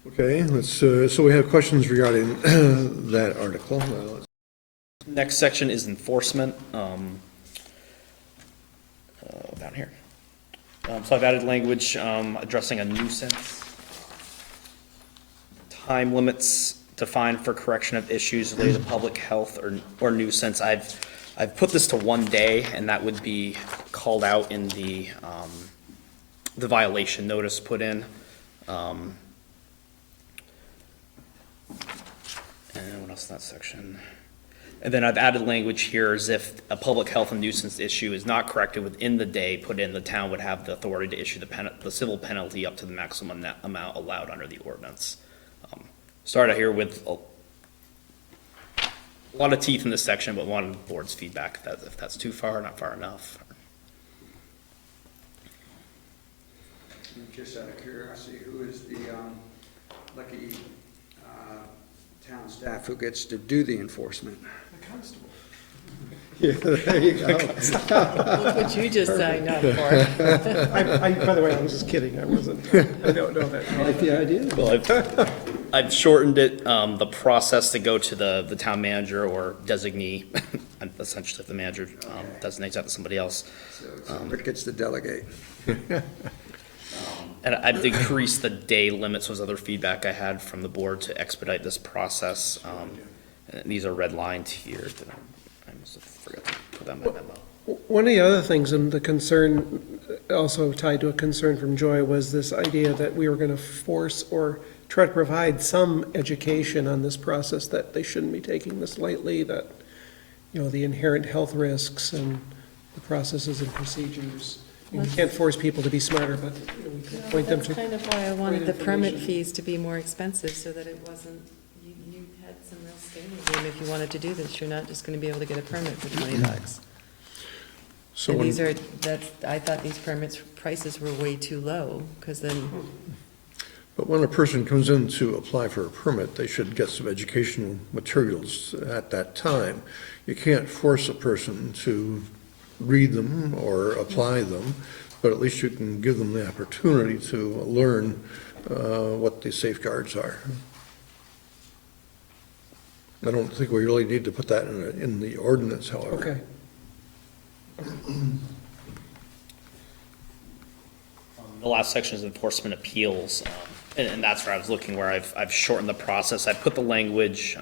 Okay, so we have questions regarding that article. Next section is enforcement. Down here. So I've added language addressing a nuisance. Time limits defined for correction of issues related to public health or nuisance. I've put this to 1 day, and that would be called out in the violation notice put in. And what else in that section? And then I've added language here as if a public health and nuisance issue is not corrected within the day put in, the town would have the authority to issue the civil penalty up to the maximum amount allowed under the ordinance. Start out here with a lot of teeth in this section, but wanted the board's feedback if that's too far, not far enough. Just out of curiosity, who is the lucky town staff who gets to do the enforcement? The constable. Yeah, there you go. Look what you just signed up for. By the way, I was just kidding. I don't know that. I like the idea. Well, I've shortened it, the process to go to the town manager or designee, essentially if the manager designates that to somebody else. So Rick gets to delegate. And I've decreased the day limits, was other feedback I had from the board to expedite this process. And these are redlined here. I must have forgot to put that in my memo. One of the other things, and the concern, also tied to a concern from Joy, was this idea that we were going to force or try to provide some education on this process, that they shouldn't be taking this lightly, that, you know, the inherent health risks and the processes and procedures. You can't force people to be smarter, but we can point them to. That's kind of why I wanted the permit fees to be more expensive, so that it wasn't, you had some real skin in the game if you wanted to do this. You're not just gonna be able to get a permit for $20. So And when- these are, I thought these permits prices were way too low, because then, But when a person comes in to apply for a permit, they should get some educational materials at that time. You can't force a person to read them or apply them, but at least you can give them the opportunity to learn what the safeguards are. I don't think we really need to put that in the ordinance, however. Okay. The last section is enforcement appeals, and that's where I was looking, where I've shortened the process. I put the language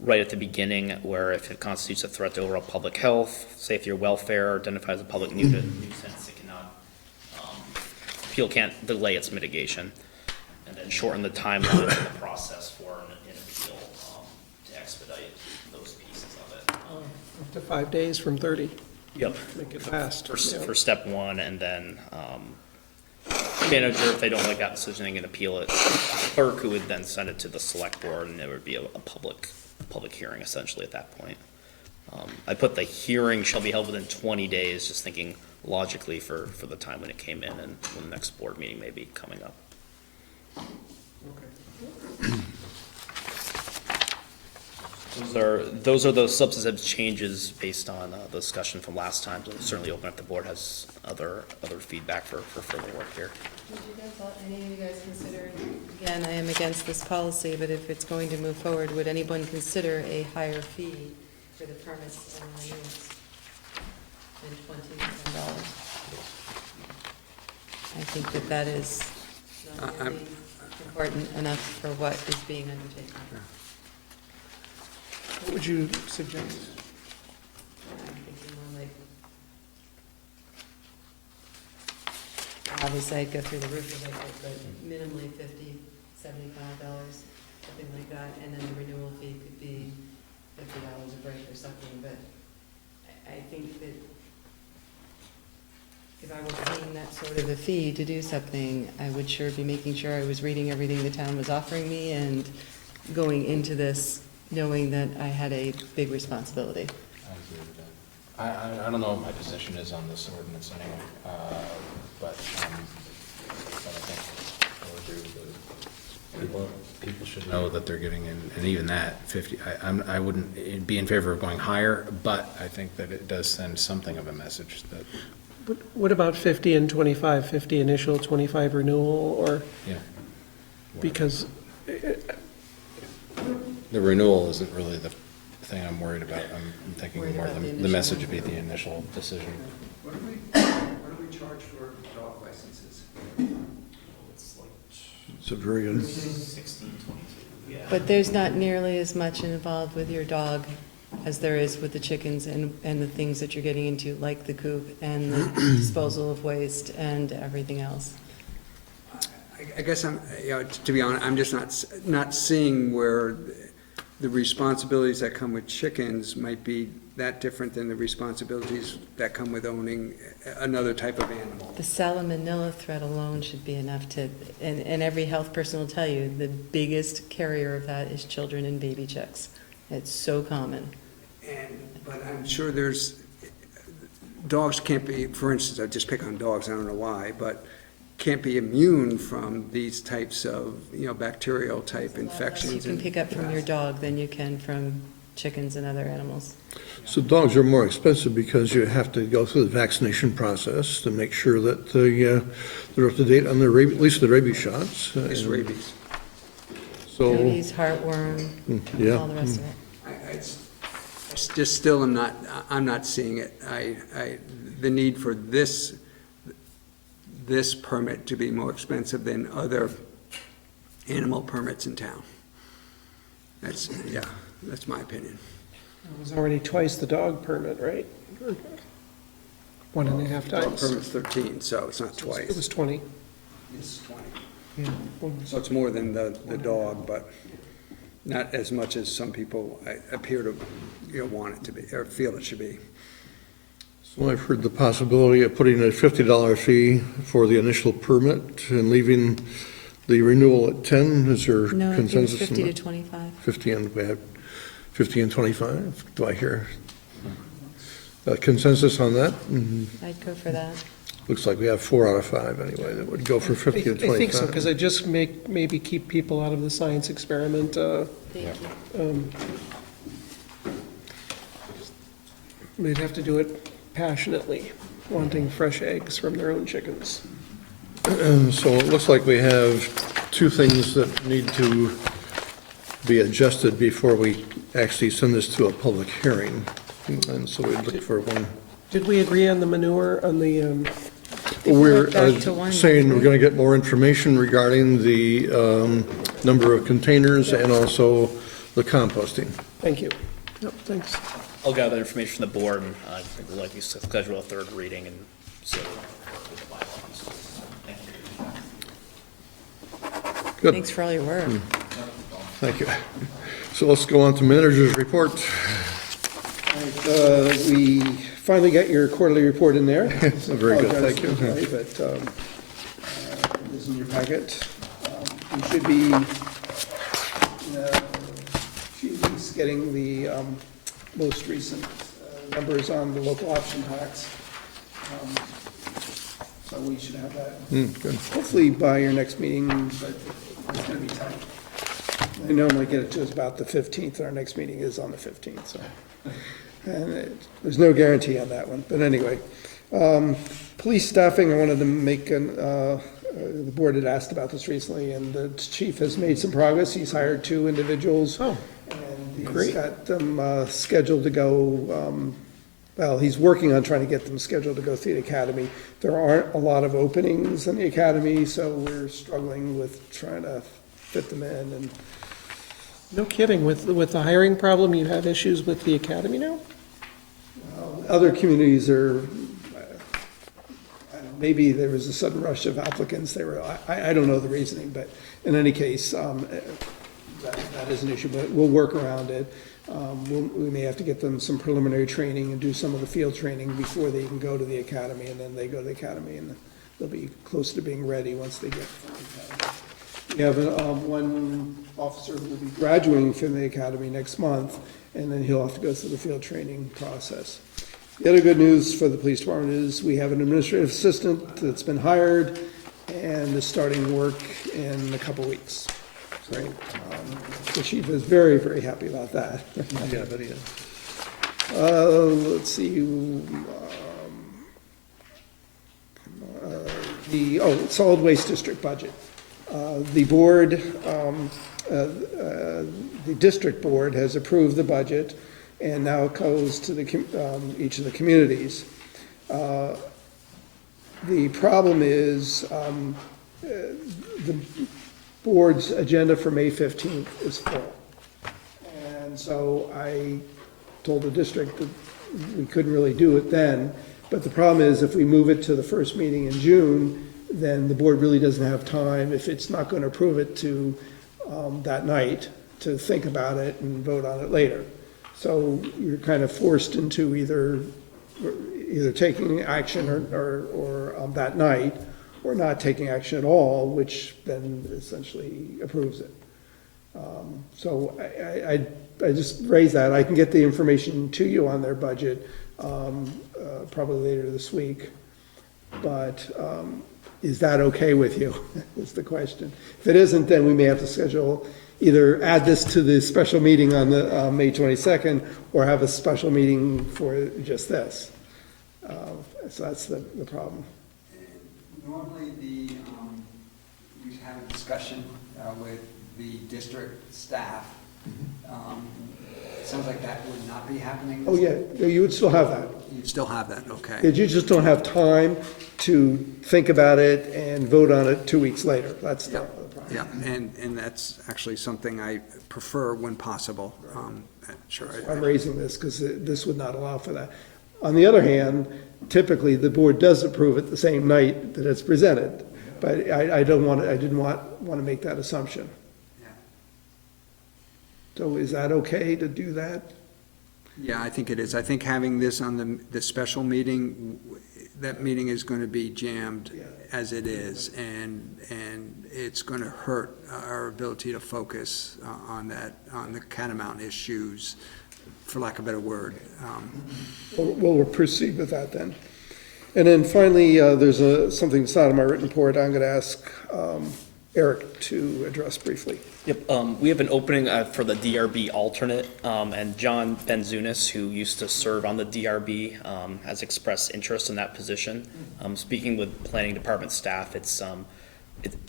right at the beginning, where if it constitutes a threat to overall public health, safety, or welfare, identified as a public nuisance, it cannot, appeal can't delay its mitigation. And then shorten the timeline of the process for an appeal to expedite those pieces of it. Up to 5 days from 30. Yep. Make it fast. For step one, and then manager, if they don't like that decision, they can appeal it. Clerk, who would then send it to the select board, and it would be a public hearing essentially at that point. I put the hearing shall be held within 20 days, just thinking logically for the time when it came in and when the next board meeting may be coming up. Those are those substantive changes based on the discussion from last time. So certainly open if the board has other feedback for further work here. would you guys, any of you guys consider, again, I am against this policy, but if it's going to move forward, would anyone consider a higher fee for the permits and renewals than $20,000? I think that is not really important enough for what is being undertaken. What would you suggest? I'm thinking more like, obviously I'd go through the roof if I could, but minimally $50, $75, something like that, and then the renewal fee could be $50 a break or something, but I think that if I were paying that sort of a fee to do something, I would sure be making sure I was reading everything the town was offering me and going into this knowing that I had a big responsibility. I agree with that. I don't know what my position is on this ordinance anyway, but I think I'll agree with it. People should know that they're getting in, and even that, 50, I wouldn't be in favor of going higher, but I think that it does send something of a message that. What about 50 and 25, 50 initial, 25 renewal, or? Yeah. Because The renewal isn't really the thing I'm worried about. I'm thinking Worried more about the the message initial would be the initial decision. What do we charge for dog licenses? It's a very good. 1622, yeah. But there's not nearly as much involved with your dog as there is with the chickens and the things that you're getting into, like the coop and the disposal of waste and everything else. I guess I'm, to be honest, I'm just not seeing where the responsibilities that come with chickens might be that different than the responsibilities that come with owning another type of animal. The salmonella threat alone should be enough to, and every health person will tell you, the biggest carrier of that is children and baby chicks. It's so common. But I'm sure dogs can't be, for instance, I just pick on dogs, I don't know why, but can't be immune from these types of, bacterial type infections. You can pick up from your dog than you can from chickens and other animals. So dogs are more expensive because you have to go through the vaccination process to make sure that they're up to date on their rabies, at least the rabies shots. It's rabies. So. Rabies, heartworm, Yeah. all the rest of it. It's just still, I'm not seeing it. The need for this permit to be more expensive than other animal permits in town. That's my opinion. it was already twice the dog permit, right? 1.5 Dog times. permit's 13, so it's not It twice. was 20. It's 20. Yeah. So it's more than the dog, but not as much as some people appear to, want it to be, or feel it should be. So I've heard the possibility of putting a $50 fee for the initial permit and leaving the renewal at 10. Is there No, it was consensus? 50 on to that? 25. 50 and we had 50 and 25. Do I hear a consensus on that? I'd go for that. Looks like we have 4 out of 5 anyway that would go for 50 and 25. I think so, because I just maybe keep people out of the science experiment. Thank you. They'd have to do it passionately, wanting fresh eggs from their own chickens. So it looks like we have 2 things that need to be adjusted before we actually send this to a public hearing. And so we'd look for one. Did we agree on the manure, on the, We're back to one, saying we're going to get more information regarding the number of containers and also the composting. thank you. Yep, thanks. I'll gather that information from the board, and I think we'd like to schedule a 3rd reading, and so. Thank you. Good. Thanks for all your work. Thank you. So let's go on to manager's report. We finally got your quarterly report in there. Very good, thank you. Apologize for the delay, but this is in your packet. You should be getting the most recent numbers on the local option tax. So we should have that Good. hopefully by your next meeting, but it's gonna be tight. They normally get it to us about the 15th, our next meeting is on the 15th, so. And there's no guarantee on that one, but anyway. Police staffing, I wanted to make the board had asked about this recently, and the chief has made some progress. He's hired 2 individuals. Oh, and great. he's got them scheduled to go, well, he's working on trying to get them scheduled to go through the academy. There aren't a lot of openings in the academy, so we're struggling with trying to fit them in. And No kidding, with the hiring problem, you have issues with the academy now? other communities are, maybe there was a sudden rush of applicants. They were, I don't know the reasoning, but in any case, that is an issue, but we'll work around it. We may have to get them some preliminary training and do some of the field training before they even go to the academy, and then they go to the academy, and they'll be close to being ready once they get to the academy. We have one officer who will be graduating from the academy next month, and then he'll have to go through the field training process. The other good news for the police department is we have an administrative assistant that's been hired and is starting work in a couple weeks. Great. The chief is very, very happy about that. Yeah, but yeah. Let's see. The solid waste district budget. The board, the district board has approved the budget, and now it goes to each of the communities. The problem is the board's agenda for May 15th is full. And so I told the district that we couldn't really do it then, but the problem is if we move it to the first meeting in June, then the board really doesn't have time, if it's not going to approve it to that night, to think about it and vote on it later. So you're kind of forced into either taking action or that night, or not taking action at all, which then essentially approves it. So I just raised that. I can get the information to you on their budget probably later this week. But is that okay with you, is the question. If it isn't, then we may have to schedule, either add this to the special meeting on the May 22nd, or have a special meeting for just this. So that's the problem. Normally, we should have a discussion with the district staff. It sounds like that would not be happening. Oh, yeah, you would still have that. You'd still have that, okay. You just don't have time to think about it and vote on it 2 weeks later. That's the problem. Yeah, and that's actually something I prefer when possible. Sure. I'm raising this because this would not allow for that. On the other hand, typically the board does approve it the same night that it's presented, but I didn't want to make that assumption. So is that okay to do that? Yeah, I think it is. I think having this on the special meeting, that meeting is gonna be jammed as it is, and it's gonna hurt our ability to focus on the Catamount issues, for lack of a better word. We'll proceed with that then. And then finally, there's something that's not in my written report I'm going to ask Eric to address briefly. Yep, we have an opening for the DRB alternate, and John Benzunis, who used to serve on the DRB, has expressed interest in that position. Speaking with planning department staff, it's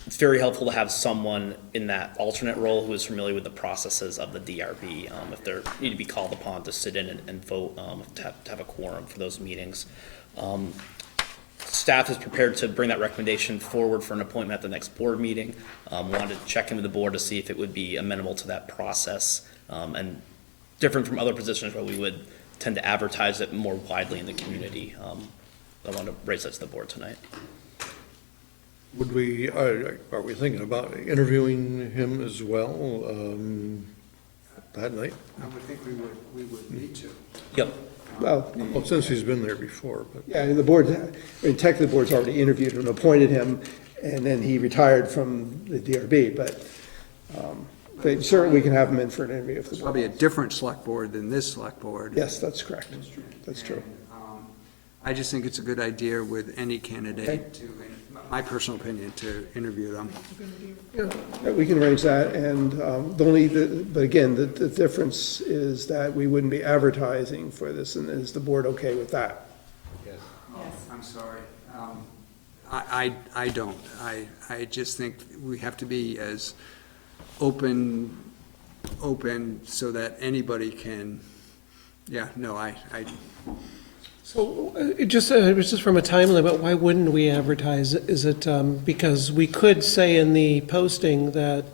very helpful to have someone in that alternate role who is familiar with the processes of the DRB, if they need to be called upon to sit in and vote, to have a quorum for those meetings. Staff is prepared to bring that recommendation forward for an appointment at the next board meeting. Wanted to check in with the board to see if it would be amenable to that process, and different from other positions where we would tend to advertise it more widely in the community. I want to raise that to the board tonight. Would we, are we thinking about interviewing him as well that night? I would think we would need to. Yep. Well, since he's been there before, but. Yeah, and the board, I mean, technically the board's already interviewed and appointed him, and then he retired from the DRB, but certainly we can have him in for an interview. It's probably a different select board than this select board. Yes, that's correct. That's true. I just think it's a good idea with any candidate to, in my personal opinion, to interview them. Yeah, we can arrange that, and but again, the difference is that we wouldn't be advertising for this, and is the board okay with that? Yes. I'm sorry. I don't. I just think we have to be as open so that anybody can, So, just from a time limit, why wouldn't we advertise? Is it because we could say in the posting that,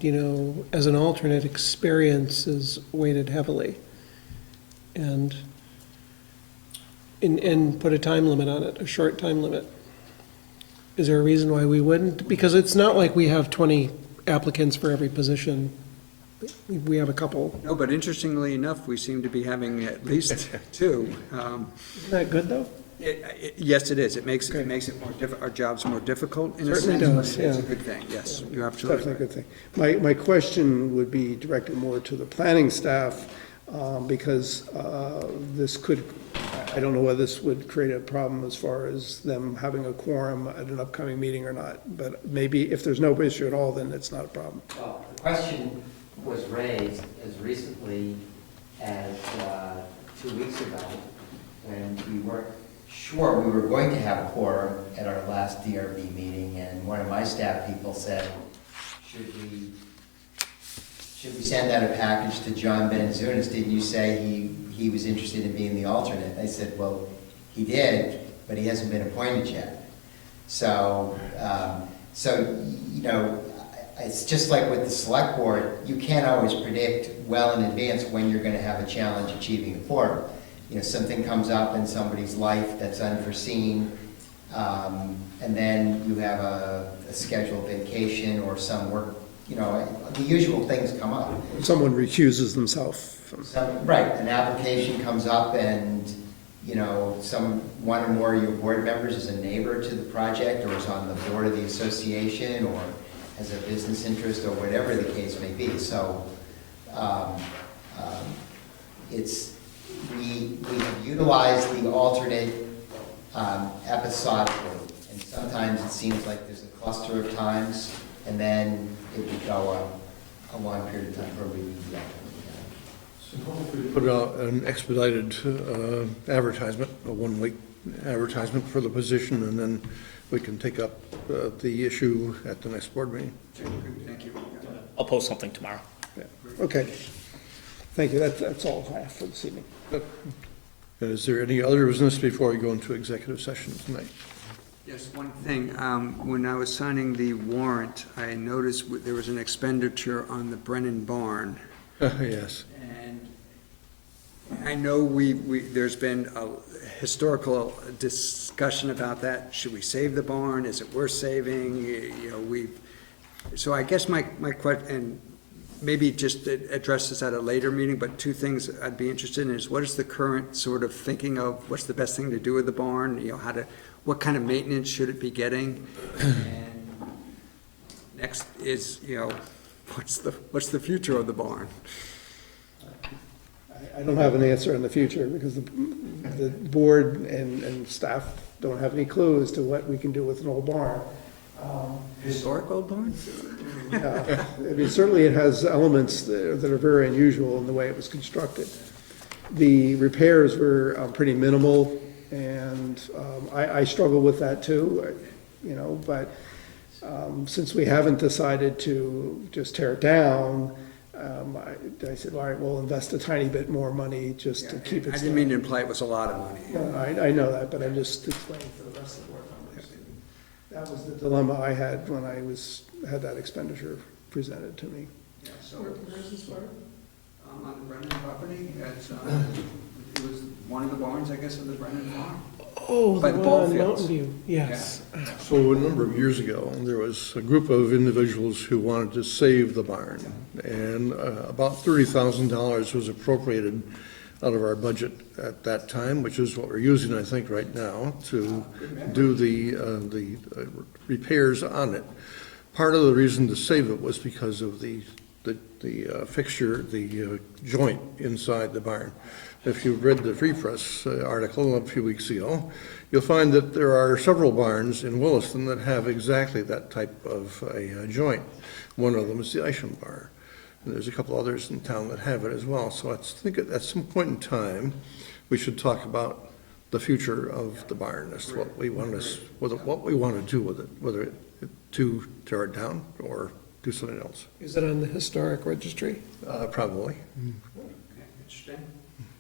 as an alternate, experience is weighted heavily? And put a time limit on it, a short time limit? Is there a reason why we wouldn't? Because it's not like we have 20 applicants for every position. We have a couple. No, but interestingly enough, we seem to be having at least two. Isn't that good, though? Yes, it is. It makes it more our jobs more difficult in a sense. Certainly does, It's a yeah. good thing. Yes, you're absolutely right. Definitely a good thing. My question would be directed more to the planning staff, because this could, I don't know whether this would create a problem as far as them having a quorum at an upcoming meeting or not, but maybe if there's no issue at all, then it's not a problem. Well, the question was raised as recently as 2 weeks ago, when we weren't sure we were going to have a quorum at our last DRB meeting, and one of my staff people said, should we send out a package to John Benzunas? Didn't you say he was interested in being the alternate? I said, well, he did, but he hasn't been appointed yet. So, it's just like with the select board, you can't always predict well in advance when you're gonna have a challenge achieving a quorum. Something comes up in somebody's life that's unforeseen, and then you have a scheduled vacation or some work, the usual things come up. Someone recuses themselves from. Right, an application comes up and, one or more of your board members is a neighbor to the project, or is on the board of the association, or has a business interest, or whatever the case may be. So, we utilize the alternate episodically, and sometimes it seems like there's a cluster of times, and then it would go a long period of time where we would be alternate. Put out an expedited advertisement, a 1-week advertisement for the position, and then we can take up the issue at the next board meeting. Thank you. I'll post something tomorrow. Yeah. Okay. Thank you. That's all I have for this evening. And is there any other business before we go into executive session tonight? Yes, one thing, when I was signing the warrant, I noticed there was an expenditure on the Brennan barn. Yes. And I know there's been a historical discussion about that. Should we save the barn? Is it worth saving? So I guess my question, and maybe just address this at a later meeting, but two things I'd be interested in is what is the current sort of thinking of what's the best thing to do with the barn? You know, what kind of maintenance should it be getting? And next is, you know, what's the future of the barn? I don't have an answer in the future because the board and staff don't have any clue as to what we can do with an old barn. Historic old barn? Yeah, I mean, certainly it has elements that are very unusual in the way it was constructed. The repairs were pretty minimal, and I struggle with that too, you know, but since we haven't decided to just tear it down, I said, all right, we'll invest a tiny bit more money just to keep it. I didn't mean to imply it was a lot of money. No, I know that, but I'm just explaining for the rest of the board members. That was the dilemma I had when I had that expenditure presented to me. Yeah, so where's this barn? On the Brennan property. It was one of the barns, I guess, of the Brennan farm. Oh, By the the one ball on fields. Mountain View, yes. So a number of years ago, there was a group of individuals who wanted to save the barn, and about $30,000 was appropriated out of our budget at that time, which is what we're using, I think, right now, to do the repairs on it. Part of the reason to save it was because of the fixture, the joint inside the barn. If you read the Free Press article a few weeks ago, you'll find that there are several barns in Williston that have exactly that type of a joint. One of them is the Isham Bar. And there's a couple others in town that have it as well. So I think at some point in time, we should talk about the future of the barn, as to what we want to do with it, whether to tear it down or do something else. Is it on the historic registry? Probably. Interesting.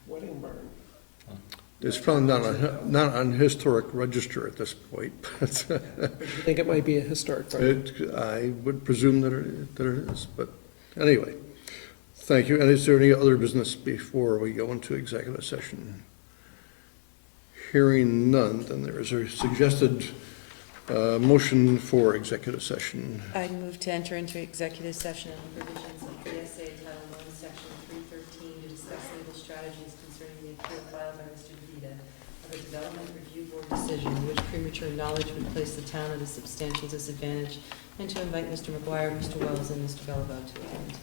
Wedding barn. It's probably not on historic register at this point, but But you think it might be a historic barn? I would presume that it is, but anyway. Thank you. And is there any other business before we go into executive session? Hearing none, then there is a suggested motion for executive session. I'd move to enter into executive session on the provisions of VSA Title I, Section 313, to discuss legal strategies concerning the appeal filed by Mr. DeVita of a development review board decision in which premature knowledge would place the town at a substantial disadvantage, and to invite Mr. McGuire, Mr. Wells, and Mr. Bellabo to attend.